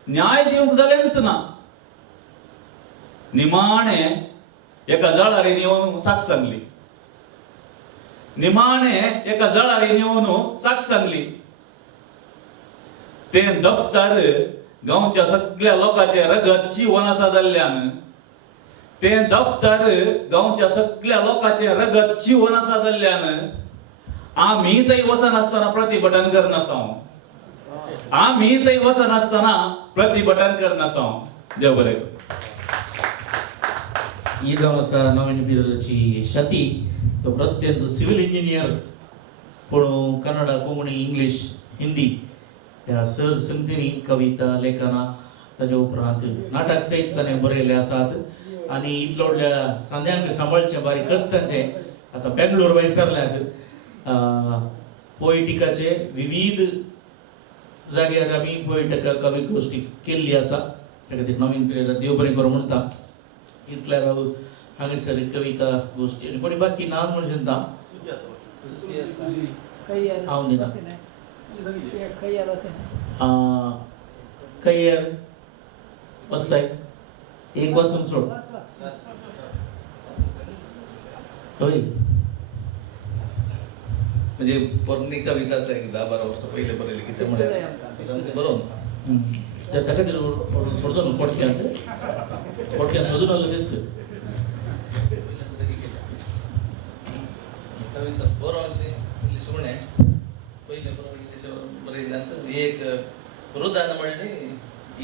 न्याय दिवंक जालेंच ना. निमाणें एका जळारीन येवन साक्ष सांगली. निमाणें एका जळारीन येवन साक्ष सांगली. तें दफ्तर गांवच्या सगळ्या लोकांचे रगत चिवण आसा जाल्ल्यान, तें दफ्तर गांवच्या सगळ्या लोकांचे रगत चिवण आसा जाल्ल्यान आमी थंय वचनासतना प्रतिभटन करनासाव. आमी थंय वचनासतना प्रतिभटन करनासाव. देव बरें करूं. ही जावन आसा नवीन पिराची शती. तो प्रत्येक सिव्हिल इंजिनियर पूण कन्नड, कोंकणी, इंग्लीश, हिंदी ह्या सर संगतींनी कविता, लेखनां ताचे उपरांत नाटक सयत ताणें बरयले आसात. आनी इतलो व्हडल्या सांद्यांक सांबाळचें बारीक कश्टाचें. आतां बेंगलोर वयसरल्यात. पोएटिकाचे विविध जाग्यार आमी पोएटिका कवी गोश्टी केल्ली आसा. त्या खातीर नवीन पिरायेक देव बरें करूं म्हणटा. इतल्यार हांगासर कविता गोश्टी आनी कोणी बाकी ना म्हण चिंता हांव दिना. कैयर वचताय एक वाचून सोड. म्हणजे पोरणी कविता असं एक 10-12 वर्ष पहिले बरयली की ते म्हणे बरोबर त्या खातीर सोडतो न्हू पोटक्यान सोदून लगेच कविता बरोवचे इंग्लिश म्हणे पहिले बरयल्यानंतर ही एक रुदान म्हणली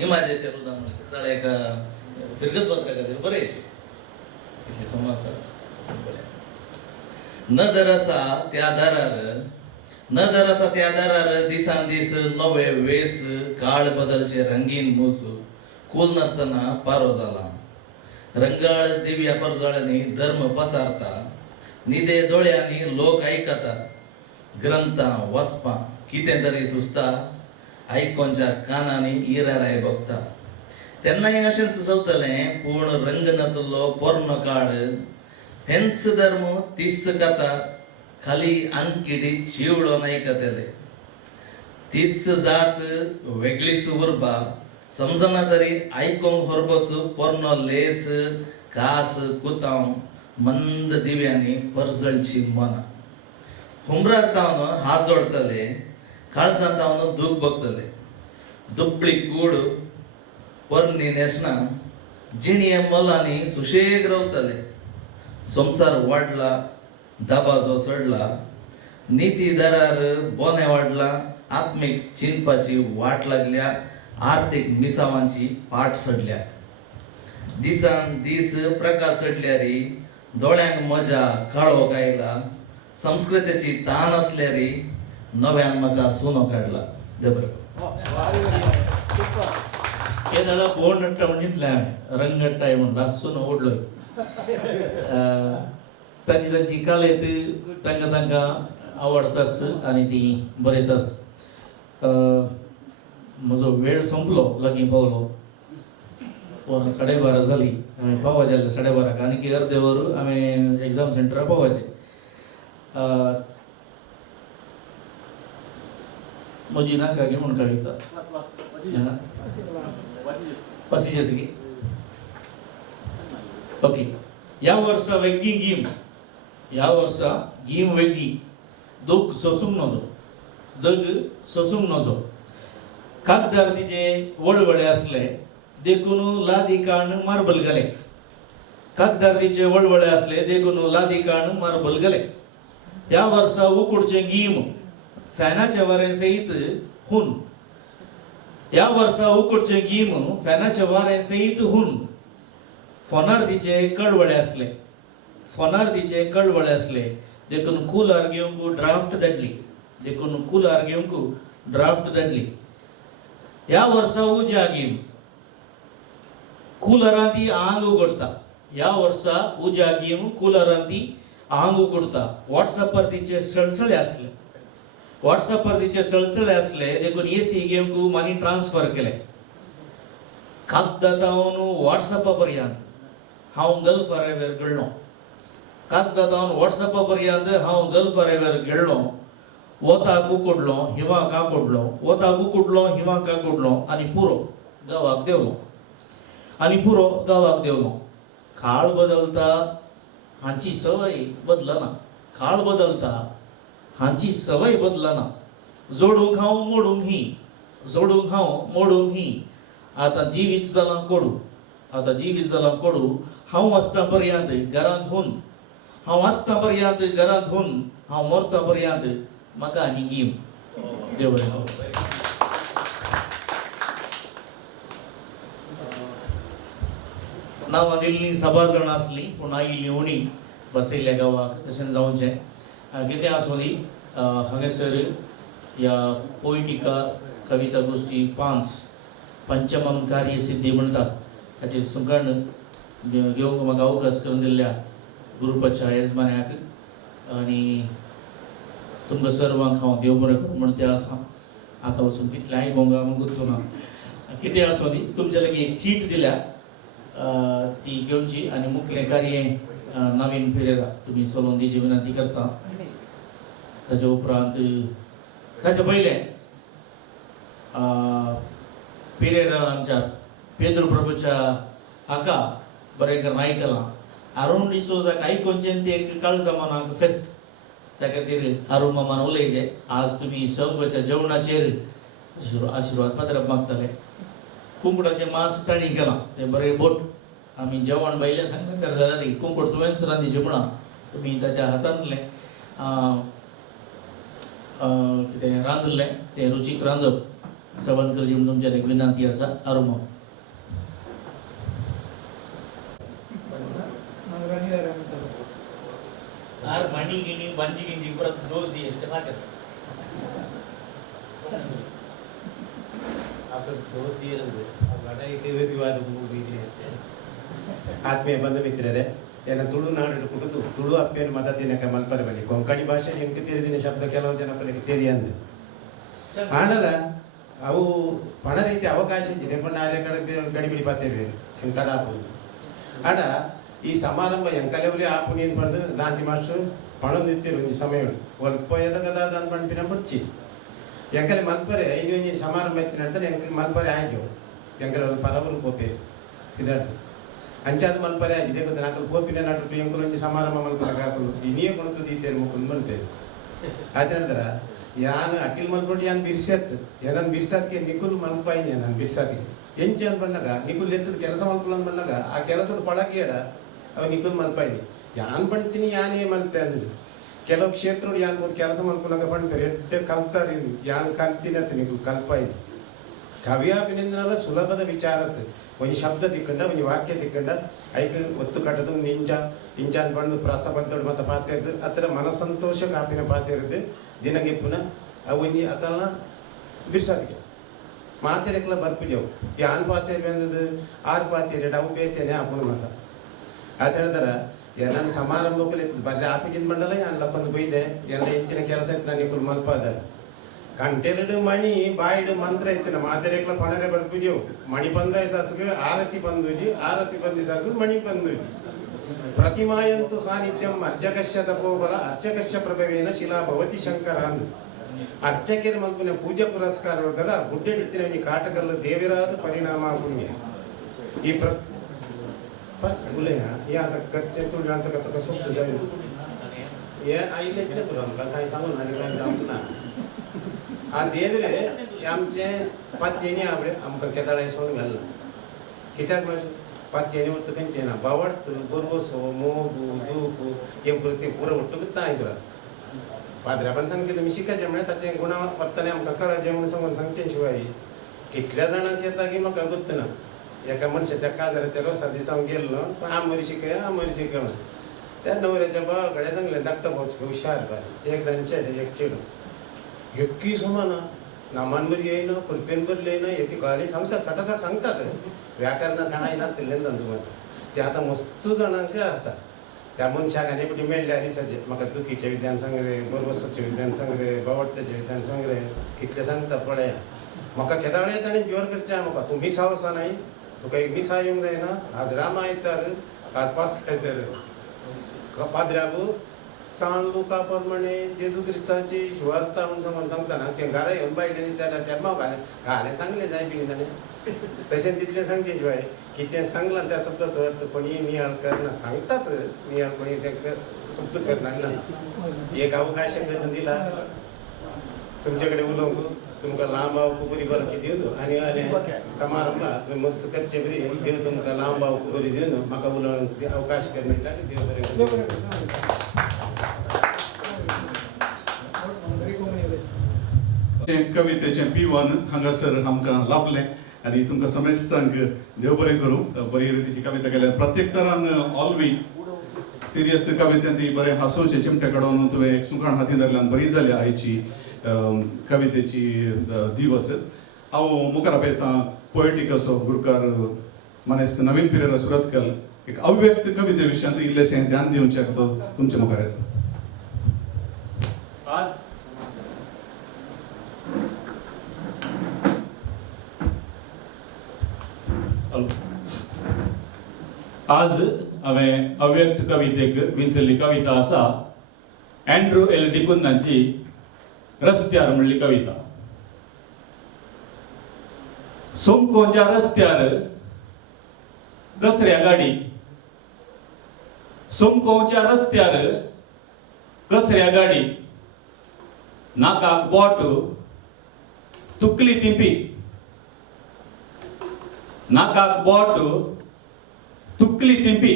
इमाजेचे रुदान म्हणले त्याला एका फिरगस पत्रा खातीर बरयली इतली समास न दरसा त्या दारार दिसान दीस नवे वेस काळ बदलचे रंगीन मूस कुल नसताना पारो जाला रंगाळ दिव्या परजळणी धर्म पसारता निदे दोळ्यांनी लोक ऐकता ग्रंथां वचपा कितें तरी सुचता आयकोनच्या कानांनी इराराय बघता तेन्नाय अशेंच चलतलें पूण रंग नातलो पोरनो काळ हेंच धर्म तीस कथा खाली अंकिडी चिवळो आयकतले तीस जात वेगळीच उरबा समजना तरी आयकोंक हरबस पोरनो लेस कास कुतांव मंद दिव्यांनी परजळची मना हुमराक तावन हात जोडतले काळजांत तावन दूख बघतले दुबळी कूड पोरणी नेसना जिणये मोलांनी सुशेग रावतले संसार वाडला दाबा जो चडला नीती दरार बोने वाडला आत्मीक चिंतपाची वाट लागल्या आर्थीक मिसावांची पाट सडल्या दिसान दीस प्रकाश सडल्या रे दोळ्यांक मजा काळो कायला संस्कृतीची तान असल्या रे नव्यान म्हाका सुनो काडला देव हे झालं बोर्ड नट्ट म्हणितलें हांवें रंगट्टाय म्हण भासून ओडलोय तांची कालेत तांकां आवडताच आनी ती बरयताच म्हजो वेळ संपलो लागीं पावलो 12:30 जाली हांवें पावपाचें आसलें 12:30 आनी अर्दे वर हांवें एग्जाम सेंटरार पावपाचें म्हजी नाका गे म्हण कविता पसीचे तुगे ओके ह्या वर्सा वेग्गी गीम वेग्गी दोग सोसूंक नजो दग सोसूंक नजो कागदार तिचे वळवळे असले देखून लादी काण मार्बल घाले कागदार तिचे वळवळे असले देखून लादी काण मार्बल घाले ह्या वर्सा उकडचे गीम फॅनाच्या वारे सहित हुन ह्या वर्सा उकडचे गीम फॅनाच्या वारे सहित हुन फोनार तिचे कळवळे असले देखून कूलर घेवंक ड्राफ्ट धाडली ह्या वर्सा उज्या गीम कूलरां ती आंग उगडता ह्या वर्सा उज्या गीम कूलरां ती आंग उगडता व्हॉट्सअपार तिचे सळसळे असले देखून एसी घेवंक मनी ट्रान्सफर केले कागदातावन व्हॉट्सअपा पर्यंत हांव गल्फारेवेर गेल्लो वताक उकडलो हिमाक आकडलो आनी पुरो गांवाक देवलो काळ बदलता हांची सवय बदलना जोडूंक हांव मोडूंक ही आतां जिवीत जालां कोडू हांव आसता पर्यंत घरांत हुन हांव मरता पर्यंत म्हाका आनी गीम देव बरें करूं. नांवां दिल्लीं सभा जाण आसलीं पूण आयिल्लीं उणी बसयल्ल्या गांवाक तशें जावचें कितें आसूं दी हांगासर ह्या पोयटिका कविता गोष्टी 5 पंचमम कार्यसिद्धी म्हणटात हाचें सुकाण घेवंक म्हाका अवकाश करून दिल्ल्या ग्रुपाच्या येजमान्याक आनी तुमकां सर्वांक हांव देव बरें करूं म्हणचे आसा आतां वचून कितलें आयकोंक गुंतूना कितें आसूं दी तुमचे लागीं एक चीट दिल्या ती घेवची आनी मुखेल कार्य नवीन पेरेरा तुमी चलोवन दिवची विनंती करता ताचे उपरांत ताचे पयलें पेरेरा आमच्या पेद्रू प्रभूच्या हाका बरें करून आयकलां अरुण डिसोजाक आयकोनचें ते एक काळजा मनाक फेस्त त्या खातीर अरुण मामान उलयचे आज तुमी सगळ्याच्या जेवणाचेर आशिर्वाद पात्राप मागताले कुंकडाचें मांस ताणी केलां तें बरें बोट आमी जेवण बायलें सांगता जाल्यार कुंकड तुवेंच रांदिचें म्हणा तुमी ताच्या हातांतलें कितें रांदलें तें रुचीक रांदप सेवन करची म्हणून तुमच्यान एक विनंती आसा अरुण मामा यार भांडी गिणी भांजी गिंजी परत दोष दिए ते खाते आपको दोष दिए बड़ा एक विवाद ಆತ್ಮೀಯ ಬಂಧು ಮಿತ್ರರೇ ಏನ ತುಳುನಾಡು ಕುಟುದು ತುಳು ಅಪ್ಪೇನು ಮದದಿನಕ ಮಲ್ಪರೆ ಬಲಿ ಕೊಂಕಣಿ ಭಾಷೆ ಹೆಂಗೆ ತಿಳಿದಿನ ಶಬ್ದ ಕೆಲವು ಜನ ಪಲಿಗೆ ತಿಳಿಯಂದು ಆಡಲ್ಲ ಅವು ಪಣ ರೀತಿ ಅವಕಾಶ ಇದ್ದಿದೆ ಪಣ ಆರೆ ಕಡೆ ಗಡಿಬಿಡಿ ಪಾತಿರ್ಬೇಕು ಹೆಂಗೆ ತಡ ಹಾಕುದು ಆಡ ಈ ಸಮಾರಂಭ ಎಂಕಲೆವಲಿ ಆಪುನಿ ಅಂತ ಬಂದು ದಾಂತಿ ಮಾಸ್ಟರ್ ಪಣ ನಿಂತಿರು ಈ ಸಮಯ ಒಲ್ಪ ಎದಗದ ಅಂತ ಪಣ್ಪಿನ ಬಿಡ್ಚಿ ಎಂಕಲೆ ಮಲ್ಪರೆ ಇನ್ನೊಂದು ಸಮಾರಂಭ ಎತ್ತಿನ ಅಂತ ಎಂಕ ಮಲ್ಪರೆ ಆಯ್ತು ಎಂಕಲೆ ಒಂದು ಪರವರು ಕೋಪೆ ಇದಾಡ್ತು ಅಂಚಾದ ಮಲ್ಪರೆ ಇದೇ ಗೊತ್ತ ನಾಲ್ಕು ಕೋಪಿನ ನಾಟು ಎಂಕಲೊಂದು ಸಮಾರಂಭ ಮಲ್ಪರೆ ಹಾಕಲು ಇನ್ನೇ ಕೊಡ್ತು ದೀತೇರು ಮುಖಂದು ಬಂತೇವೆ ಆಯ್ತು ಹೇಳಿದ್ರ ಯಾನು ಅಟ್ಟಿಲ್ ಮಲ್ಪಟ್ಟು ಯಾನು ಬಿರ್ಸತ್ ಏನನ್ ಬಿರ್ಸತ್ಗೆ ನಿಕುಲ್ ಮಲ್ಪಾಯಿನಿ ನಾನು ಬಿರ್ಸತ್ಗೆ ಎಂಚ ಅಂತ ಬಂದಾಗ ನಿಕುಲ್ ಎತ್ತದ ಕೆಲಸ ಮಲ್ಪಲ್ಲ ಅಂತ ಬಂದಾಗ ಆ ಕೆಲಸದ ಪಳಕೇಡ ಅವ ನಿಕುಲ್ ಮಲ್ಪಾಯಿನಿ ಯಾನ್ ಪಣ್ತೀನಿ ಯಾನೇ ಮಲ್ತೆ ಅಂದ್ರು ಕೆಲವು ಕ್ಷೇತ್ರಗಳು ಯಾನ್ ಬೋದು ಕೆಲಸ ಮಲ್ಪನಾಗ ಪಣ್ತಾರೆ ಎಡ್ಡೆ ಕಲ್ತಾರೆ ಯಾನ್ ಕಲ್ತಿನತ್ ನಿಕುಲ್ ಕಲ್ಪಾಯಿನಿ ಕವ್ಯಾಭಿನಂದನಲ್ಲ ಸುಲಭದ ವಿಚಾರತ್ ಒಂದು ಶಬ್ದ ತಿಕ್ಕಂಡ ಒಂದು ವಾಕ್ಯ ತಿಕ್ಕಂಡ ಐಕ್ ಒತ್ತು ಕಟ್ಟದು ಇಂಚ ಇಂಚಾನ್ ಬಂದು ಪ್ರಸಬದ್ದೋಡು ಮತ್ತೆ ಪಾತ್ರ ಇದ್ದು ಅತರ ಮನಸಂತೋಷ ಕಾಪಿನ ಪಾತ್ರ ಇರುತ್ತೆ ದಿನಗೆ ಪುನಃ ಅವು ಒಂಜಿ ಅತಲ್ಲ ಬಿರ್ಸಾದಿಗೆ ಮಾತೆರೆಕ್ಲ ಬರ್ಪಿಜವು ಯಾನ್ ಪಾತ್ರ ಬಂದದು ಆರು ಪಾತ್ರ ಅವು ಬೇತೇನೆ ಅಪ್ಪನ ಮಾತ ಆತ ಹೇಳಿದಾರ ನಾನು ಸಮಾರಂಭಕ್ಕಲ್ಲಿ ಬರ್ರಿ ಆಪಿಜಿಂದ ಬಂಡಲ್ಲ ಯಾನ್ಲಕ್ಕೊಂದು ಬೈದೆ ಎಲ್ಲ ಹೆಚ್ಚಿನ ಕೆಲಸ ಇತ್ತು ನಾನು ಇಬ್ಬರು ಮಲ್ಪಾದ ಕಂಟೆರಡು ಮಣಿ ಬಾಯಿಡು ಮಂತ್ರ ಇತ್ತಿನ ಮಾತೆರೆಕ್ಲ ಪಣರೆ ಬರ್ಪಿಜವು ಮಣಿ ಪಂದ ಸಾಸುಗೆ ಆರತಿ ಬಂದುಜಿ ಆರತಿ ಬಂದಿ ಸಾಸು ಮಣಿ ಬಂದುಜಿ ಪ್ರತಿಮಾಯಂತು ಸಾನ್ನಿಧ್ಯಂ ಅರ್ಚಕಶ್ಯ ತಪೋಬಲ ಅರ್ಚಕಶ್ಯ ಪ್ರಭವೇನ ಶಿಲಾ ಭವತಿ ಶಂಕರ ಅಂದು ಅರ್ಚಕರು ಮಲ್ಪುನ ಪೂಜೆ ಪುರಸ್ಕಾರ ಹೊಡೆದರ ಗುಡ್ಡೆಡಿತ್ತಿನ ಈ ಕಾಟಗಲ್ಲ ದೇವರಾದ ಪರಿಣಾಮ ಪುಣ್ಯ ಈ गुले या आता कच्चे तुळ आता कच्चा कसं जाईल ये आईले इतले तुला आमका काय सांगू ना काय जाऊ ना आ देवले आमचे पात्येनी आपले आमका केदाळे सोन घालला कित्याक म्हणजे पात्येनी उरत तेंचे ना बावडत बोरवसो मोगू दूप हे ते पुरं उठ्ठुकच ना आयकरा पाद्र्या पण सांगते तुम्ही शिकायचे म्हणजे ताचे गुणा वर्तने आमका कळायचे म्हणून सांगून सांगचे शिवाय कितल्या जाणांक येता की म्हाका गुत्त ना एका मनशाच्या काजाराच्या रोसा दिसांक गेल्लो आमरी शिकय त्या नवऱ्याच्या भावाकडे सांगले धाकटो भाऊच हुशार बाय ते एक दांचे एक चेडू एक्की सुमाना नामान बरी येईना कुरपेन बरली येईना एकी गाली सांगतात चटाचट सांगतात व्याकरण काय ना तिल्लेन तुम्हाला ते आता मस्त जाणांक आसा त्या मनशाक आनी पटी मेळ्ळ्या दिसाचे म्हाका दुखीचे विद्यान सांग रे बोरवसाचे विद्यान सांग रे बावडतेचे विद्यान सांग रे कितले सांगता पळया म्हाका केदाळे येता आनी जोर करचे म्हाका तूं मिसाव आसा न्हय तुका एक मिसा येवंक जायना आज राम आयतार आज पास खायतर पाद्र्याक सांगू कापर म्हणे जेजू क्रिस्ताची शुवार्ता म्हणून सांगतना ते घरा येवन बायले विचारल्या चर्माव घाले सांगले जाय बिणी ताणें तशें तितलें सांगचे शिवाय कितें सांगलां त्या शब्दाचो अर्थ कोणी नियाळ करना सांगतात नियाळ कोणी तें शब्द करना एक अवकाश दिला तुमचे कडेन उलोवंक तुमकां लांब बरी बरकी दिवं आनी समारंभाक मस्त करचे बरी देव तुमकां लांब बरी दिवन म्हाका उलोवंक अवकाश करता देव बरें कवितेचें P1 हांगासर आमकां लाभलें आनी तुमकां समेस्तांक देव बरें करूं बरी रितीची कविता केल्या प्रत्येक तरान ऑलवी सिरियस कवितेन ती बरें हांसोवचें चिमटे काडून तुवें सुकाण हातीन धरल्यान बरी जाली आयची कवितेची दिवस हांव मुखार आपयतां पोएटीक असो गुरुकार मानेस्त नवीन पिरेरा सुरतकर एक अव्यक्त कविते विशयांत इल्लेशें ध्यान दिवचें तो तुमचे मुखार येता आज हांवें अव्यक्त कवितेक विंचल्ली कविता आसा एंड्रू एल डिकुन्नाची रस्त्यार म्हणली कविता. सोमकोच्या रस्त्यार दसऱ्या गाडी सोमकोच्या रस्त्यार कसऱ्या गाडी नाकाक बोट तुकली तिंपी नाकाक बोट तुकली तिंपी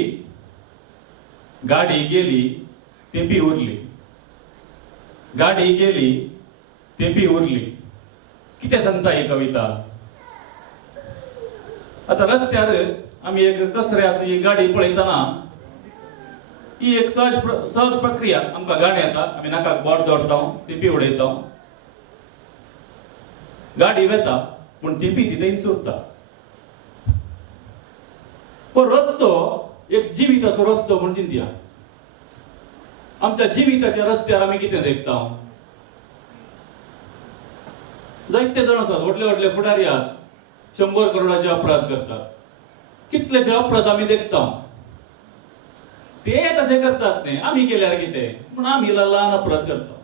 गाडी गेली तिंपी उरली गाडी गेली तिंपी उरली कितें सांगता ही कविता आता रस्त्यार आमी एक कसऱ्याची गाडी पळयतना ही एक सहज प्रक्रिया आमकां गाडी येता आमी नाकाक बोट जोडता तिंपी उडयता गाडी वेता पूण तिंपी ती थंयच उरता हो रस्तो एक जिविताचो रस्तो म्हूण चिंतया आमच्या जिविताच्या रस्त्यार आमी कितें देखता जायते जाण आसात व्हडले व्हडले फुडारी आहात 100 करोडाचे अपराध करतात कितलेशे अपराध आमी देखता ते तशें करतात न्ही आमी केल्यार कितें पूण आमी ल्हान अपराध करता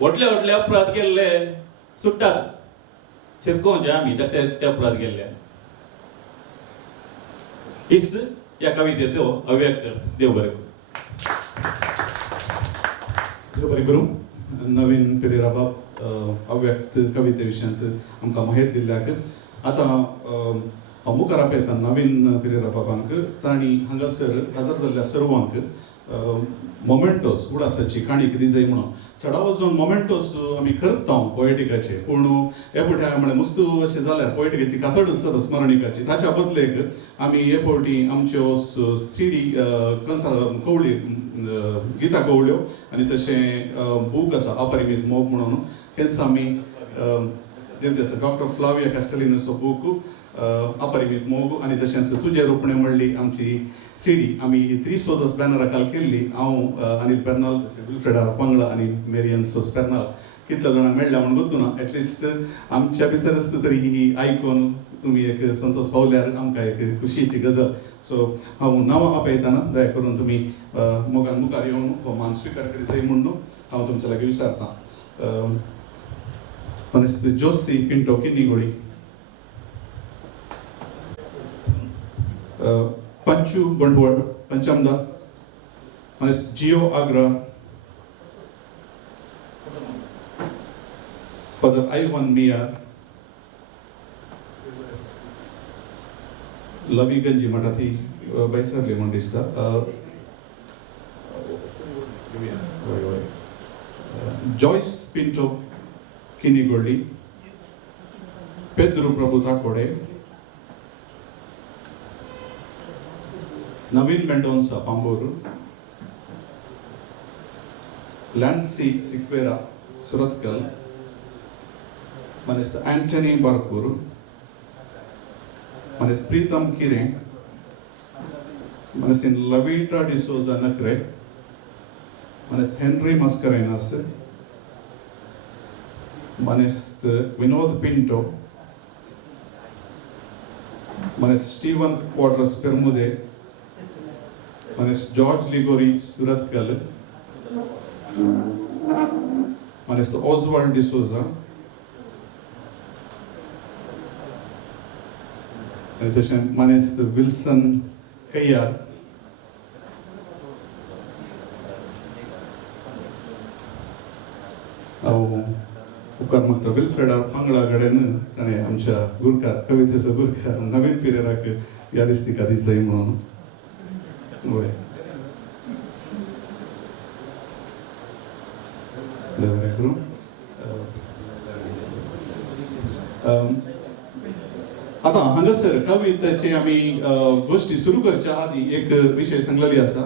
व्हडले व्हडले अपराध केल्ले सुट्टात शिरकोवचे आमी ते अपराध केल्ले हीच ह्या कवितेचो अव्यक्त अर्थ देव बरें देव बरें करूं नवीन पेरेरा बाब अव्यक्त कविते विशयांत आमकां माहिती दिल्ल्याक आतां मुखार आपयता नवीन पेरेरा बाबांक तांणी हांगासर हजर जाल्ल्या सर्वांक मोमेंटोस उडासाची काणी कितें जाय म्हणून चढाव वचून मोमेंटोस आमी करता पोएटिकाचे पूण हे फावटी म्हळ्यार मस्त अशें जाल्यार पोएटिकेची कातड आसता स्मरणिकाची ताच्या बदलेक आमी हे फावटी आमच्यो सीडी कवळी गितां कवळ्यो आनी तशें बूक आसा अपरिमीत मोग म्हणून हेच आमी देवदेसा डॉक्टर फ्लाविया कास्टेलिनोचो बूक अपरिमीत मोग आनी तशेंच तुजे रोपणे म्हणली आमची सीडी आमी 3 सोजस बॅनरा काल केल्ली हांव अनिल पेर्नाल विल्फ्रेड पंगळा आनी मेरियन सोस पेर्नाल कितल्या जाणांक मेळ्ळ्या म्हणून गोतूना एटलिस्ट आमच्या भितरच तरी ही आयकून तुमी एक संतोष पावल्यार आमकां एक खुशीची गजाल सो हांव नांवां आपयतना दया करून तुमी मोगान मुखार येवन हो मान स्विकार करी जाय म्हणून हांव तुमचे लागीं विचारतां मनस जोसी पिंटो किन्नीगोळी पंचू बंडवळ पंचमदा मनस जियो आग्रा फादर आयवन मिया लवी गंजी मठाती बैसरले म्हण दिसता जॉयस पिंटो किनीगोळी पेद्रू प्रभू ताकोडे नवीन मेंडोन्सा पांबोर लॅन्सी सिक्वेरा सुरतकल मनस एंटनी बारपूर मनस प्रीतम किरे मनस लविटा डिसोजा नकरे मनस हेनरी मस्करेनस मनस विनोद पिंटो मनस स्टीवन क्वार्टर्स पेरमुदे मनस जॉर्ज लिगोरी सुरतकल मनस ओजवाल्ड डिसोजा आनी तशें मनस विल्सन कैयार हांव उपकार मागता विल्फ्रेडा पंगळा कडेन ताणें आमच्या गुरकार कवितेचो गुरकार नवीन पिरेराक यादिस्तिका दी जाय म्हणून वय बरें करूं आतां हांगासर कवितेचे आमी गोश्टी सुरू करच्या आदी एक विशय सांगलेली आसा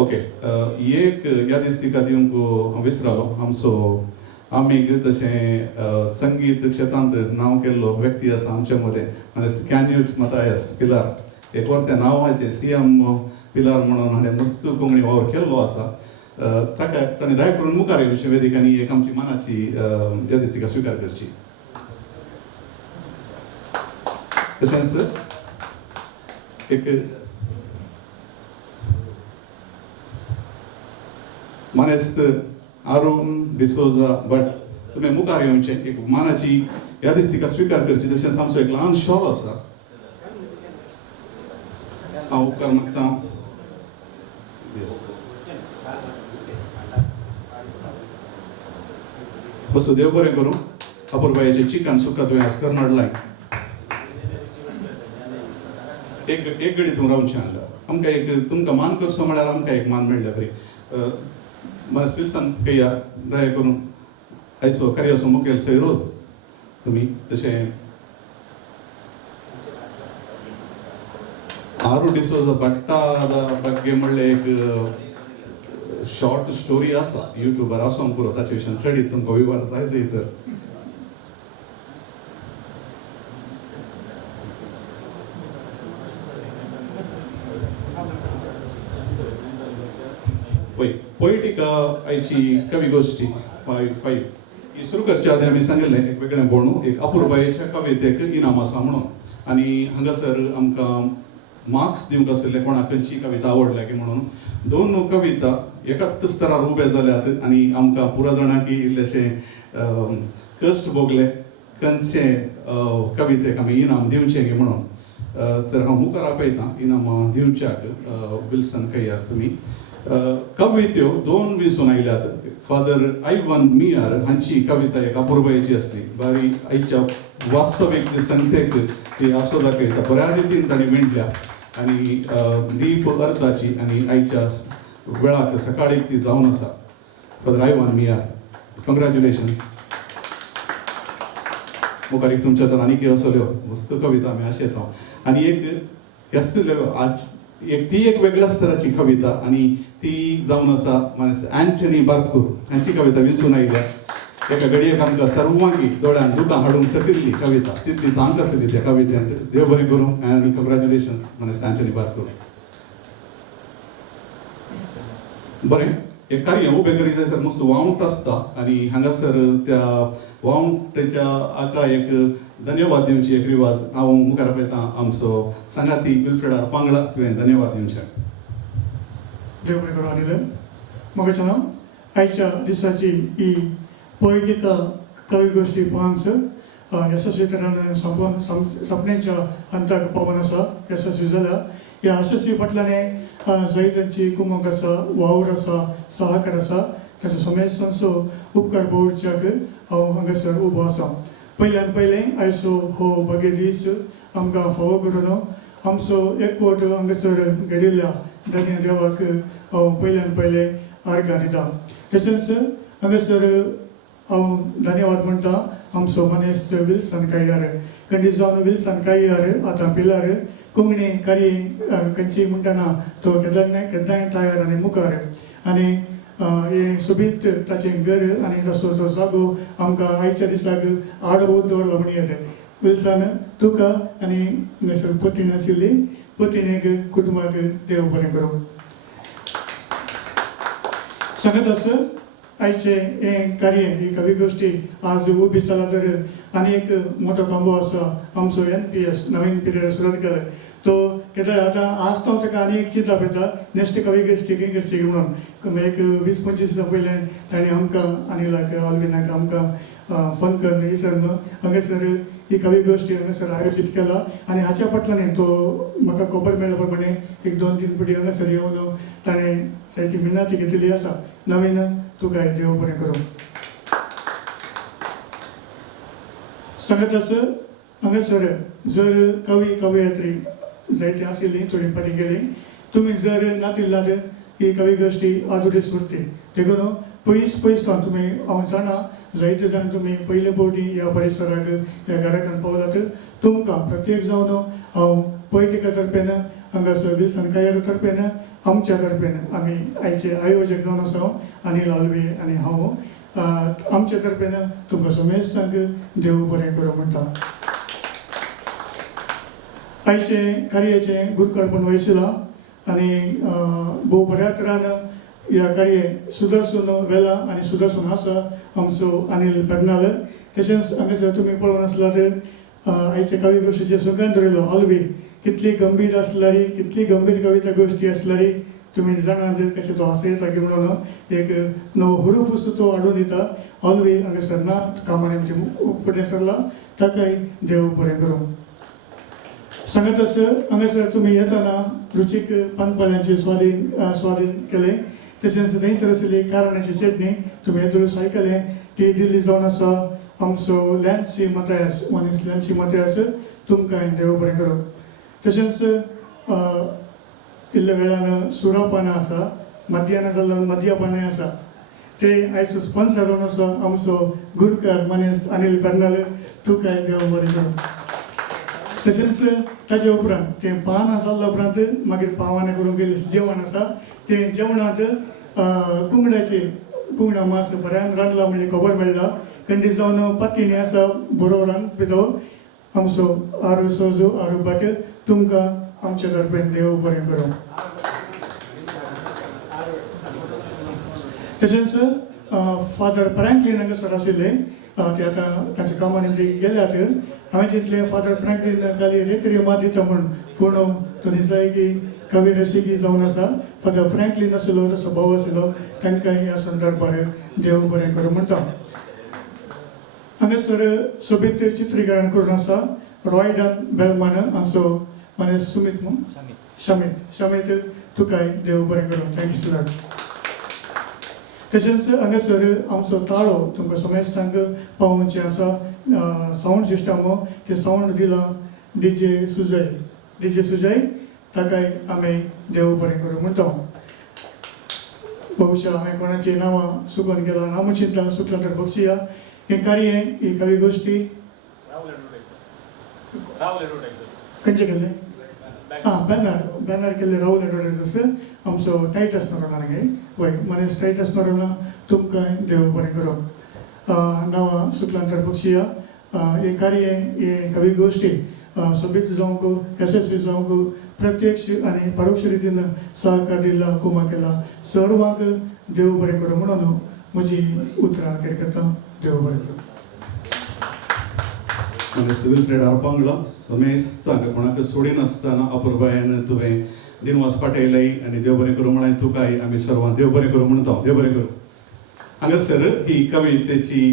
ओके एक यादिस्तिका दिवंक हांव विसरलो आमचो आमीक तशें संगीत क्षेत्रांत नांव केल्लो व्यक्ती आसा आमचे मदें म्हणजे कॅन्यूट मतायस पिलार एक वर्ते नांवाचे CM पिलार म्हणून हाणें मस्त कोंकणी वावर केल्लो आसा ताका ताणें दया करून मुखार येवचें वेदिकांनी एक आमची मनाची यादिस्तिका स्विकार करची तशेंच एक मानेस्त अरुण डिसोजा बट तुम्ही मुखार येवचे एक मानाची यादिस्तिका स्विकार करची तशेंच आमचो एक ल्हान शॉल आसा हांव उपकार मागता बसू देव बरें करूं अपुरबायेचे चिकन सुका तुवें आस्कर नडलाय एक घडी तूं रावचें हांगा आमकां एक तुमकां मान करचो म्हळ्यार आमकां एक मान मेळ्ळें बरी मानस विल्सन कया दया करून आयचो कार्याचो मुखेल सैरोद तुमी तशें आरू डिसोजा भट्टा ಬಗ್ಗೆ म्हणलें एक शॉर्ट स्टोरी आसा युट्यूबार आसूं पुरो ताचे विशीं स्टडी तुमकां विवार जाय जाय तर पळय पोएटिका आयची कवी गोष्टी 5 ही सुरू करचे आदी आमी सांगिल्लें एक वेगळें बोणू एक अपुरबायेच्या कवितेक इनाम आसा म्हणून आनी हांगासर आमकां मार्क्स दिवंक आशिल्ले कोणाक खंयची कविता आवडल्या की म्हणून 2 कविता एकाच स्तरार उबे जाल्यात आनी आमकां पुरो जाणांक इल्लेशें कश्ट भोगले खंयचे कवितेक आमी इनाम दिवचें गे म्हणून तर हांव मुखार आपयतां इनाम दिवच्याक विल्सन कयार तुमी कवित्यो 2 विसून आयल्यात फादर आयवन मियार हांची कविता एक अपुरबायेची आसली बारी आयच्या वास्तवीक संख्येक ती आसो दाखयता बऱ्या रितीन ताणें विणल्या आनी डीप अर्थाची आनी आयच्या वेळाक सकाळीक ती जावन आसा फादर आयवन मियार कॉंग्रॅच्युलेशन्स मुखार एक तुमच्या तर आनी कितें असल्यो मस्त कविता आमी आशेता आनी एक आज ती एक वेगळ्या स्तराची कविता आणि ती जावन आसा अँटनी बार्कूर हांची कविता विचून आयल्या एका घडयेक आमकां सर्वांगी दोळ्यान दुकां हाडूंक सकिल्ली कविता तितली तांक आसली त्या कवितेंत देव बरें करूं आनी कॉंग्रॅच्युलेशन्स अँटनी बार्कूर बरें एक कार्य उबें करी जाय तर मस्त वावंट आसता आनी हांगासर त्या वावंटेच्या आका एक धन्यवाद दिवची एक रिवाज हांव मुखार आपयतां आमचो सांगाती विल्फ्रेडा पांगळा तुवें धन्यवाद दिवचे देव बरें करूं अनिल मोगाचें नांव आयच्या दिसाची ही पोएटिका कवी गोश्टी पांच यशस्वी तरेन सपन्यांच्या अंताक पावन आसा यशस्वी जाला ह्या यशस्वी फाटल्याने जायत्यांची कुमक आसा वावर आसा सहकार आसा ताचो समेज तांचो उपकार भोवच्याक हांव हांगासर उबो आसा पयल्यान पयलें आयचो हो बगे दीस आमकां फावो करून आमचो एकवट हांगासर घडिल्ल्या धन्य देवाक हांव पयल्यान पयलें आर्गां दितां तशेंच हांगासर हांव धन्यवाद म्हणटा आमचो मनेस विल्सन कायार खंडी जावन विल्सन कायार आतां पिलार कोंकणी कार्य खंयची म्हणटना तो केदाय तयार आनी मुखार आनी हे सोबीत ताचें घर आनी तसो जो जागो आमकां आयच्या दिसाक आडवो दवरलो म्हण येता विल्सन तुका आनी हांगासर पतीन आशिल्ली पतीनेक कुटुंबाक देव बरें करूं सांगत आसा आयचे हें कार्य ही कवी गोश्टी आज उबी जाला तर आनी एक मोठो खांबो आसा आमचो NPS नवीन पिरियड सुरवात केला तो केदार आतां आज तो ताका आनी एक चिंता पळयता नेक्स्ट कवी गोश्टी कितें करची म्हणून एक 20-25 दिसां पयलें ताणें आमकां अनिलाक ऑल्विनाक आमकां फोन करून विचारलो हांगासर ही कवी गोश्टी हांगासर आयोजीत केला आनी हाच्या फाटल्यान तो म्हाका खबर मेळ्ळे प्रमाणे एक 2-3 फावटी हांगासर येवन ताणें सारकी मिनाती घेतिल्ली आसा नवीन तुका देव बरें करूं सांगत आसा हांगासर जर कवी कवयत्री जायती आशिल्ली थोडी फाटी गेली तुमी जर नातिल्लात ही कवी गोश्टी आदुरीस उरती देखून पयस सावन तुमी हांव जाणा जायते जाण तुमी पयले फावटी ह्या परिसराक ह्या घराकान पावलात तुमकां प्रत्येक जावन हांव पोएटिका तर्फेन हांगासर विल्सन कायार तर्फेन आमच्या तर्फेन आमी आयचे आयोजक जावन आसा अनिल ऑल्वे आनी हांव आमच्या तर्फेन तुमकां समेस्तांक देव बरें करूं म्हणटा आयचे कार्याचें गुरकळपण वयसलां आनी भोव बऱ्या तरान ह्या कार्य सुदर्शन वेला आनी सुदर्शन आसा आमचो अनिल पेडनाल तशेंच हांगासर तुमी पळोवन आसल्यार आयचे कवी गोश्टीचे सुगंध रोयलो ऑल्वे कितली गंभीर आसल्यारी कितली गंभीर कविता गोश्टी आसल्यारी तुमी जाणात कशें तो हांसयता की म्हणून एक नवो हुरूप तो हाडून दिता ऑल्वे हांगासर ना कामांनी म्हणजे फुडें सरला ताकाय देव बरें करूं सांगत असं हांगासर तुम्ही येताना रुचीक पानपळ्यांचे स्वादीन केले तशेंच थंयसर आशिल्ली कारणाची चटणी तुम्ही येदुळूस आयकले ती दिल्ली जावन आसा आमचो लॅन्सी मतायस तुमकां देव बरें करूं. तशेंच इल्ल्या वेळान सुरापानां आसा मध्यान जाल्लो मद्यपानाय आसा ते आयज स्पॉन्सर जावन आसा आमचो गुरकार मनीस अनिल बेर्नाल तुकाय देव बरें करूं. तशेंच ताचे उपरांत तें पान जाल्ल्या उपरांत मागीर पावाना करून गेले जेवण आसा तें जेवणांत कुंगडा मास बऱ्यान रांदला म्हणजे खबर मेळ्ळा खंडी जावन पातीने आसा बरो रांद पितो आमचो आरू सोजू आरू भट तुमकां आमच्या तर्फेन देव बरें करूं. तशेंच फादर फ्रँकलीन हांगासर आशिल्ले ते आतां तांच्या कामांनी ते गेल्यात हांवें चिंतलें फादर फ्रँकलीन खाली रेत्री मात दिता म्हूण पूण तो दिसाय की कवी रसिकी जावन आसा फादर फ्रँकलीन आशिल्लो तसो भाव आशिल्लो तांकांय ह्या संदर्भार देव बरें करूं म्हणटा. हांगासर सोबीत चित्रीकरण करून आसा रॉयडन बेलमान आमचो माने सुमित शमीत तुकाय देव बरें करूं. Thank you Lord. तशेंच हांगासर आमचो ताळो तुमकां समेस्तांक पावोवचे आसा सावंड सिस्टम ते सावंड दिला डीजे सुजय ताकाय आमी देव बरें करूं म्हणटा. बहुशा हांवें कोणाची नांवां चुकोवन गेला नांव चिंतला सुकला तर बक्षिया हे कार्य ही कवी गोष्टी खंयचे केले बॅनर केले राहुल एडवर्टायजर्स आमचो टायटस नरोनागे वय मनीस टायटस नरोना तुमकां देव बरें करूं. नांवां सुकलांतर बक्षिया हे कार्य हे कवी गोष्टी सोबीत जावंक यशस्वी जावंक प्रत्यक्ष आनी परोक्ष रितीन सहकार दिला कुमा केला सर्वांक देव बरें करूं म्हणून म्हजी उतरां करता. देव बरें करूं. म्हणजे सिव्हिल ट्रेड आरपांगला समेस्तांक कोणाक सोडिनासतना अपुरबायेन तुवें दिनवास पाठयलय आनी देव बरें करूं म्हण तुकाय आमी सर्वांक देव बरें करूं म्हणटा. देव बरें करूं. हांगासर ही कवितेची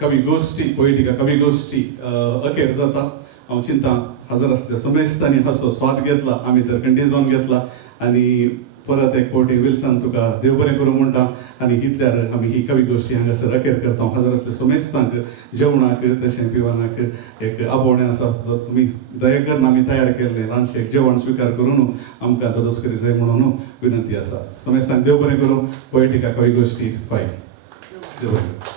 कवी गोष्टी पोएटिका कवी गोष्टी अखेर जाता. हांव चिंता हजर आसल्या समेस्तांनी हाचो स्वाद घेतला आमी तर खंडी जावन घेतला आनी परत एक फावटी विल्सन तुका देव बरें करूं म्हणटा आनी इतल्यार आमी ही कवी गोष्टी हांगासर अखेर करता. हजर आसल्या समेस्तांक जेवणाक तशें पिवणाक एक आपोवणें आसा तुमी दया करून आमी तयार केल्लें ल्हानशें जेवण स्विकार करून आमकां दोस करी जाय म्हणून विनंती आसा. समेस्तांक देव बरें करूं. पोएटिका कवी गोष्टी 5 देव बरें करूं.